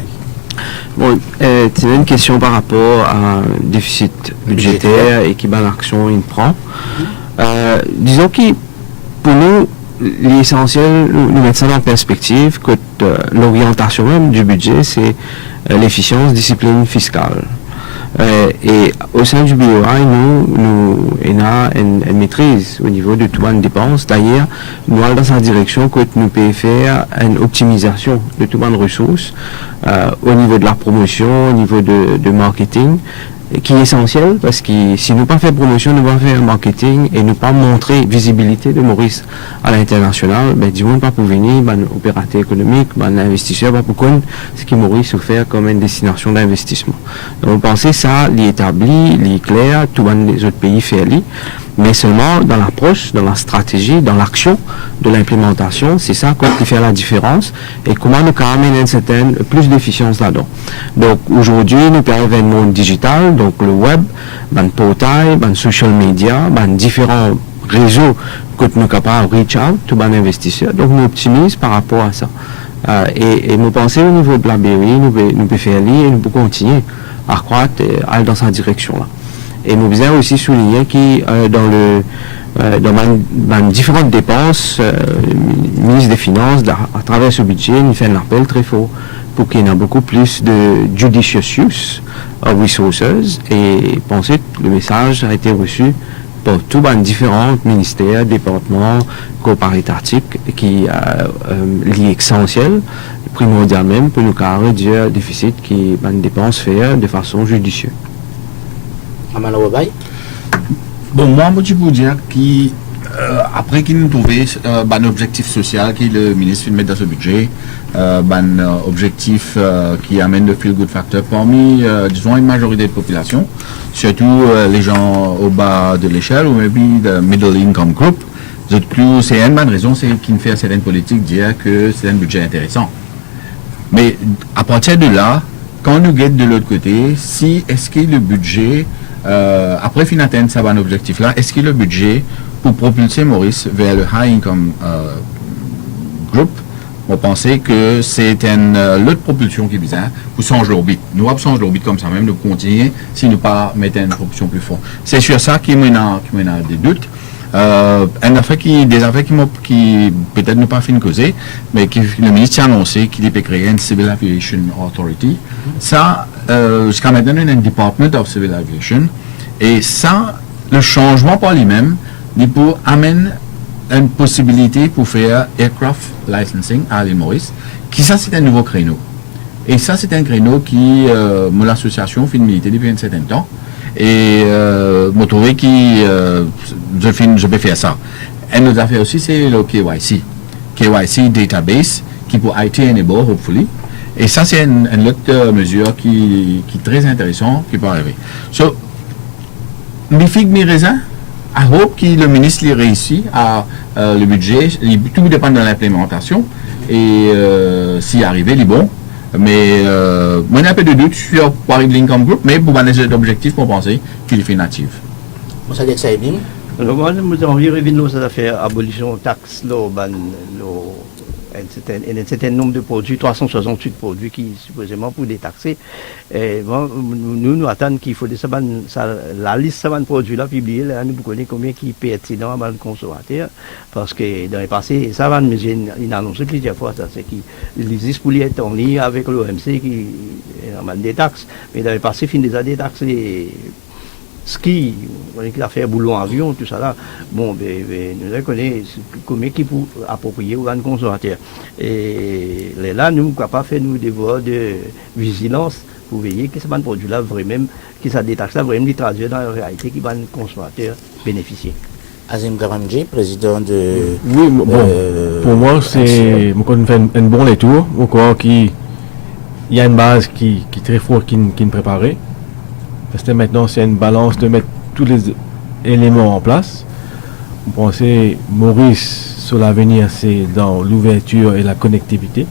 Bon, c'est une question par rapport à un déficit budgétaire et qui ban l'action il prend. Disons que pour nous, l'essentiel, nous mettons ça en perspective que l'orientation même du budget, c'est l'efficience, discipline fiscale. Et au sein du BOI, nous avons une maîtrise au niveau de toutes les dépenses. D'ailleurs, nous allons dans cette direction que nous pouvons faire une optimisation de toutes les ressources au niveau de la promotion, au niveau de marketing, qui est essentiel parce que si nous pas faire promotion, nous pas faire marketing et nous pas montrer visibilité de Maurice à l'international, ben du monde pas pour venir, ben opérateur économique, ben investisseur pas pour connaître ce qui Maurice offert comme une destination d'investissement. Donc vous pensez ça, l'établi, l'éclair, tous les autres pays fait lui. Mais seulement dans l'approche, dans la stratégie, dans l'action de l'implémentation, c'est ça qui fait la différence et comment nous amener une certaine plus d'efficience là-dedans. Donc aujourd'hui, nous perdons un monde digital, donc le web, le portail, le social media, différents réseaux que nous sommes capables de reach out, tous les investisseurs. Donc nous optimisons par rapport à ça. Et nous pensons au niveau de la BRI, nous pouvons faire et nous pouvons continuer à croître et aller dans cette direction-là. Et nous devons aussi souligner que dans différentes dépenses, le ministre des Finances, à travers ce budget, nous fait un appel très fort pour qu'il y ait beaucoup plus de judicious use of resources. Et pensez que le message a été reçu par tous les différents ministères, départements, corps étatiques qui est essentiel, primordial même, pour nous réduire le déficit qui est une dépense faire de façon judicieuse. Bon, moi, je peux dire qu'après qu'il nous trouvé un objectif social que le ministre met dans ce budget, un objectif qui amène le feel good factor parmi, disons, une majorité de population, surtout les gens au bas de l'échelle ou maybe the middle income group. C'est une bonne raison, c'est qu'il fait certaines politiques dire que c'est un budget intéressant. Mais à partir de là, quand nous guettons de l'autre côté, si est-ce que le budget après fin atteindre ça un objectif là, est-ce que le budget pour propulser Maurice vers le high income group, on pensait que c'est une autre propulsion qui est bizarre pour changer l'orbite. Nous avons changé l'orbite comme ça même, nous continuer si nous pas mettre une propulsion plus forte. C'est sur ça qui mène des doutes. Des affaires qui peut-être ne pas fin causer, mais qui le ministre a annoncé qu'il peut créer une Civil Aviation Authority. Ça, jusqu'à maintenant, il y a un Department of Civil Aviation. Et ça, le changement par lui-même, il peut amener une possibilité pour faire aircraft licensing à l'île Maurice, qui ça c'est un nouveau créneau. Et ça c'est un créneau qui, mon association fait militer depuis un certain temps, et m'a trouvé que je peux faire ça. Un autre affaire aussi c'est le KYC database, qui peut IT enable, hopefully. Et ça c'est une autre mesure qui est très intéressante, qui peut arriver. So, mi figue, mi raisin, I hope que le ministre ait réussi à le budget. Tout dépend de l'implémentation et s'y arriver, il est bon. Mais moi, j'ai un peu de doute sur Paris Lincoln Group, mais pour manager l'objectif, pour penser qu'il est natif. Vous savez que ça est bien? Alors, moi, nous avons revenir à faire abolition taxe, un certain nombre de produits, 368 produits qui supposément pour détaxer. Et bon, nous attendons qu'il faut la liste de produits là publiée, là, nous connaissons combien qui est pertinent à le consommateur, parce que dans le passé, ça va, mais il a annoncé plusieurs fois, ça, c'est qu'il existe pour être en ligne avec l'OMC qui a des taxes, mais dans le passé, il déjà détaxé ski, qui a fait boulot en avion, tout ça là. Bon, nous connaissons combien qui pour approprier aux consommateurs. Et là, nous sommes capables de faire nos devoirs de vigilance pour veiller que ce produit là vraiment, que ça détaxe là vraiment, traduire dans la réalité qui va le consommateur bénéficier. Azim Garamji, président de. Oui, bon, pour moi, c'est. On fait un bon détour. Je crois qu'il y a une base qui est très forte, qui est préparée. Parce que maintenant, c'est une balance de mettre tous les éléments en place. Vous pensez, Maurice, sur l'avenir, c'est dans l'ouverture et la connectivité.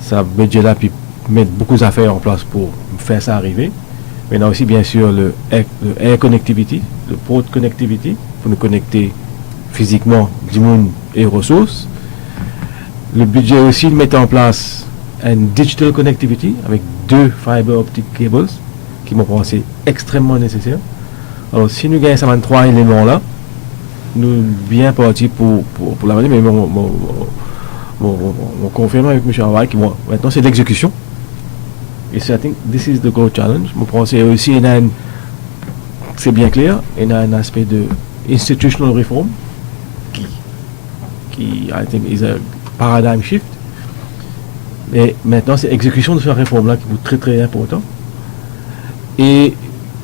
Ça budget là, puis mettre beaucoup d'affaires en place pour faire ça arriver. Maintenant aussi, bien sûr, le air connectivity, le port connectivity, pour nous connecter physiquement du monde et ressources. Le budget aussi de mettre en place une digital connectivity avec 2 fiber optic cables, qui m'ont pensé extrêmement nécessaire. Alors, si nous gagnons ces 3 éléments-là, nous bien partis pour l'avenir, mais on confirme avec M. Hawaii que maintenant c'est l'exécution. Et I think this is the growth challenge. Je pense aussi, c'est bien clair, il y a un aspect de institutional reform qui I think, is a paradigm shift. Mais maintenant, c'est l'exécution de cette réforme-là qui est très très important. Et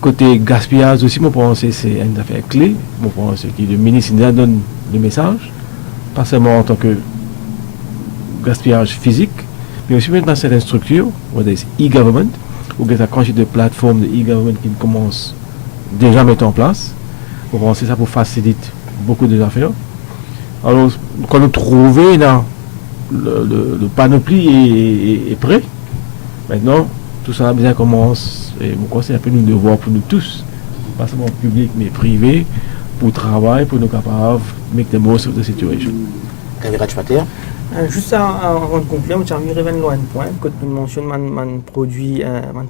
côté gaspillage aussi, je pense que c'est une affaire clé. Je pense que le ministre donne le message, pas seulement en tant que gaspillage physique, mais aussi dans certaines structures, whether it's e-government, ou qu'il y a une quantité de plateformes de e-government qui commencent déjà à mettre en place. Je pense que ça pour faciliter beaucoup d'affaires. Alors, quand nous trouvons là, le panoplie est prêt, maintenant, tout ça bien commence. Et mon conseil est un peu nous devoir pour nous tous, pas seulement public mais privé, pour travailler, pour nous capables de make the most of the situation. Juste avant de conclure, je vais revenir à un point, quand nous mentionnons les produits, les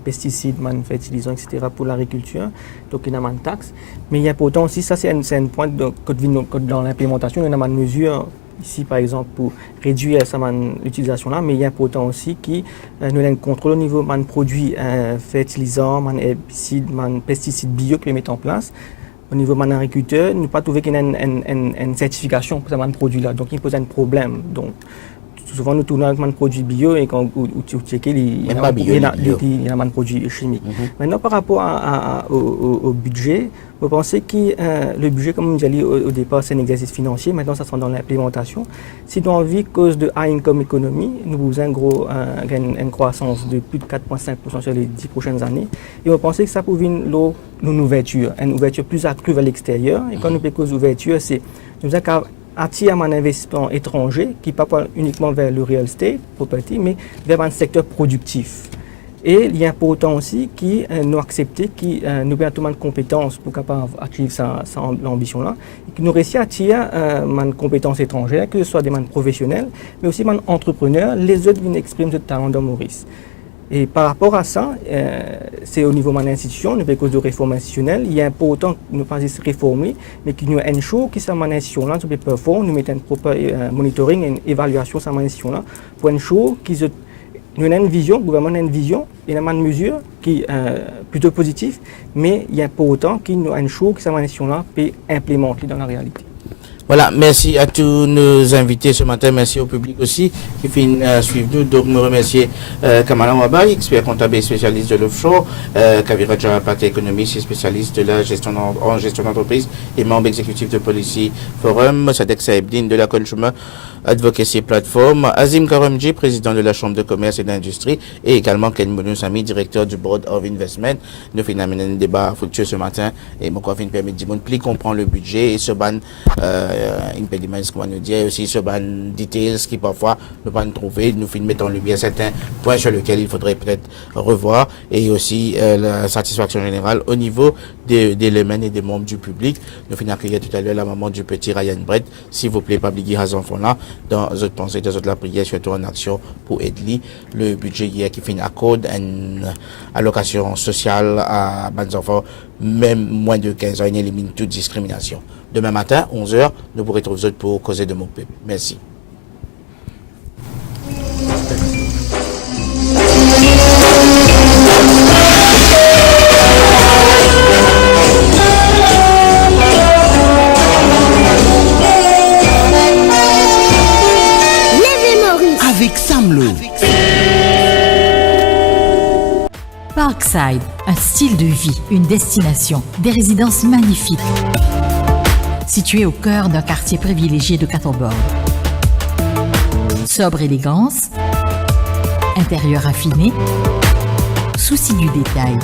pesticides, les fertilisants, etc. pour l'agriculture, donc il y a une taxe. Mais il y a pourtant aussi, ça c'est un point que dans l'implémentation, il y a une mesure ici par exemple pour réduire l'utilisation là, mais il y a pourtant aussi qui nous avons un contrôle au niveau des produits fertilisants, des herbicides, des pesticides bio qui les mettent en place. Au niveau de l'agriculteur, nous n'avons pas trouvé qu'il y a une certification pour ces produits-là, donc il pose un problème. Donc, souvent, nous tournons avec des produits bio et quand vous checkez, il y a des produits chimiques. Maintenant, par rapport au budget, vous pensez que le budget, comme vous avez dit au départ, c'est un exercice financier, maintenant ça sera dans l'implémentation. Si nous avons vu, à cause de high income economy, nous avons une croissance de plus de 4,5% sur les 10 prochaines années, et vous pensez que ça pourrait être une ouverture plus accrue vers l'extérieur, et quand nous parlons d'ouverture, c'est nous avons attirer un investissement étranger qui ne part pas uniquement vers le real estate, property, mais vers un secteur productif. Et il y a pour autant aussi qui nous accepter, qui nous permet de compétences pour capable attirer sa ambition-là, et qui nous réussit à attirer des compétences étrangères, que ce soit des professionnels, mais aussi des entrepreneurs, les autres viennent exprimer ce talent dans Maurice. Et par rapport à ça, c'est au niveau de l'institution, nous cause de réforme institutionnelle, il y a pour autant nous pas juste réformer, mais qui nous ensure que cette institution-là, nous performer, nous mettons un propre monitoring et une évaluation de cette institution-là, pour ensure qu'ils nous avons une vision, le gouvernement a une vision, il y a une mesure qui est plutôt positive, mais il y a pour autant qu'il nous ensure que cette institution-là peut implémenter dans la réalité. Voilà, merci à tous nos invités ce matin, merci au public aussi qui finit suivre nous. Donc, nous remercions Kamala Wabai, expert comptable et spécialiste de l'offshore, Kavira Jarapate, économiste et spécialiste de la gestion en gestion d'entreprise et membre exécutif de Policy Forum, Sadek Saebdin de la Consumer Advocacy Platform, Azim Karamji, président de la Chambre de commerce et d'industrie, et également Ken Mounoussami, directeur du Board of Investment. Nous finissons un débat fructueux ce matin et mon coffin permet de plus comprendre le budget et ce ban impediments, comment nous dire, aussi ce ban details qui parfois ne pas nous trouver. Nous mettons en lumière certains points sur lesquels il faudrait peut-être revoir et aussi la satisfaction générale au niveau des éléments et des membres du public. Nous finissons accueillir tout à l'heure la maman du petit Ryan Brett. S'il vous plaît, pas oublier à ces enfants-là dans votre pensée, dans votre la prière, surtout en action pour aider le budget hier qui finit à code une allocation sociale à les enfants, même moins de 15 ans, il élimine toute discrimination. Demain matin, 11h, nous pourrons retrouver pour causer de mon peuple. Merci. Avec Samlo. Parkside, un style de vie, une destination, des résidences magnifiques. Situé au cœur d'un quartier privilégié de Catterbourg. Sobre élégance, intérieur affiné, souci du détail.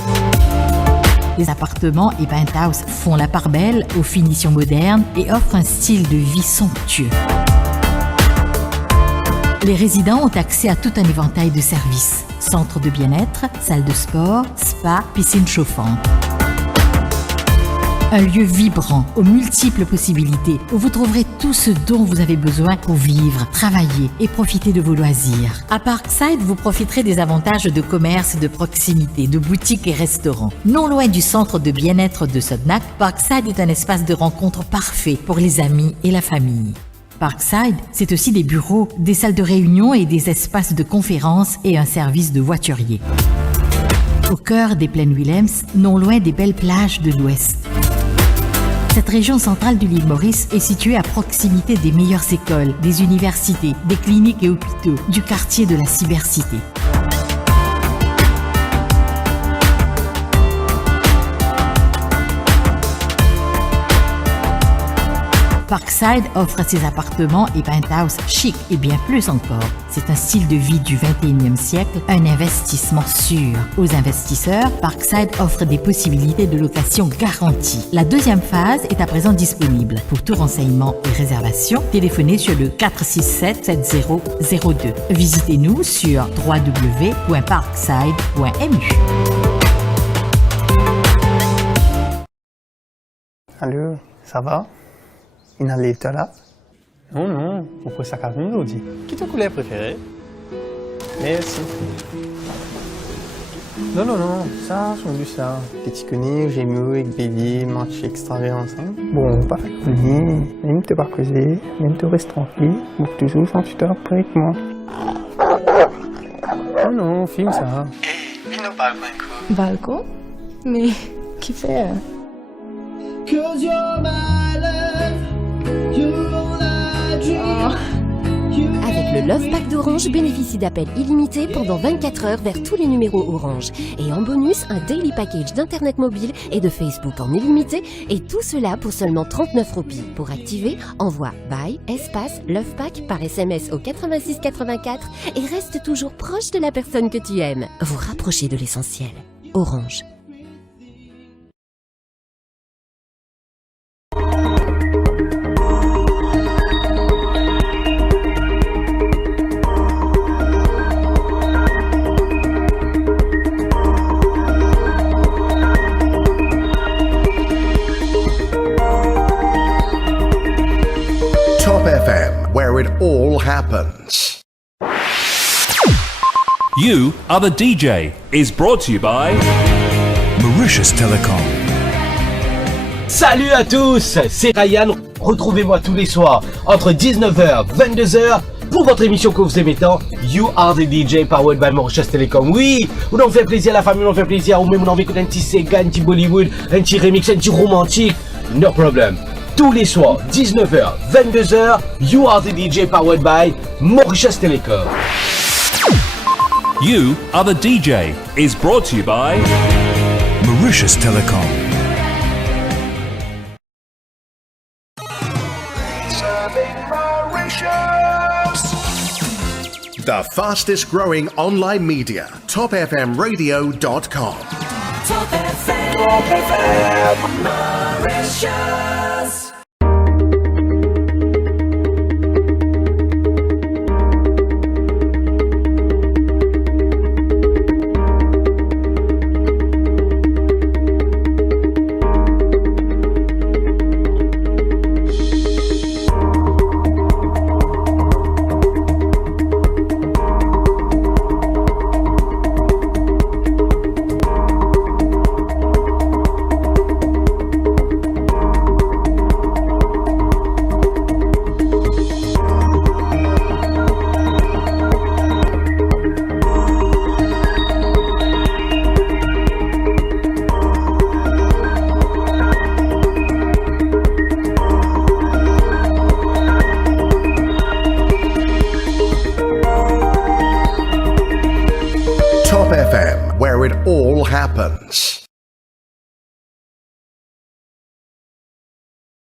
Les appartements et penthouse font la part belle aux finitions modernes et offrent un style de vie somptueux. Les résidents ont accès à tout un éventail de services. Centre de bien-être, salle de sport, spa, piscine chauffante. Un lieu vibrant, aux multiples possibilités, où vous trouverez tout ce dont vous avez besoin pour vivre, travailler et profiter de vos loisirs. À Parkside, vous profiterez des avantages de commerce de proximité, de boutiques et restaurants. Non loin du centre de bien-être de Sodnak, Parkside est un espace de rencontre parfait pour les amis et la famille. Parkside, c'est aussi des bureaux, des salles de réunion et des espaces de conférences et un service de voiturier. Au cœur des plaines Willems, non loin des belles plages de l'Ouest. Cette région centrale de l'île Maurice est située à proximité des meilleures écoles, des universités, des cliniques et hôpitaux, du quartier de la cybercité. Parkside offre ses appartements et penthouse chic et bien plus encore. C'est un style de vie du 21e siècle, un investissement sûr. Aux investisseurs, Parkside offre des possibilités de location garanties. La deuxième phase est à présent disponible. Pour tout renseignement et réservation, téléphonez sur le 467-7002. Visitez-nous sur www.parkside.mu. Allô, ça va? Inhalé-toi là? Non, non, on peut ça calmer aujourd'hui. Qui ta couleur préférée? Merci. Non, non, non, ça, je du ça. Petit connu, j'ai mis avec Bélier, match extra ensemble. Bon, pas connu, même te pas causer, même te reste tranquille, ou toujours sans tu te après avec moi. Non, non, filme ça. Viens au balcon. Balcon? Mais, qui fait? Cause you're my love, you're all I dream. Avec le Love Pack d'Orange, bénéficie d'appels illimités pendant 24 heures vers tous les numéros Orange. Et en bonus, un daily package d'internet mobile et de Facebook en illimité. Et tout cela pour seulement 39 roupies. Pour activer, envoie buy espace Love Pack par SMS au 86 84 et reste toujours proche de la personne que tu aimes. Vous rapprochez de l'essentiel. Orange. happens. You Are the DJ is brought to you by Mauritius Telecom. Salut à tous, c'est Ryan. Retrouvez-moi tous les soirs entre 19h et 22h pour votre émission que vous aimez tant, You Are the DJ powered by Mauritius Telecom. Oui, vous nous fait plaisir, la famille nous fait plaisir, ou même vous avez écouté un petit Sega, un petit Bollywood, un petit remix, un petit romantique, no problem. Tous les soirs, 19h, 22h, You Are the DJ powered by Mauritius Telecom. You Are the DJ is brought to you by Mauritius Telecom. The fastest growing online media, topfmradio.com. Top FM, Mauritius.